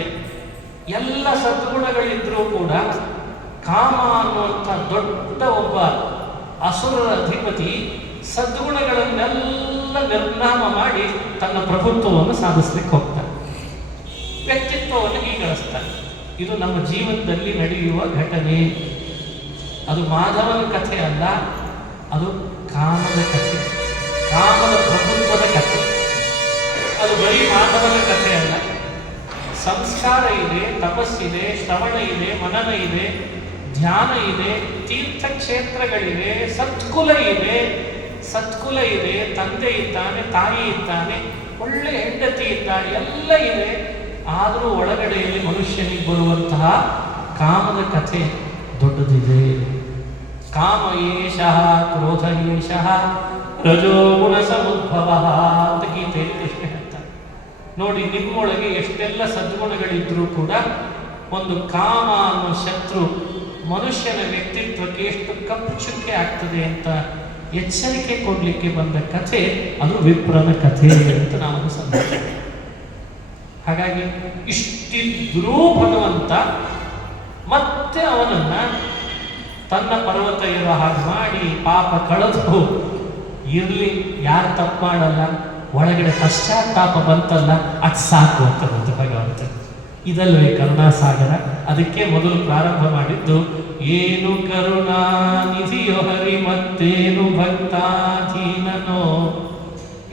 ಎಲ್ಲ ಸದ್ಗುಣಗಳಿದ್ರೂ ಕೂಡ ಕಾಮ ಅನ್ನುವಂಥ ದೊಡ್ಡ ಒಬ್ಬ ಅಸುರರ ಅಧಿಪತಿ ಸದ್ಗುಣಗಳನ್ನೆಲ್ಲ ನಿರ್ನಾಮ ಮಾಡಿ ತನ್ನ ಪ್ರಭುತ್ವವನ್ನು ಸಾಧಿಸ್ಲಿಕ್ಕೆ ಹೋಗ್ತಾನೆ. ವ್ಯಕ್ತಿತ್ವವನ್ನು ಹೀಗಳಿಸ್ತಾನೆ. ಇದು ನಮ್ಮ ಜೀವನದಲ್ಲಿ ನಡೆಯುವ ಘಟನೆ. ಅದು ಮಾಧವನ ಕಥೆ ಅಲ್ಲ, ಅದು ಕಾಮದ ಕಥೆ, ಕಾಮದ ಪ್ರಭುತ್ವದ ಕಥೆ. ಅದು ಬರೀ ಮಾಧವನ ಕಥೆ ಅಲ್ಲ. ಸಂಸ್ಕಾರ ಇದೆ, ತಪಸ್ಸಿದೆ, ಶ್ರವಣ ಇದೆ, ಮನನ ಇದೆ, ಧ್ಯಾನ ಇದೆ, ತೀರ್ಥಕ್ಷೇತ್ರಗಳಿವೆ, ಸತ್ಕುಲ ಇದೆ. ಸತ್ಕುಲ ಇದೆ, ತಂದೆ ಇದ್ದಾನೆ, ತಾಯಿ ಇದ್ದಾನೆ, ಒಳ್ಳೆ ಹೆಂಡತಿ ಇದ್ದಾಳೆ, ಎಲ್ಲ ಇದೆ. ಆದರೂ ಒಳಗಡೆಯಲ್ಲಿ ಮನುಷ್ಯನಿಗೆ ಬರುವಂತಹ ಕಾಮದ ಕಥೆ ದೊಡ್ಡದಿದೆ. ಕಾಮ ಏಷಃ ಕ್ರೋಧ ಏಷಃ ರಜೋಗುಣ ಸಮುದ್ಭವ ಅಂತ ಗೀತೆಯಲ್ಲಿ ಕೃಷ್ಣ ಹೇಳ್ತಾರೆ. ನೋಡಿ, ನಿಮ್ಮೊಳಗೆ ಎಷ್ಟೆಲ್ಲ ಸದ್ಗುಣಗಳಿದ್ರೂ ಕೂಡ ಒಂದು ಕಾಮ ಅನ್ನೋ ಶತ್ರು ಮನುಷ್ಯನ ವ್ಯಕ್ತಿತ್ವಕ್ಕೆ ಎಷ್ಟು ಕಪ್ಪು ಚುಕ್ಕೆ ಆಗ್ತದೆ ಅಂತ ಎಚ್ಚರಿಕೆ ಕೊಡಲಿಕ್ಕೆ ಬಂದ ಕಥೆ ಅದು ವಿಪ್ರನ ಕಥೆ ಅಂತ ನಾವು ಅನುಸಂಧಾನ. ಹಾಗಾಗಿ ಇಷ್ಟಿದ್ರೂ ಭಗವಂತ ಮತ್ತೆ ಅವನನ್ನ ತನ್ನ ಪರ್ವತ ಇರೋ ಹಾಗೆ ಮಾಡಿ ಪಾಪ ಕಳೆದು ಇರ್ಲಿ, ಯಾರು ತಪ್ಪು ಮಾಡಲ್ಲ, ಒಳಗಡೆ ಪಶ್ಚಾತ್ತಾಪ ಬಂತಲ್ಲ ಅದು ಸಾಕು ಅಂತ ಬಂತು ಭಗವಂತ. ಇದಲ್ವೇ ಕರುಣಾಸಾಗರ. ಅದಕ್ಕೆ ಮೊದಲು ಪ್ರಾರಂಭ ಮಾಡಿದ್ದು ಏನು ಕರುಣಾ ನಿಧಿಯೋ ಹರಿ ಮತ್ತೇನು ಭಕ್ತಾಧೀನನೋ.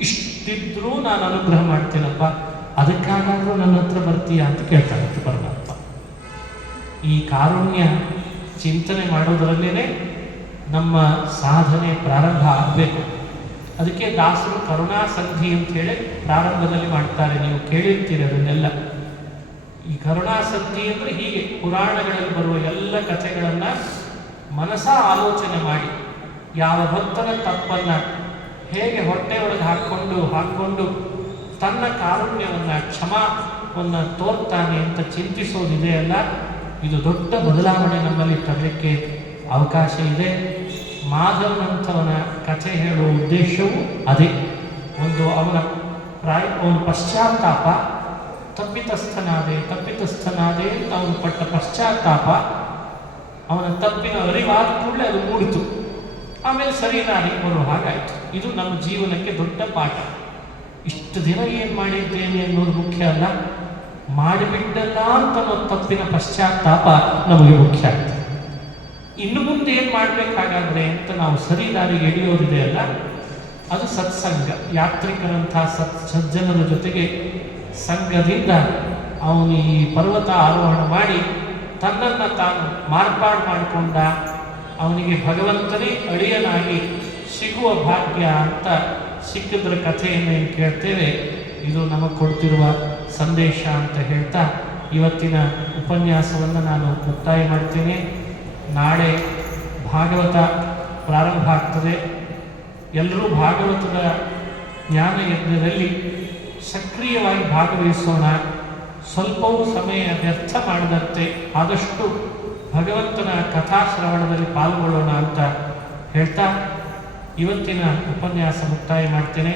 ಇಷ್ಟಿದ್ರೂ ನಾನು ಅನುಗ್ರಹ ಮಾಡ್ತೀನಪ್ಪ, ಅದಕ್ಕಾಗಾದ್ರೂ ನನ್ನ ಹತ್ರ ಬರ್ತೀಯಾ ಅಂತ ಕೇಳ್ತಾರಂತೆ ಪರಮಾತ್ಮ. ಈ ಕಾರುಣ್ಯ ಚಿಂತನೆ ಮಾಡೋದರಲ್ಲೇ ನಮ್ಮ ಸಾಧನೆ ಪ್ರಾರಂಭ ಆಗಬೇಕು. ಅದಕ್ಕೆ ದಾಸರು ಕರುಣಾಸಂಧಿ ಅಂತ ಹೇಳಿ ಪ್ರಾರಂಭದಲ್ಲಿ ಮಾಡ್ತಾರೆ, ನೀವು ಕೇಳಿರ್ತೀರಿ ಅದನ್ನೆಲ್ಲ. ಈ ಕರುಣಾಸಂಧಿ ಅಂದರೆ ಹೀಗೆ ಪುರಾಣಗಳಲ್ಲಿ ಬರುವ ಎಲ್ಲ ಕಥೆಗಳನ್ನು ಮನಸ ಆಲೋಚನೆ ಮಾಡಿ ಯಾವ ಭಕ್ತನ ತಪ್ಪನ್ನು ಹೇಗೆ ಹೊಟ್ಟೆಯೊಳಗೆ ಹಾಕ್ಕೊಂಡು ತನ್ನ ಕಾರುಣ್ಯವನ್ನು ಕ್ಷಮಾವನ್ನು ತೋರ್ತಾನೆ ಅಂತ ಚಿಂತಿಸೋದಿದೆ ಅಲ್ಲ, ಇದು ದೊಡ್ಡ ಬದಲಾವಣೆ ನಮ್ಮಲ್ಲಿ ತರಲಿಕ್ಕೆ ಅವಕಾಶ ಇದೆ. ಮಾಧವನಂಥವನ ಕಥೆ ಹೇಳುವ ಉದ್ದೇಶವೂ ಅದೇ. ಅವನ ಪಶ್ಚಾತ್ತಾಪ, ತಪ್ಪಿತಸ್ಥನಾದೆ ಅಂತ ಅವನು ಪಟ್ಟ ಪಶ್ಚಾತ್ತಾಪ, ಅವನ ತಪ್ಪಿನ ಅರಿವಾದ ಕೂಡಲೇ ಅದು ಮೂಡಿತು. ಆಮೇಲೆ ಸರಿ ನಾನೇ ಬರೋ ಹಾಗಾಯಿತು. ಇದು ನಮ್ಮ ಜೀವನಕ್ಕೆ ದೊಡ್ಡ ಪಾಠ. ಇಷ್ಟು ದಿನ ಏನು ಮಾಡಿದ್ದೇನೆ ಅನ್ನೋದು ಮುಖ್ಯ ಅಲ್ಲ, ಮಾಡಿಬಿಟ್ಟಲ್ಲ ಅಂತ ಅನ್ನೋ ತಪ್ಪಿನ ಪಶ್ಚಾತ್ತಾಪ ನಮಗೆ ಮುಖ್ಯ ಆಗ್ತದೆ. ಇನ್ನು ಮುಂದೆ ಏನು ಮಾಡಬೇಕಾಗಾದ್ರೆ ಅಂತ ನಾವು ಸರಿ ದಾರಿಗೆ ಎಳೆಯೋದಿದೆ ಅಲ್ಲ, ಅದು ಸತ್ಸಂಗ. ಯಾತ್ರಿಕರಂಥ ಸಜ್ಜನರ ಜೊತೆಗೆ ಸಂಘದಿಂದ ಅವನು ಈ ಪರ್ವತ ಆರೋಹಣ ಮಾಡಿ ತನ್ನನ್ನು ತಾನು ಮಾರ್ಪಾಡು ಮಾಡಿಕೊಂಡ, ಅವನಿಗೆ ಭಗವಂತನೇ ಅಳಿಯನಾಗಿ ಸಿಗುವ ಭಾಗ್ಯ ಅಂತ ಸಿಕ್ಕಿದ್ರ ಕಥೆಯನ್ನು ಏನು ಕೇಳ್ತೇವೆ, ಇದು ನಮಗೆ ಕೊಡ್ತಿರುವ ಸಂದೇಶ ಅಂತ ಹೇಳ್ತಾ ಇವತ್ತಿನ ಉಪನ್ಯಾಸವನ್ನು ನಾನು ಮುಕ್ತಾಯ ಮಾಡ್ತೇನೆ. ನಾಳೆ ಭಾಗವತ ಪ್ರಾರಂಭ ಆಗ್ತದೆ. ಎಲ್ಲರೂ ಭಾಗವತದ ಜ್ಞಾನ ಯಜ್ಞದಲ್ಲಿ ಸಕ್ರಿಯವಾಗಿ ಭಾಗವಹಿಸೋಣ. ಸ್ವಲ್ಪವೂ ಸಮಯ ವ್ಯರ್ಥ ಮಾಡದಂತೆ ಆದಷ್ಟು ಭಗವಂತನ ಕಥಾಶ್ರವಣದಲ್ಲಿ ಪಾಲ್ಗೊಳ್ಳೋಣ ಅಂತ ಹೇಳ್ತಾ ಇವತ್ತಿನ ಉಪನ್ಯಾಸ ಮುಕ್ತಾಯ ಮಾಡ್ತೇನೆ.